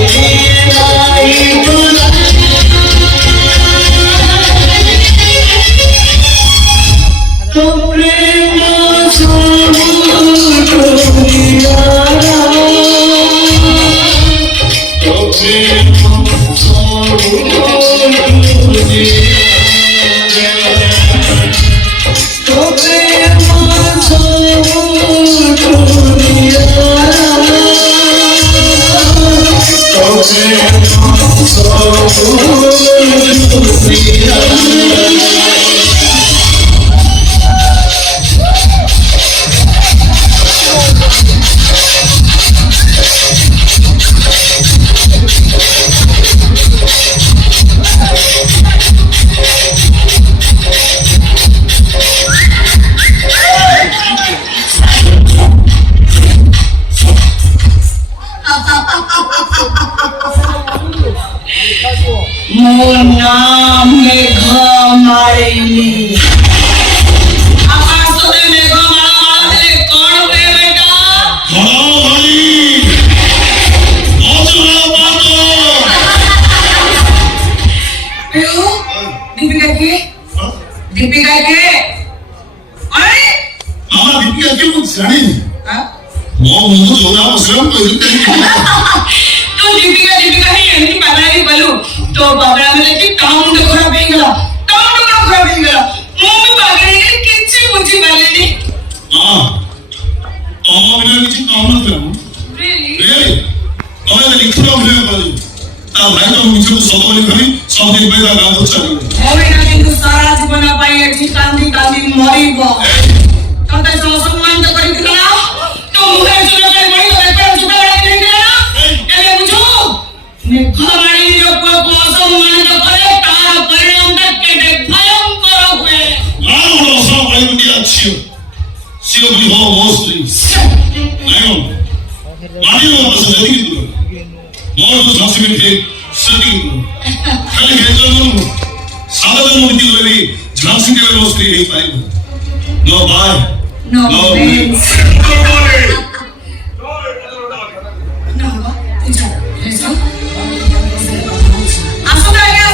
ମାରିଲି। ଆକାଶରେ ମେଘ ମାଳ ମାଳ ଦେଲେ କଣ ହୁଏ ବେଟା? दीपिका के दीपिका के अरे আমার দীপিকা কি মুখ জানি हाँ? মুখ জোড়া বসলাম तो दीपिका दीपिका ही यानी पता नहीं बोलू तो बाबरा में लेके काम खराब हो गया मम्मी बागरे किच्ची मुझे वाले ने আমার কিছু কাম না কেন रियली রে আমার লিখুরা হলে পারি তা ভাই তো মুঝে সকলে খালি সব দিন পয়দা গান হচ্ছে ओवे ना किंतु सारा जीवन पाई अच्छी कांदी कांदी मरीबो तंते सम्मान तो करी दिला तो मुहे सुनो के बड़ी तो पेपर सुबह वाला नहीं दिला एले बुझो ने घरवाड़ी जो को सम्मान तो करे तार परिणाम तक के भयंकर हुए গান হলো সব ভাই কি আছে সিওবি হো মোস্টলি আইও মানিও বস যদি দিল মোর তো ঝাঁসি में थे सती খালি হেজল সাধারণ মূর্তি বলি ঝাঁসি के व्यवस्था नहीं पाई no bye no No. thanks No, अच्छा ऐसा आसो का गया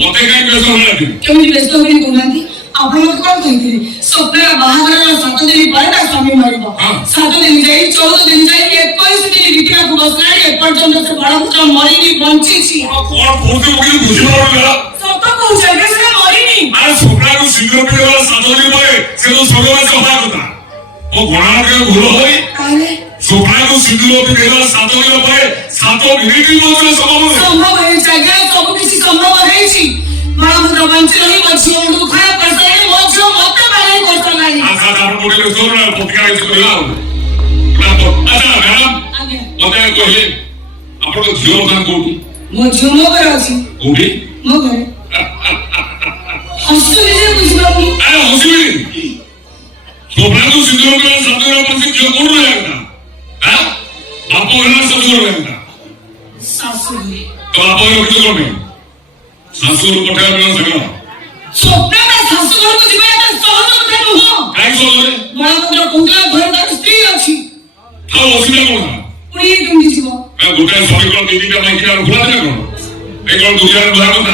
ମତେ କାଇଁ ବ୍ୟସ୍ତ ହେଲାନି କେମିତି ବ୍ୟସ୍ତ ହେବି କହୁନାହାନ୍ତି ଆପଣ ମତେ କଣ କହିଥିଲେ ସ୍ୱପ୍ନର ବାହାଘରର 7 ଦିନ ପରେ ତା ସ୍ୱାମୀ ମରିବ ହଁ। 7 ଦିନ ଯାଇ 14 ଦିନ ଯାଇ 21 ଦିନ ବିତିବାକୁ ବସିଲାଣି ଏପର୍ଯ୍ୟନ୍ତ ସେ ବଳଭଦ୍ର ମରିନି ବଞ୍ଚିଛି କଣ କହୁଛୁ ମୁଁ କିଛି ବୁଝିପାରୁନି ସତ କହୁଛି ଏବେ ସେ ମରିନି ଆରେ ସ୍ୱପ୍ନାକୁ ଶୀଘ୍ର ପିଇଗଲା 7 ଦିନ ପରେ ସେ ତ ସ୍ୱର୍ଗବାସ ହବା କଥା ମୋ ଗଣନାରେ ଭୁଲ ହୋଇ ତାହେଲେ ସ୍ୱପ୍ନାକୁ ଶୀଘ୍ର ପିଇଗଲା 7 ଦିନ ପରେ 7 ମିନିଟ ମଧ୍ୟରେ ସମ୍ଭବ ନୁହେଁ ସମ୍ଭବ ହେଇଛି ଆଜ୍ଞା ସବୁ କିଛି ସମ୍ଭବ ହେଇଛି ବଳଭଦ୍ର ବଞ୍ଚି ରହି ମୋ ଝିଅ ମୁଣ୍ଡକୁ ଖରାପ କରିସାରିଲାଣି ମୋ ଝିଅ ମତେ ବାହାଇ କରିସାରିଲାଣି ଆଚ୍ଛା ଆପଣ ଗୋଟେ ବ୍ୟସ୍ତ ନା ପ୍ରତିକାର କିଛି କରିବା ଆଉ ଆଚ୍ଛା ମ୍ୟାଡାମ ଆଜ୍ଞା ମତେ କହିଲେ ଆପଣଙ୍କ ଝିଅ ବର୍ତ୍ତମାନ କୋଉଠି ମୋ ଝିଅ ମୋ ଘରେ ଅଛି କୋଉଠି ମୋ ଘରେ ହସୁନି ଯେ ବୁଝିପାରୁନି ଆରେ ହସିବିନି ସ୍ୱପ୍ନାକୁ ଶୀଘ୍ର ପିଇଗଲା 7 ଦିନ ପରେ ସେ ଝିଅ କୋଉଠି ରହିବା କଥା ବାପ ଘରେ ଶାଶୁ ଘରେ ରହିବା କଥା ଶାଶୁଘରେ तो आप लोग कितने लोग हैं सासुर पटेल में सगला ସ୍ୱପ୍ନ ତା ଶାଶୁଘରକୁ ଯିବା ଏତେ ସହଜ କଥା ନୁହଁ काई सोले ବଳଭଦ୍ର କହୁଥିଲା ଘରେ ତାର ସ୍ତ୍ରୀ ଅଛି तो ओसिना कोन ପୁଣି କେମିତି ଯିବ मैं गोटे सभी को दीदी का माइक का खुला देना कोन एक और दूसरा ने बुला कोन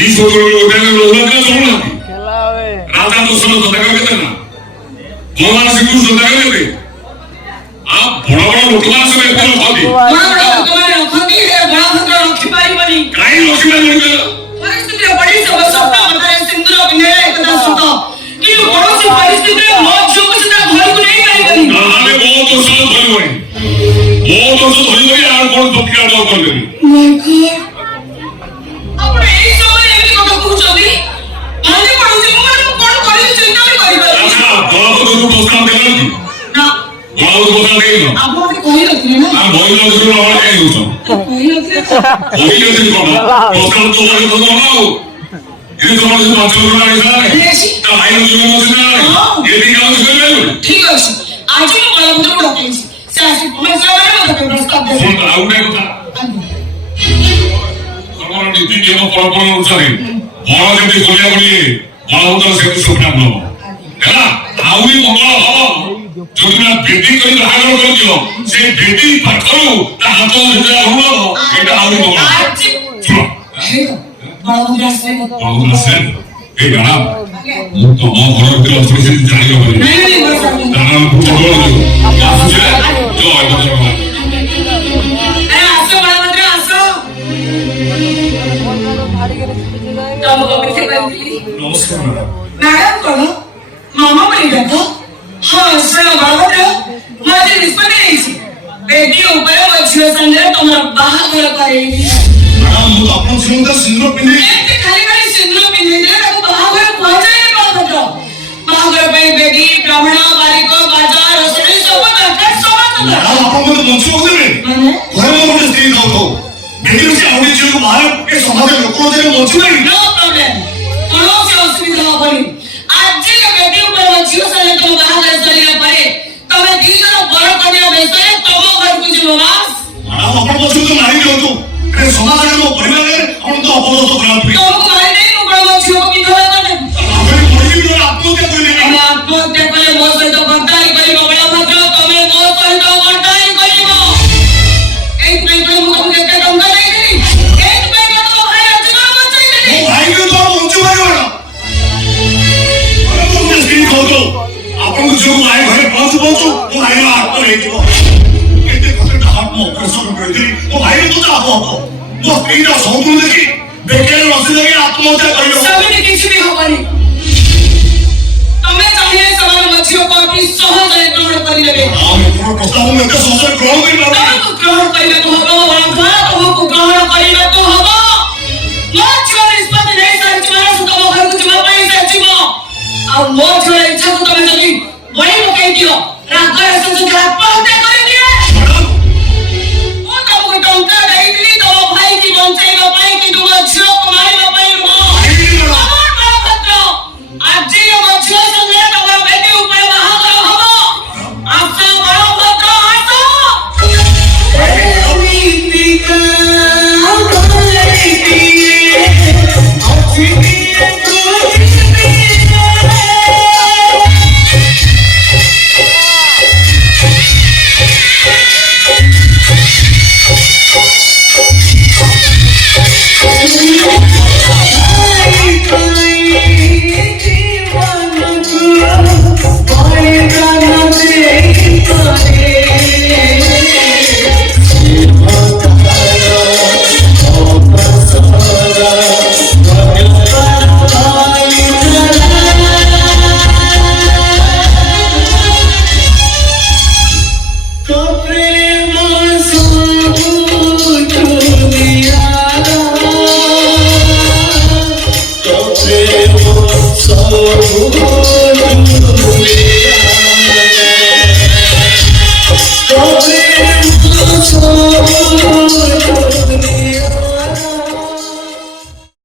20 लोग गोटे ने रोला का सोना राजा तो सुनो तो तक के देना भगवान सिंह तो तक के दे आप बड़ा बड़ा लोकला से एक बार खादी ବଡ଼ ବଡ଼ ଲୋକମାନେ ରଖନ୍ତି ହେ ବଳଭଦ୍ର ରଖିପାରିବନି काई लोकला नहीं गया ପରିସ୍ଥିତିରେ ପଡ଼ି ସବୁ ସ୍ୱପ୍ନ ମଧ୍ୟରେ ସିନ୍ଦୁର ପିନ୍ଧେ ଏକଦା ସତ କିନ୍ତୁ କୌଣସି ପରିସ୍ଥିତିରେ ମୋ ଝିଅକୁ ସେ ତା ଘରକୁ ନେଇପାରିବନି नहाने बहुत तो साल धरी हुई यार कौन प्रतिकार न कर देनी ଆପଣ ଏଇ ସମୟରେ ଏମିତି କଥା କହୁଛନ୍ତି ଭାରି ପଡୁଛି ମୁଁ ମାନେ କଣ କରିବି ଚିନ୍ତା ବି କରିପାରୁନି अच्छा बड़ा तो तुम प्रस्ताव देना की ନା बड़ा तो प्रस्ताव देना ଆପଣ ମତେ କହିନଥିଲେ ନା आ भइल जरूर और काय होतो କହିନଥିଲେ होई के दिन कोना प्रस्ताव तो लगे तो ना हो ये तो मतलब पांच लोग ना है तो आई लोग जो मौजूद है ये भी काम कर रहे हो ଠିକ ଅଛି ଆଜି ମୁଁ ବଳଭଦ୍ରକୁ ଡକେଇଛି ସେ ଆସି ପହଞ୍ଚିଲା ବେଳେ ମୋତେ ପ୍ରସ୍ତାବ ଦେବେ फोन आउ नहीं होता ଆମର ନୀତି ନିୟମ ପରମ୍ପରା ଅନୁସାରେ ବଳ ଯେମିତି ଖୋଲିଆ ଖୋଲିଏ ବଳଭଦ୍ର ସେମିତି ସ୍ୱପ୍ନ ହବ ହେଲା ଆହୁରି ମଙ୍ଗଳ ହବ ଯୋଉଦିନ ବେଦି କରି ବାହାଘର କରିଦିଅ ସେ ବେଦି ପାଖରୁ ତା ହାତ ଭିତରେ ହବ ଏଇଟା ଆହୁରି ମଙ୍ଗଳ ଆଜି ଶୁଣ ବଳଭଦ୍ର ଆସିଲେ ବଳଭଦ୍ର ସେ ଏ ଗାଣା ମୁଁ ତମ ଘର ଭିତରେ ଅଛି ସେ ଜାଣିବ ନାଇଁ ନାଇଁ ବର୍ଷା ତାର ଭୂଗୋଳ ଆସୁଛି ଜୟ ବଜରଙ୍ଗ ଆସ ବଳଭଦ୍ର ଆସ ତମକୁ ମିଠା କରିଥିଲି নমস্কার ম্যাডাম ମ୍ୟାଡାମ କଣ ମାମା ବୋଲି ଡାକ ହଁ ଶୁଣ ବଳଭଦ୍ର ମୁଁ ଆଜି ନିଷ୍ପତ୍ତି ନେଇଛି ବେଦି ଉପରେ ମୋ ଝିଅ ସାଙ୍ଗରେ ତମର ବାହାଘର କରେଇବି ম্যাডাম ମୁଁ ତ ଆପଣ ଶୁଣନ୍ତା ସିନ୍ଦୁର ପିନ୍ଧି ଏମିତି ଖାଲି ଖାଲି ସିନ୍ଦୁର ପିନ୍ଧିଦେଲେ ତାକୁ ବାହାଘର କୁହାଯାଏ ବଳଭଦ୍ର ବାହାଘର ପାଇଁ ବେଦି ବ୍ରାହ୍ମଣ ବାରିକ ବାଜା ରୋଷେଇ ସବୁ ଦରକାର ସମସ୍ତ ମ୍ୟାଡାମ ଦରକାର ଆପଣ ମୋତେ ବଞ୍ଚିବାକୁ ଦେବେ ମାନେ ଘରେ ମୋ ଗୋଟେ ସ୍ତ୍ରୀ ଥାଉ ବେଦି ଅଛି ଆଉ ଗୋଟେ ଝିଅକୁ ବାହାର ଏ ସମାଜରେ ଲୋକ ଦେବେ ବଞ୍ଚିବେନି नो प्रॉब्लम कौनसी असुविधा हबनी आज बेटी ऊपर ଝିଅ ସାଙ୍ଗେ ତମ ବାହାଘର ସରିଲା ପରେ ତମେ ଦି ଜଣ ବର କନ୍ୟା ବେଶରେ ତମ ଘରକୁ ଯିବ ବାସ୍ ସମାଜରେ ମୋ ପରିବାରରେ ଆପଣ ତ ଅପଦସ୍ତ ଖରାପ ହୁଏ ତମକୁ ମାରି ଦେଇ ମୁଁ କଣ ମୋ ଝିଅକୁ ବିଧବା କରିଦେବି? ଆପଣ ମରିଯିବି ଆତ୍ମହତ୍ୟା କରିଲେ ତମେ ଆତ୍ମହତ୍ୟା କଲେ ମୋ ସହିତ ଗଦ୍ଦାରି କରିବ ବଳଭଦ୍ର, ତମେ ମୋ ସହିତ ଗଦ୍ଦାରି କରିବ। ଏଇଥିପାଇଁ କଣ ମୁଁ ତମକୁ ଏତେ ଟଙ୍କା ଦେଇଥିଲି? ଏଇଥିପାଇଁ କଣ ତମ ଭାଇର ଜୀବନ ବଞ୍ଚେଇଦେଲି? ମୋ ଭାଇକୁ ତ ବଞ୍ଚୁ ପାରିବ ଆପଣଙ୍କୁ ଯୋଉ ଭାଇ ଘରେ ପହଞ୍ଚୁ ପହଞ୍ଚୁ ମୋ ଭାଇର ଆତ୍ମ ହେଇଯିବ କେତେ କଷ୍ଟ ହାତ ମୋ ଅପରେସନ କରିଥିଲି ମୋ ଭାଇର ତ ଚାପ ହବ ମୋ ସ୍ତ୍ରୀର ସୌନ୍ଦର୍ଯ୍ୟ ଦେଖି ବେକାରୀ ବସି ଲାଗି ଆତ୍ମହତ୍ୟା କରିବ ସେମିତି କିଛି ବି ହବନି। ତମେ ଚାହିଁଲେ ସେମାନେ ମୋ ଝିଅକୁ ଅତି ସହଜରେ ଗ୍ରହଣ କରିନେବେ। ମୋ ପ୍ରସ୍ତାବ ମୁଁ ଏତେ ସହଜରେ ଗ୍ରହଣ କରିପାରୁନି ତମକୁ ଗ୍ରହଣ କରିବାକୁ ହବ ବଳଭଦ୍ର, ତମକୁ ଗ୍ରହଣ କରିବାକୁ ହବ। ମୋ ଝିଅ ନିଷ୍ପତ୍ତି ନେଇ ସାରିଛି ମାନେ ସେ ତମ ଘରକୁ ଯିବା ପାଇଁ ସେ ଯିବ। ଆଉ ମୋ ଝିଅର ଇଚ୍ଛାକୁ ତମେ ଯଦି ବଳି ପକେଇ ଦିଅ, ରାଗରେ ସେ ଯଦି ଆତ୍ମହତ୍ୟା କରିଦିଏ, ମୁଁ ତମକୁ ଟଙ୍କା ଦେଇଥିଲି ତମ ଭାଇକି ବଞ୍ଚେଇବା ପାଇଁ, କିନ୍ତୁ ମୋ ଝିଅକୁ ମାରିବା ପାଇଁ ନୁହଁ। ବଳଭଦ୍ର, ଆଜି ମୋ ଝିଅ ସଙ୍ଗେ ତମର ବେଟି ଉପରେ ବାହାଘର ହବ। ଆସ ବଳଭଦ୍ର, ଆସ।